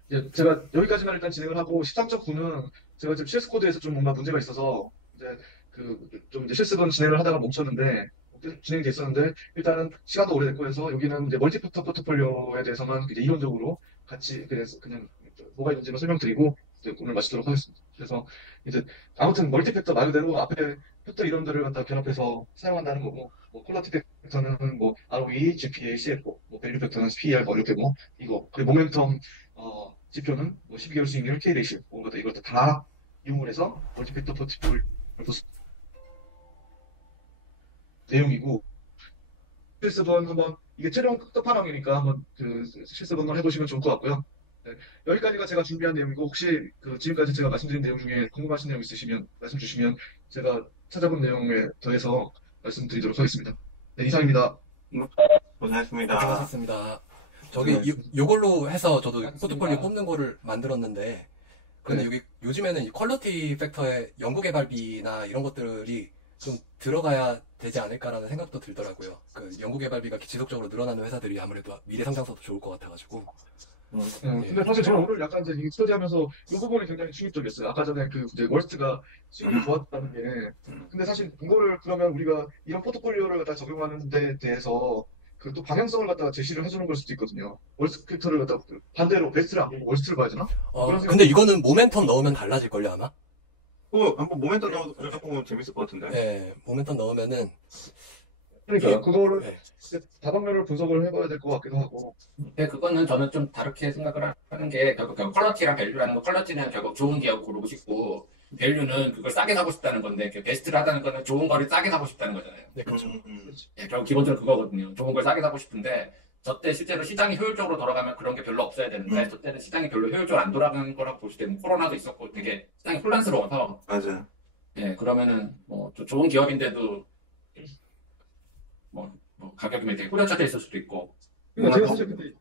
이제 제가 여기까지만 일단 진행을 하고 13.9는 제가 지금 CS 코드에서 좀 뭔가 문제가 있어서 이제 그 좀 이제 실습은 진행을 하다가 멈췄는데 계속 진행이 됐었는데 일단은 시간도 오래됐고 해서 여기는 이제 멀티팩터 포트폴리오에 대해서만 이제 이론적으로 같이 그래서 그냥 뭐가 있는지만 설명드리고 이제 오늘 마치도록 하겠습니다. 그래서 이제 아무튼 멀티팩터 말 그대로 앞에 팩터 이론들을 갖다 결합해서 사용한다는 거고 뭐 퀄리티 팩터는 뭐 ROE, GPA, CFO, 뭐 밸류 팩터는 PER 뭐 이렇게 뭐 이거 그리고 모멘텀 지표는 뭐 12개월 수익률, K 레이시오 뭐 이것도 다 이용을 해서 멀티팩터 포트폴리오 내용이고 실습은 한번 이게 최종 끝판왕이니까 한번 그 실습 한번 해보시면 좋을 것 같고요. 네, 여기까지가 제가 준비한 내용이고 혹시 그 지금까지 제가 말씀드린 내용 중에 궁금하신 내용 있으시면 말씀 주시면 제가 찾아본 내용에 더해서 말씀드리도록 하겠습니다. 네, 이상입니다. 고생하셨습니다. 고생하셨습니다. 저기 네. 요걸로 해서 저도 알겠습니다. 포트폴리오 뽑는 거를 만들었는데 근데 네. 여기 요즘에는 이 퀄리티 팩터에 연구개발비나 이런 것들이 좀 들어가야 되지 않을까라는 생각도 들더라고요. 그 연구개발비가 지속적으로 늘어나는 회사들이 아무래도 미래 성장성도 좋을 것 같아가지고. 근데 사실 저는 오늘 약간 이제 스터디하면서 이 부분이 굉장히 충격적이었어요. 아까 전에 그 이제 월스트가 수익이 좋았다는 게. 근데 사실 이거를 그러면 우리가 이런 포트폴리오를 갖다 적용하는 데 대해서 그 또 방향성을 갖다가 제시를 해주는 걸 수도 있거든요. 월스트 팩터를 갖다 반대로 베스트를 안 보고 월스트를 봐야 되나? 그런 생각- 근데 이거는 모멘텀 넣으면 달라질걸요, 아마? 한번 모멘텀 넣어도 보면 재밌을 것 같은데. 네, 모멘텀 넣으면은. 그러니까 그거를 네. 다방면을 분석을 해봐야 될 것 같기도 하고. 근데 그거는 저는 좀 다르게 생각을 하는 게 결국 퀄러티랑 밸류라는 거 퀄러티는 결국 좋은 기업 고르고 싶고 밸류는 그걸 싸게 사고 싶다는 건데 베스트를 하다는 거는 좋은 거를 싸게 사고 싶다는 거잖아요. 네, 그렇죠. 예, 결국 기본적으로 그거거든요. 좋은 걸 싸게 사고 싶은데 저때 실제로 시장이 효율적으로 돌아가면 그런 게 별로 없어야 되는데 저때는 시장이 별로 효율적으로 안 돌아가는 거라고 볼 수 있고 코로나도 있었고 되게 시장이 혼란스러워서 맞아요. 예, 그러면은 뭐 좋은 기업인데도 뭐 가격이 되게 후려쳐져 있을 수도 있고 그러니까 제가 사실 그때